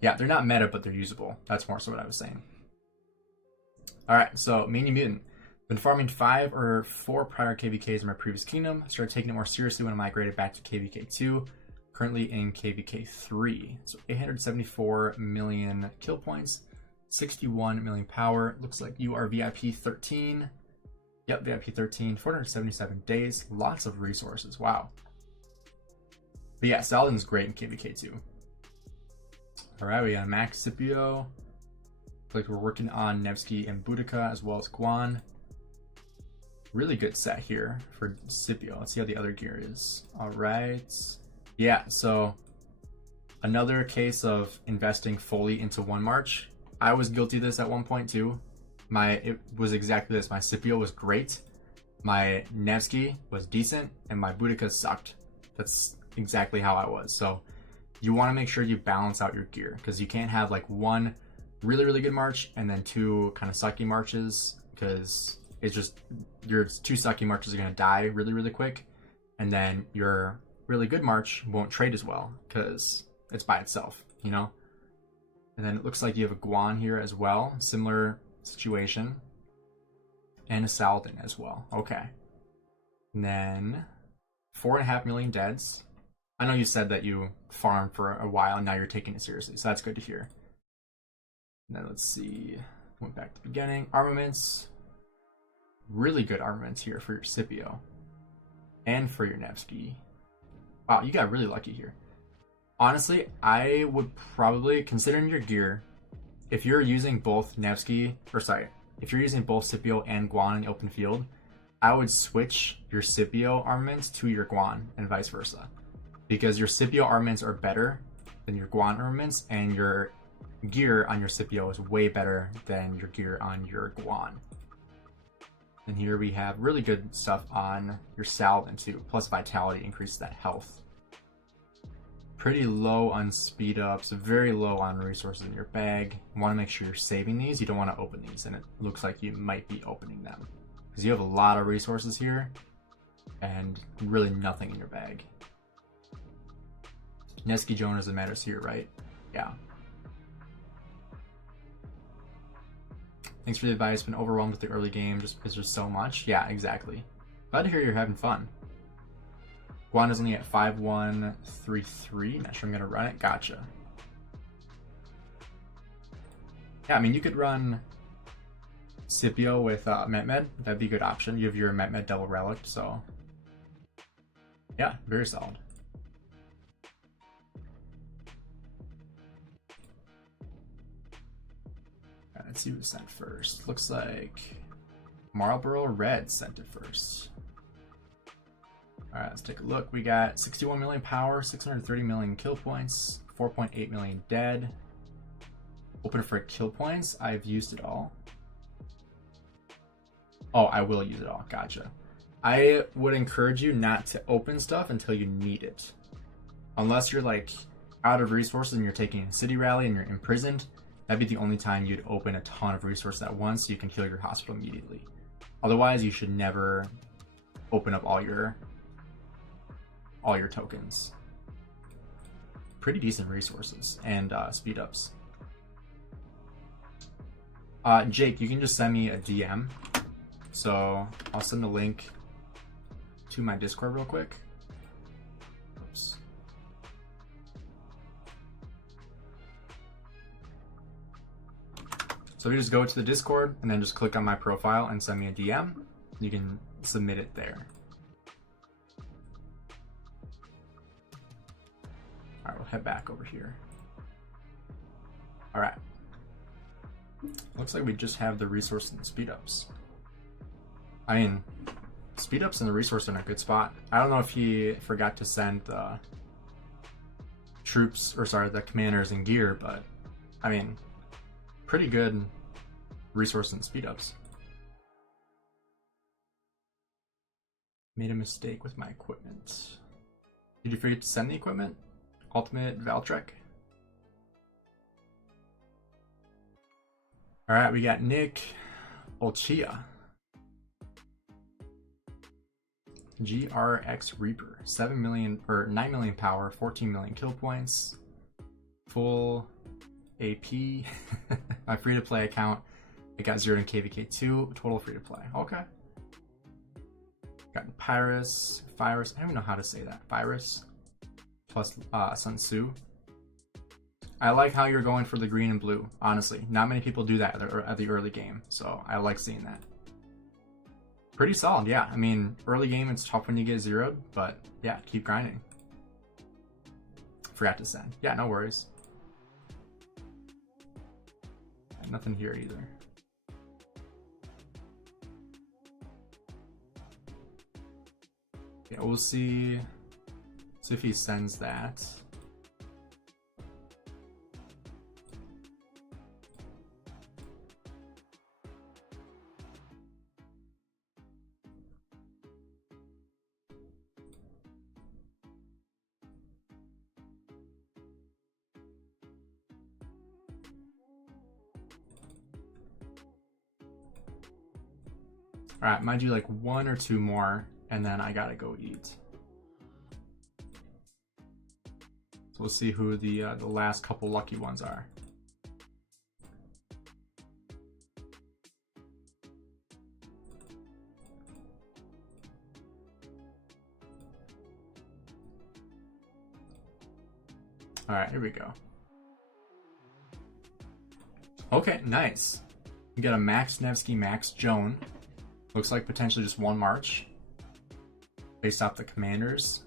Yeah, they're not meta, but they're usable. That's more so what I was saying. Alright, so Mania Mutant. Been farming 5 or 4 prior KVKs in my previous kingdom. Started taking it more seriously when I migrated back to KVK 2. Currently in KVK 3. So 874 million kill points, 61 million power. Looks like you are VIP 13. Yep, VIP 13, 477 days. Lots of resources. Wow. But yeah, Saladin's great in KVK 2. Alright, we got Max Scipio. Looks like we're working on Nevsky and Boudica as well as Guan. Really good set here for Scipio. Let's see how the other gear is. Alright. Yeah, so another case of investing fully into one march. I was guilty of this at one point too. It was exactly this. My Scipio was great, my Nevsky was decent, and my Boudica sucked. That's exactly how I was. So you want to make sure you balance out your gear, because you can't have like one really, really good march and then two kind of sucky marches, because it's just your two sucky marches are going to die really, really quick. And then your really good march won't trade as well because it's by itself, you know? And then it looks like you have a Guan here as well. Similar situation. And a Saladin as well. Okay. And then 4.5 million deads. I know you said that you farmed for a while and now you're taking it seriously, so that's good to hear. And then let's see. Went back to the beginning. Armaments. Really good armaments here for your Scipio. And for your Nevsky. Wow, you got really lucky here. Honestly, I would probably, considering your gear, if you're using both Nevsky, if you're using both Scipio and Guan in the open field, I would switch your Scipio armaments to your Guan and vice versa. Because your Scipio armaments are better than your Guan armaments, and your gear on your Scipio is way better than your gear on your Guan. And here we have really good stuff on your Saladin too, plus Vitality increases that health. Pretty low on speed ups, very low on resources in your bag. You want to make sure you're saving these. You don't want to open these, and it looks like you might be opening them because you have a lot of resources here and really nothing in your bag. Nevsky Jonas matters here, right? Yeah. Thanks for the advice. Been overwhelmed with the early game just because there's so much. Yeah, exactly. Glad to hear you're having fun. Guan is only at 5133. Not sure I'm gonna run it. Gotcha. Yeah, I mean you could run Scipio with Metmed. That'd be a good option. You have your Metmed double relic, so yeah, very solid. Right, let's see who sent first. Looks like Marboro Red sent it first. All right, let's take a look. We got 61 million power, 630 million kill points, 4.8 million dead. Open for kill points. I've used it all. Oh, I will use it all. Gotcha. I would encourage you not to open stuff until you need it. Unless you're like out of resources and you're taking a city rally and you're imprisoned, that'd be the only time you'd open a ton of resources at once so you can heal your hospital immediately. Otherwise, you should never open up all your tokens. Pretty decent resources and speed ups. Jake, you can just send me a DM. So I'll send a link to my Discord real quick. Oops. So if you just go to the Discord and then just click on my profile and send me a DM, you can submit it there. All right, we'll head back over here. All right. Looks like we just have the resource and the speed ups. I mean, speed ups and the resource are in a good spot. I don't know if he forgot to send the troops, or sorry, the commanders and gear, but I mean, pretty good resource and speed ups. Made a mistake with my equipment. Did you forget to send the equipment? Ultimate Valtrek. All right, we got Nick Olchia. GRX Reaper, 7 million or 9 million power, 14 million kill points, full AP. My free to play account, it got 0 in KVK2, total free to play. Okay. Got Pyrus, Virus, I don't even know how to say that. Virus plus Sun Tzu. I like how you're going for the green and blue, honestly. Not many people do that at the early game, so I like seeing that. Pretty solid, yeah. I mean, early game, it's tough when you get zeroed, but yeah, keep grinding. Forgot to send. Yeah, no worries. Nothing here either. Yeah, we'll see if he sends that. Alright, might do like 1 or 2 more, and then I gotta go eat. So we'll see who the last couple lucky ones are. Alright, here we go. Okay, nice. We got a Max Nevsky, Max Joan. Looks like potentially just 1 March. Based off the commanders.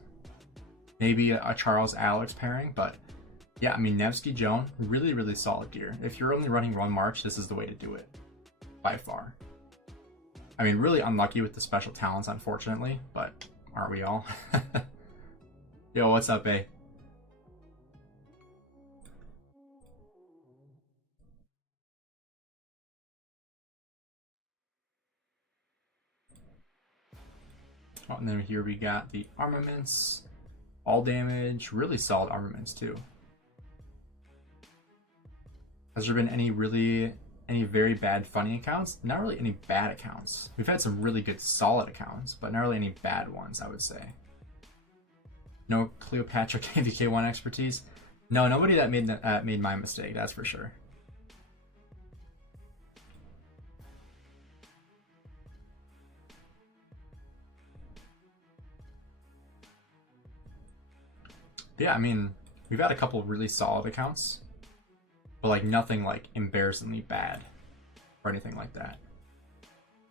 Maybe a Charles Alex pairing, but yeah, I mean, Nevsky Joan, really, really solid gear. If you're only running 1 March, this is the way to do it. By far. I mean, really unlucky with the special talents, unfortunately, but aren't we all? Yo, what's up, eh? Oh, and then here we got the armaments, all damage, really solid armaments too. Has there been any very bad funny accounts? Not really any bad accounts. We've had some really good solid accounts, but not really any bad ones, I would say. No Cleopatra KVK1 expertise? No, nobody that made my mistake, that's for sure. Yeah, I mean, we've had a couple of really solid accounts, but like nothing like embarrassingly bad or anything like that.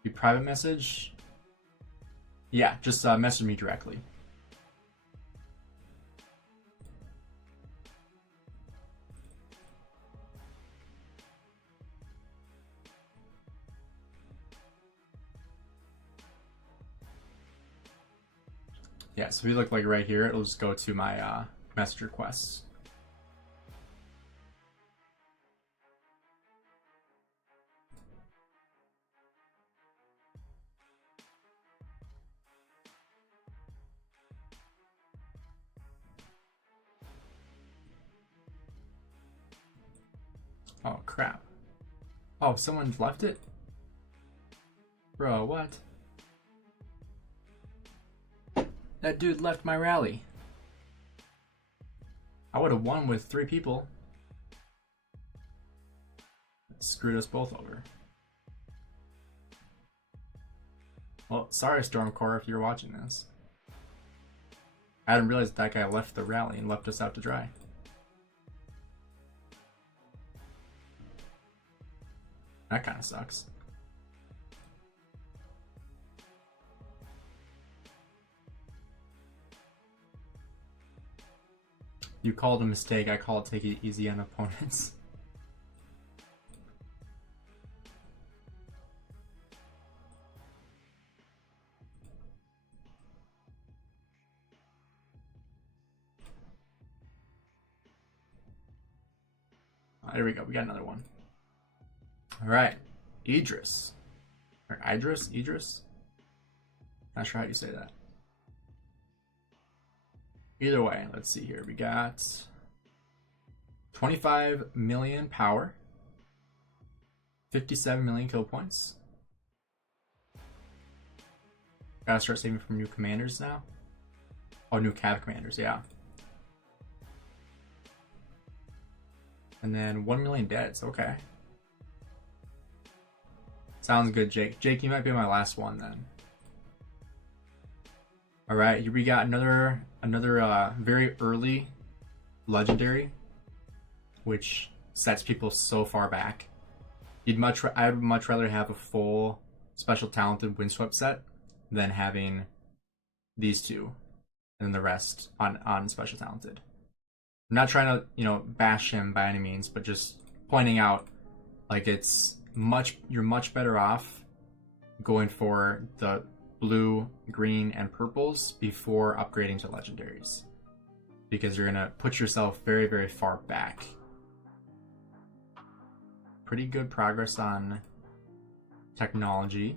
You private message? Yeah, just message me directly. Yeah, so if you look like right here, it'll just go to my message requests. Oh crap. Oh, someone left it? Bro, what? That dude left my rally. I would have won with 3 people. It screwed us both over. Well, sorry Stormcore if you're watching this. I didn't realize that guy left the rally and left us out to dry. That kind of sucks. You called a mistake, I call it take it easy on opponents. There we go, we got another one. Alright, Idris. Or Idris? Not sure how you say that. Either way, let's see here. We got 25 million power, 57 million kill points. Gotta start saving from new commanders now. Oh, new cav commanders, yeah. And then 1 million deads, okay. Sounds good, Jake. Jake, you might be my last one then. All right, here we got another very early legendary, which sets people so far back. I'd much rather have a full special talented windswept set than having these two, and then the rest on special talented. I'm not trying to bash him by any means, but just pointing out like you're much better off going for the blue, green, and purples before upgrading to legendaries, because you're gonna put yourself very, very far back. Pretty good progress on technology.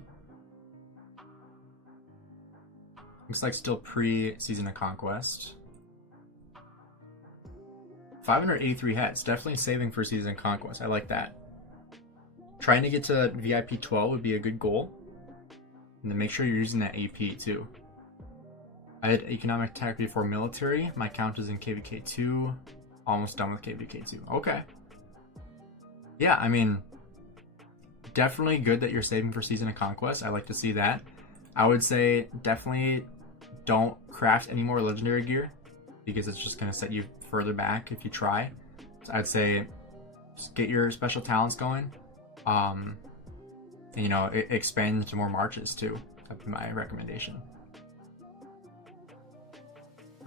Looks like still pre-Season of Conquest. 583 heads, definitely saving for Season of Conquest. I like that. Trying to get to VIP 12 would be a good goal. And then make sure you're using that AP too. I had economic tech before military. My count is in KVK 2. Almost done with KVK 2. Okay. Yeah, I mean, definitely good that you're saving for Season of Conquest. I like to see that. I would say definitely don't craft any more legendary gear because it's just going to set you further back if you try. So I'd say just get your special talents going. And, you know, expand into more marches too. That'd be my recommendation.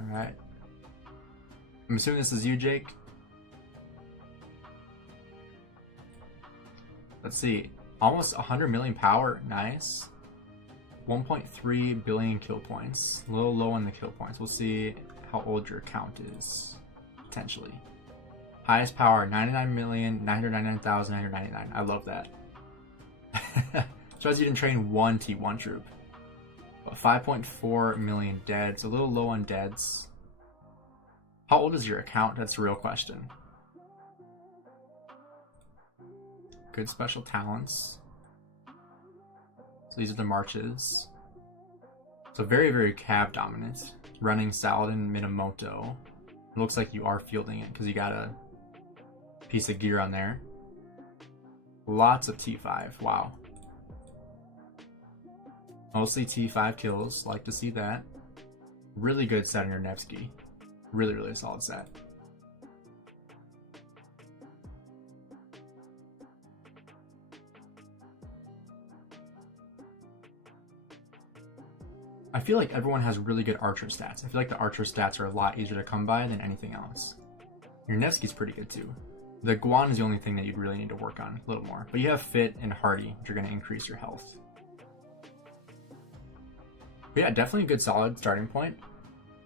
Alright. I'm assuming this is you, Jake. Let's see. Almost 100 million power. Nice. 1.3 billion kill points. A little low on the kill points. We'll see how old your account is. Potentially. Highest power, 99,999,999. I love that. Shows you didn't train one T1 troop. But 5.4 million deads. A little low on deads. How old is your account? That's a real question. Good special talents. So these are the marches. So very, very cab dominant. Running Saladin Minamoto. It looks like you are fielding it because you got a piece of gear on there. Lots of T5. Wow. Mostly T5 kills. Like to see that. Really good set on your Nevsky. Really, really solid set. I feel like everyone has really good archer stats. I feel like the archer stats are a lot easier to come by than anything else. Your Nevsky's pretty good too. The Guan is the only thing that you'd really need to work on a little more. But you have Fit and Hardy, which are going to increase your health. But yeah, definitely a good solid starting point.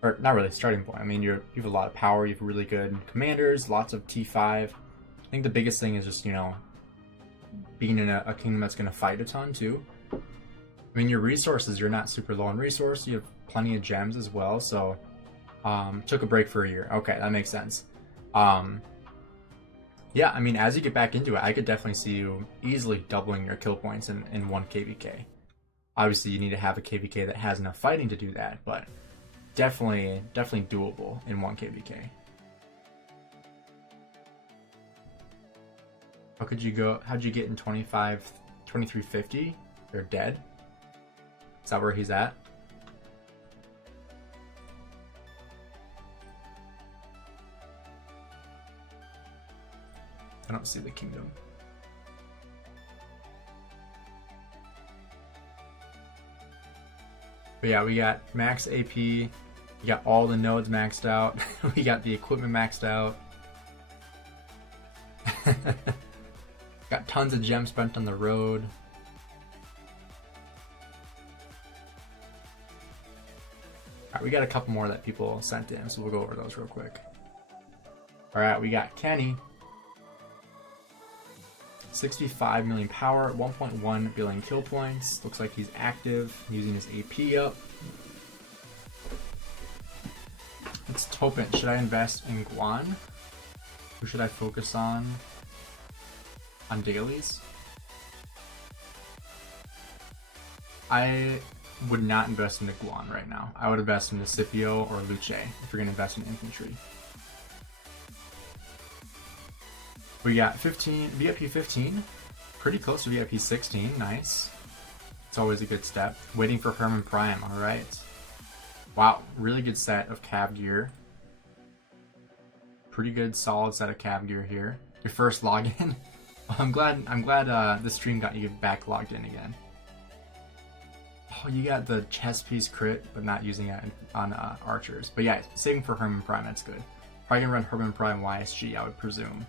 Or not really starting point. I mean, you have a lot of power. You have really good commanders, lots of T5. I think the biggest thing is just, you know, being in a kingdom that's going to fight a ton too. I mean, your resources, you're not super low on resource. You have plenty of gems as well. So, took a break for a year. Okay, that makes sense. Yeah, I mean, as you get back into it, I could definitely see you easily doubling your kill points in one KVK. Obviously, you need to have a KVK that has enough fighting to do that, but definitely doable in one KVK. How'd you get in 2350? They're dead? Is that where he's at? I don't see the kingdom. But yeah, we got max AP. We got all the nodes maxed out. We got the equipment maxed out. Got tons of gems spent on the road. Alright, we got a couple more that people sent in, so we'll go over those real quick. Alright, we got Kenny. 65 million power, 1.1 billion kill points. Looks like he's active, using his AP up. It's Topin. Should I invest in Guan? Who should I focus on dailies? I would not invest in the Guan right now. I would invest in the Scipio or Luce if you're going to invest in infantry. We got 15, VIP 15, pretty close to VIP 16, nice. It's always a good step. Waiting for Herman Prime, alright. Wow, really good set of cab gear. Pretty good, solid set of cab gear here. Your first login. I'm glad this stream got you back logged in again. Oh, you got the chess piece crit, but not using it on archers. But yeah, saving for Herman Prime, that's good. Probably gonna run Herman Prime YSG, I would presume.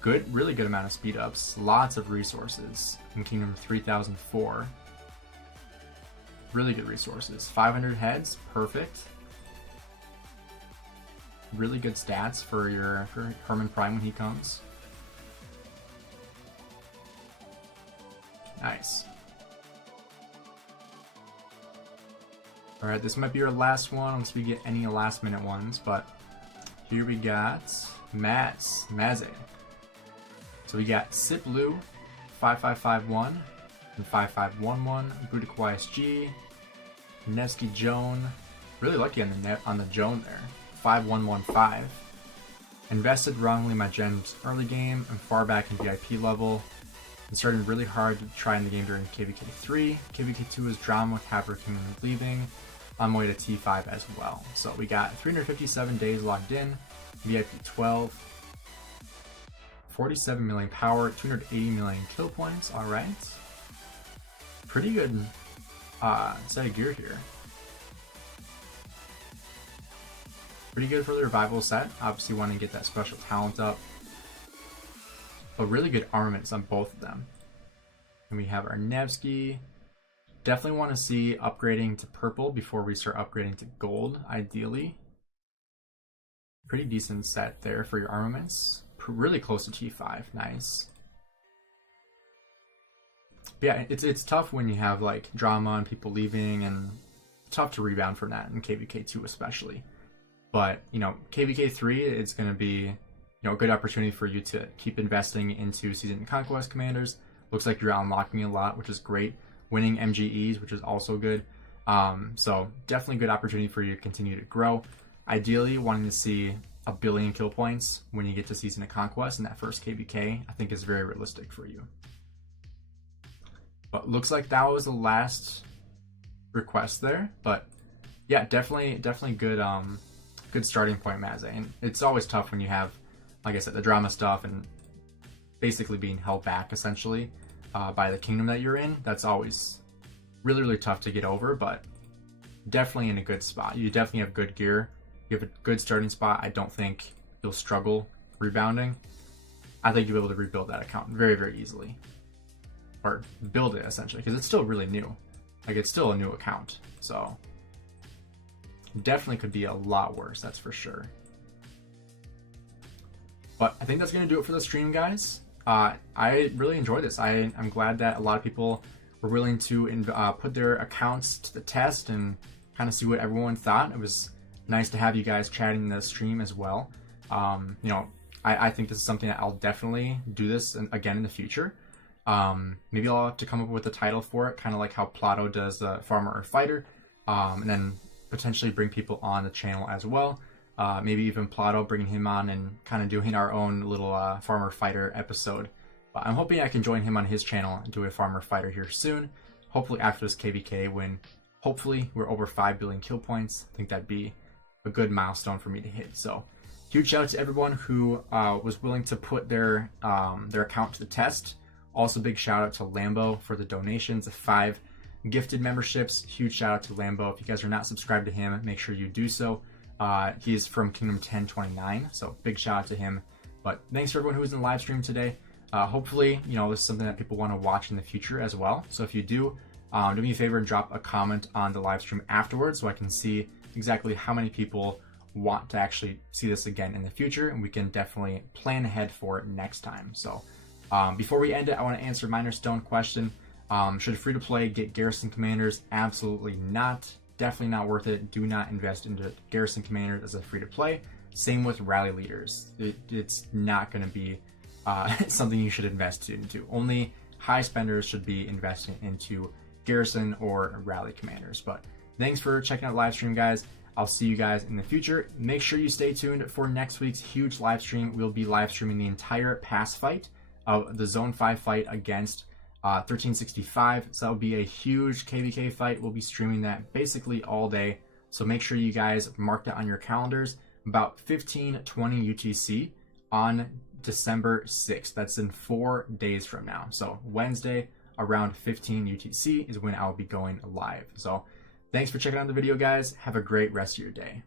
Good, really good amount of speed ups, lots of resources in Kingdom 3004. Really good resources. 500 heads, perfect. Really good stats for Herman Prime when he comes. Nice. Alright, this might be our last one unless we get any last minute ones, but here we got Maze. So we got Siplu 5551, and 5511, Budic YSG, Nevsky Joan, really lucky on the Joan there, 5115. Invested wrongly my gems early game and far back in VIP level, and started really hard to try in the game during KVK 3. KVK 2 is drama with Haver Kingdom leaving, on my way to T5 as well. So we got 357 days logged in, VIP 12, 47 million power, 280 million kill points. All right, pretty good set of gear here. Pretty good for the revival set. Obviously want to get that special talent up, but really good armaments on both of them. And we have our Nevsky. Definitely want to see upgrading to purple before we start upgrading to gold, ideally. Pretty decent set there for your armaments. Really close to T5, nice. But yeah, it's tough when you have like drama and people leaving, and tough to rebound from that in KVK 2 especially. But you know, KVK 3, it's going to be a good opportunity for you to keep investing into Season Conquest Commanders. Looks like you're unlocking a lot, which is great. Winning MGEs, which is also good. So definitely a good opportunity for you to continue to grow. Ideally, wanting to see 1 billion kill points when you get to Season of Conquest in that first KVK, I think is very realistic for you. But looks like that was the last request there. But yeah, definitely good good starting point, Mazze. And it's always tough when you have, like I said, the drama stuff and basically being held back essentially by the kingdom that you're in. That's always really tough to get over, but definitely in a good spot. You definitely have good gear. You have a good starting spot. I don't think you'll struggle rebounding. I think you'll be able to rebuild that account very easily, or build it essentially, because it's still really new. Like, it's still a new account, so definitely could be a lot worse, that's for sure. But I think that's going to do it for the stream, guys. I really enjoyed this. I'm glad that a lot of people were willing to put their accounts to the test and kind of see what everyone thought. It was nice to have you guys chatting in the stream as well. I think this is something that I'll definitely do this again in the future. Maybe I'll have to come up with a title for it, kind of like how Plato does the Farmer or Fighter, and then potentially bring people on the channel as well. Maybe even Plato, bringing him on and kind of doing our own little Farmer Fighter episode. But I'm hoping I can join him on his channel and do a Farmer Fighter here soon. Hopefully after this KVK, when hopefully we're over 5 billion kill points. I think that'd be a good milestone for me to hit. So huge shout out to everyone who was willing to put their account to the test. Also big shout out to Lambo for the donations of 5 gifted memberships. Huge shout out to Lambo. If you guys are not subscribed to him, make sure you do so. He's from Kingdom 1029, so big shout out to him. But thanks for everyone who was in the live stream today. Hopefully, this is something that people want to watch in the future as well. So if you do me a favor and drop a comment on the live stream afterwards, so I can see exactly how many people want to actually see this again in the future, and we can definitely plan ahead for it next time. So before we end it, I want to answer Miner Stone question. Should free-to-play get Garrison Commanders? Absolutely not. Definitely not worth it. Do not invest into Garrison Commanders as a free-to-play. Same with Rally Leaders. It's not going to be something you should invest into. Only high spenders should be investing into Garrison or Rally Commanders. But thanks for checking out the live stream, guys. I'll see you guys in the future. Make sure you stay tuned for next week's huge live stream. We'll be live streaming the entire pass fight of the Zone 5 fight against 1365. So that'll be a huge KVK fight. We'll be streaming that basically all day. So make sure you guys mark that on your calendars. About 15:20 UTC on December 6th. That's in 4 days from now. So Wednesday around 15 UTC is when I'll be going live. So thanks for checking out the video, guys. Have a great rest of your day.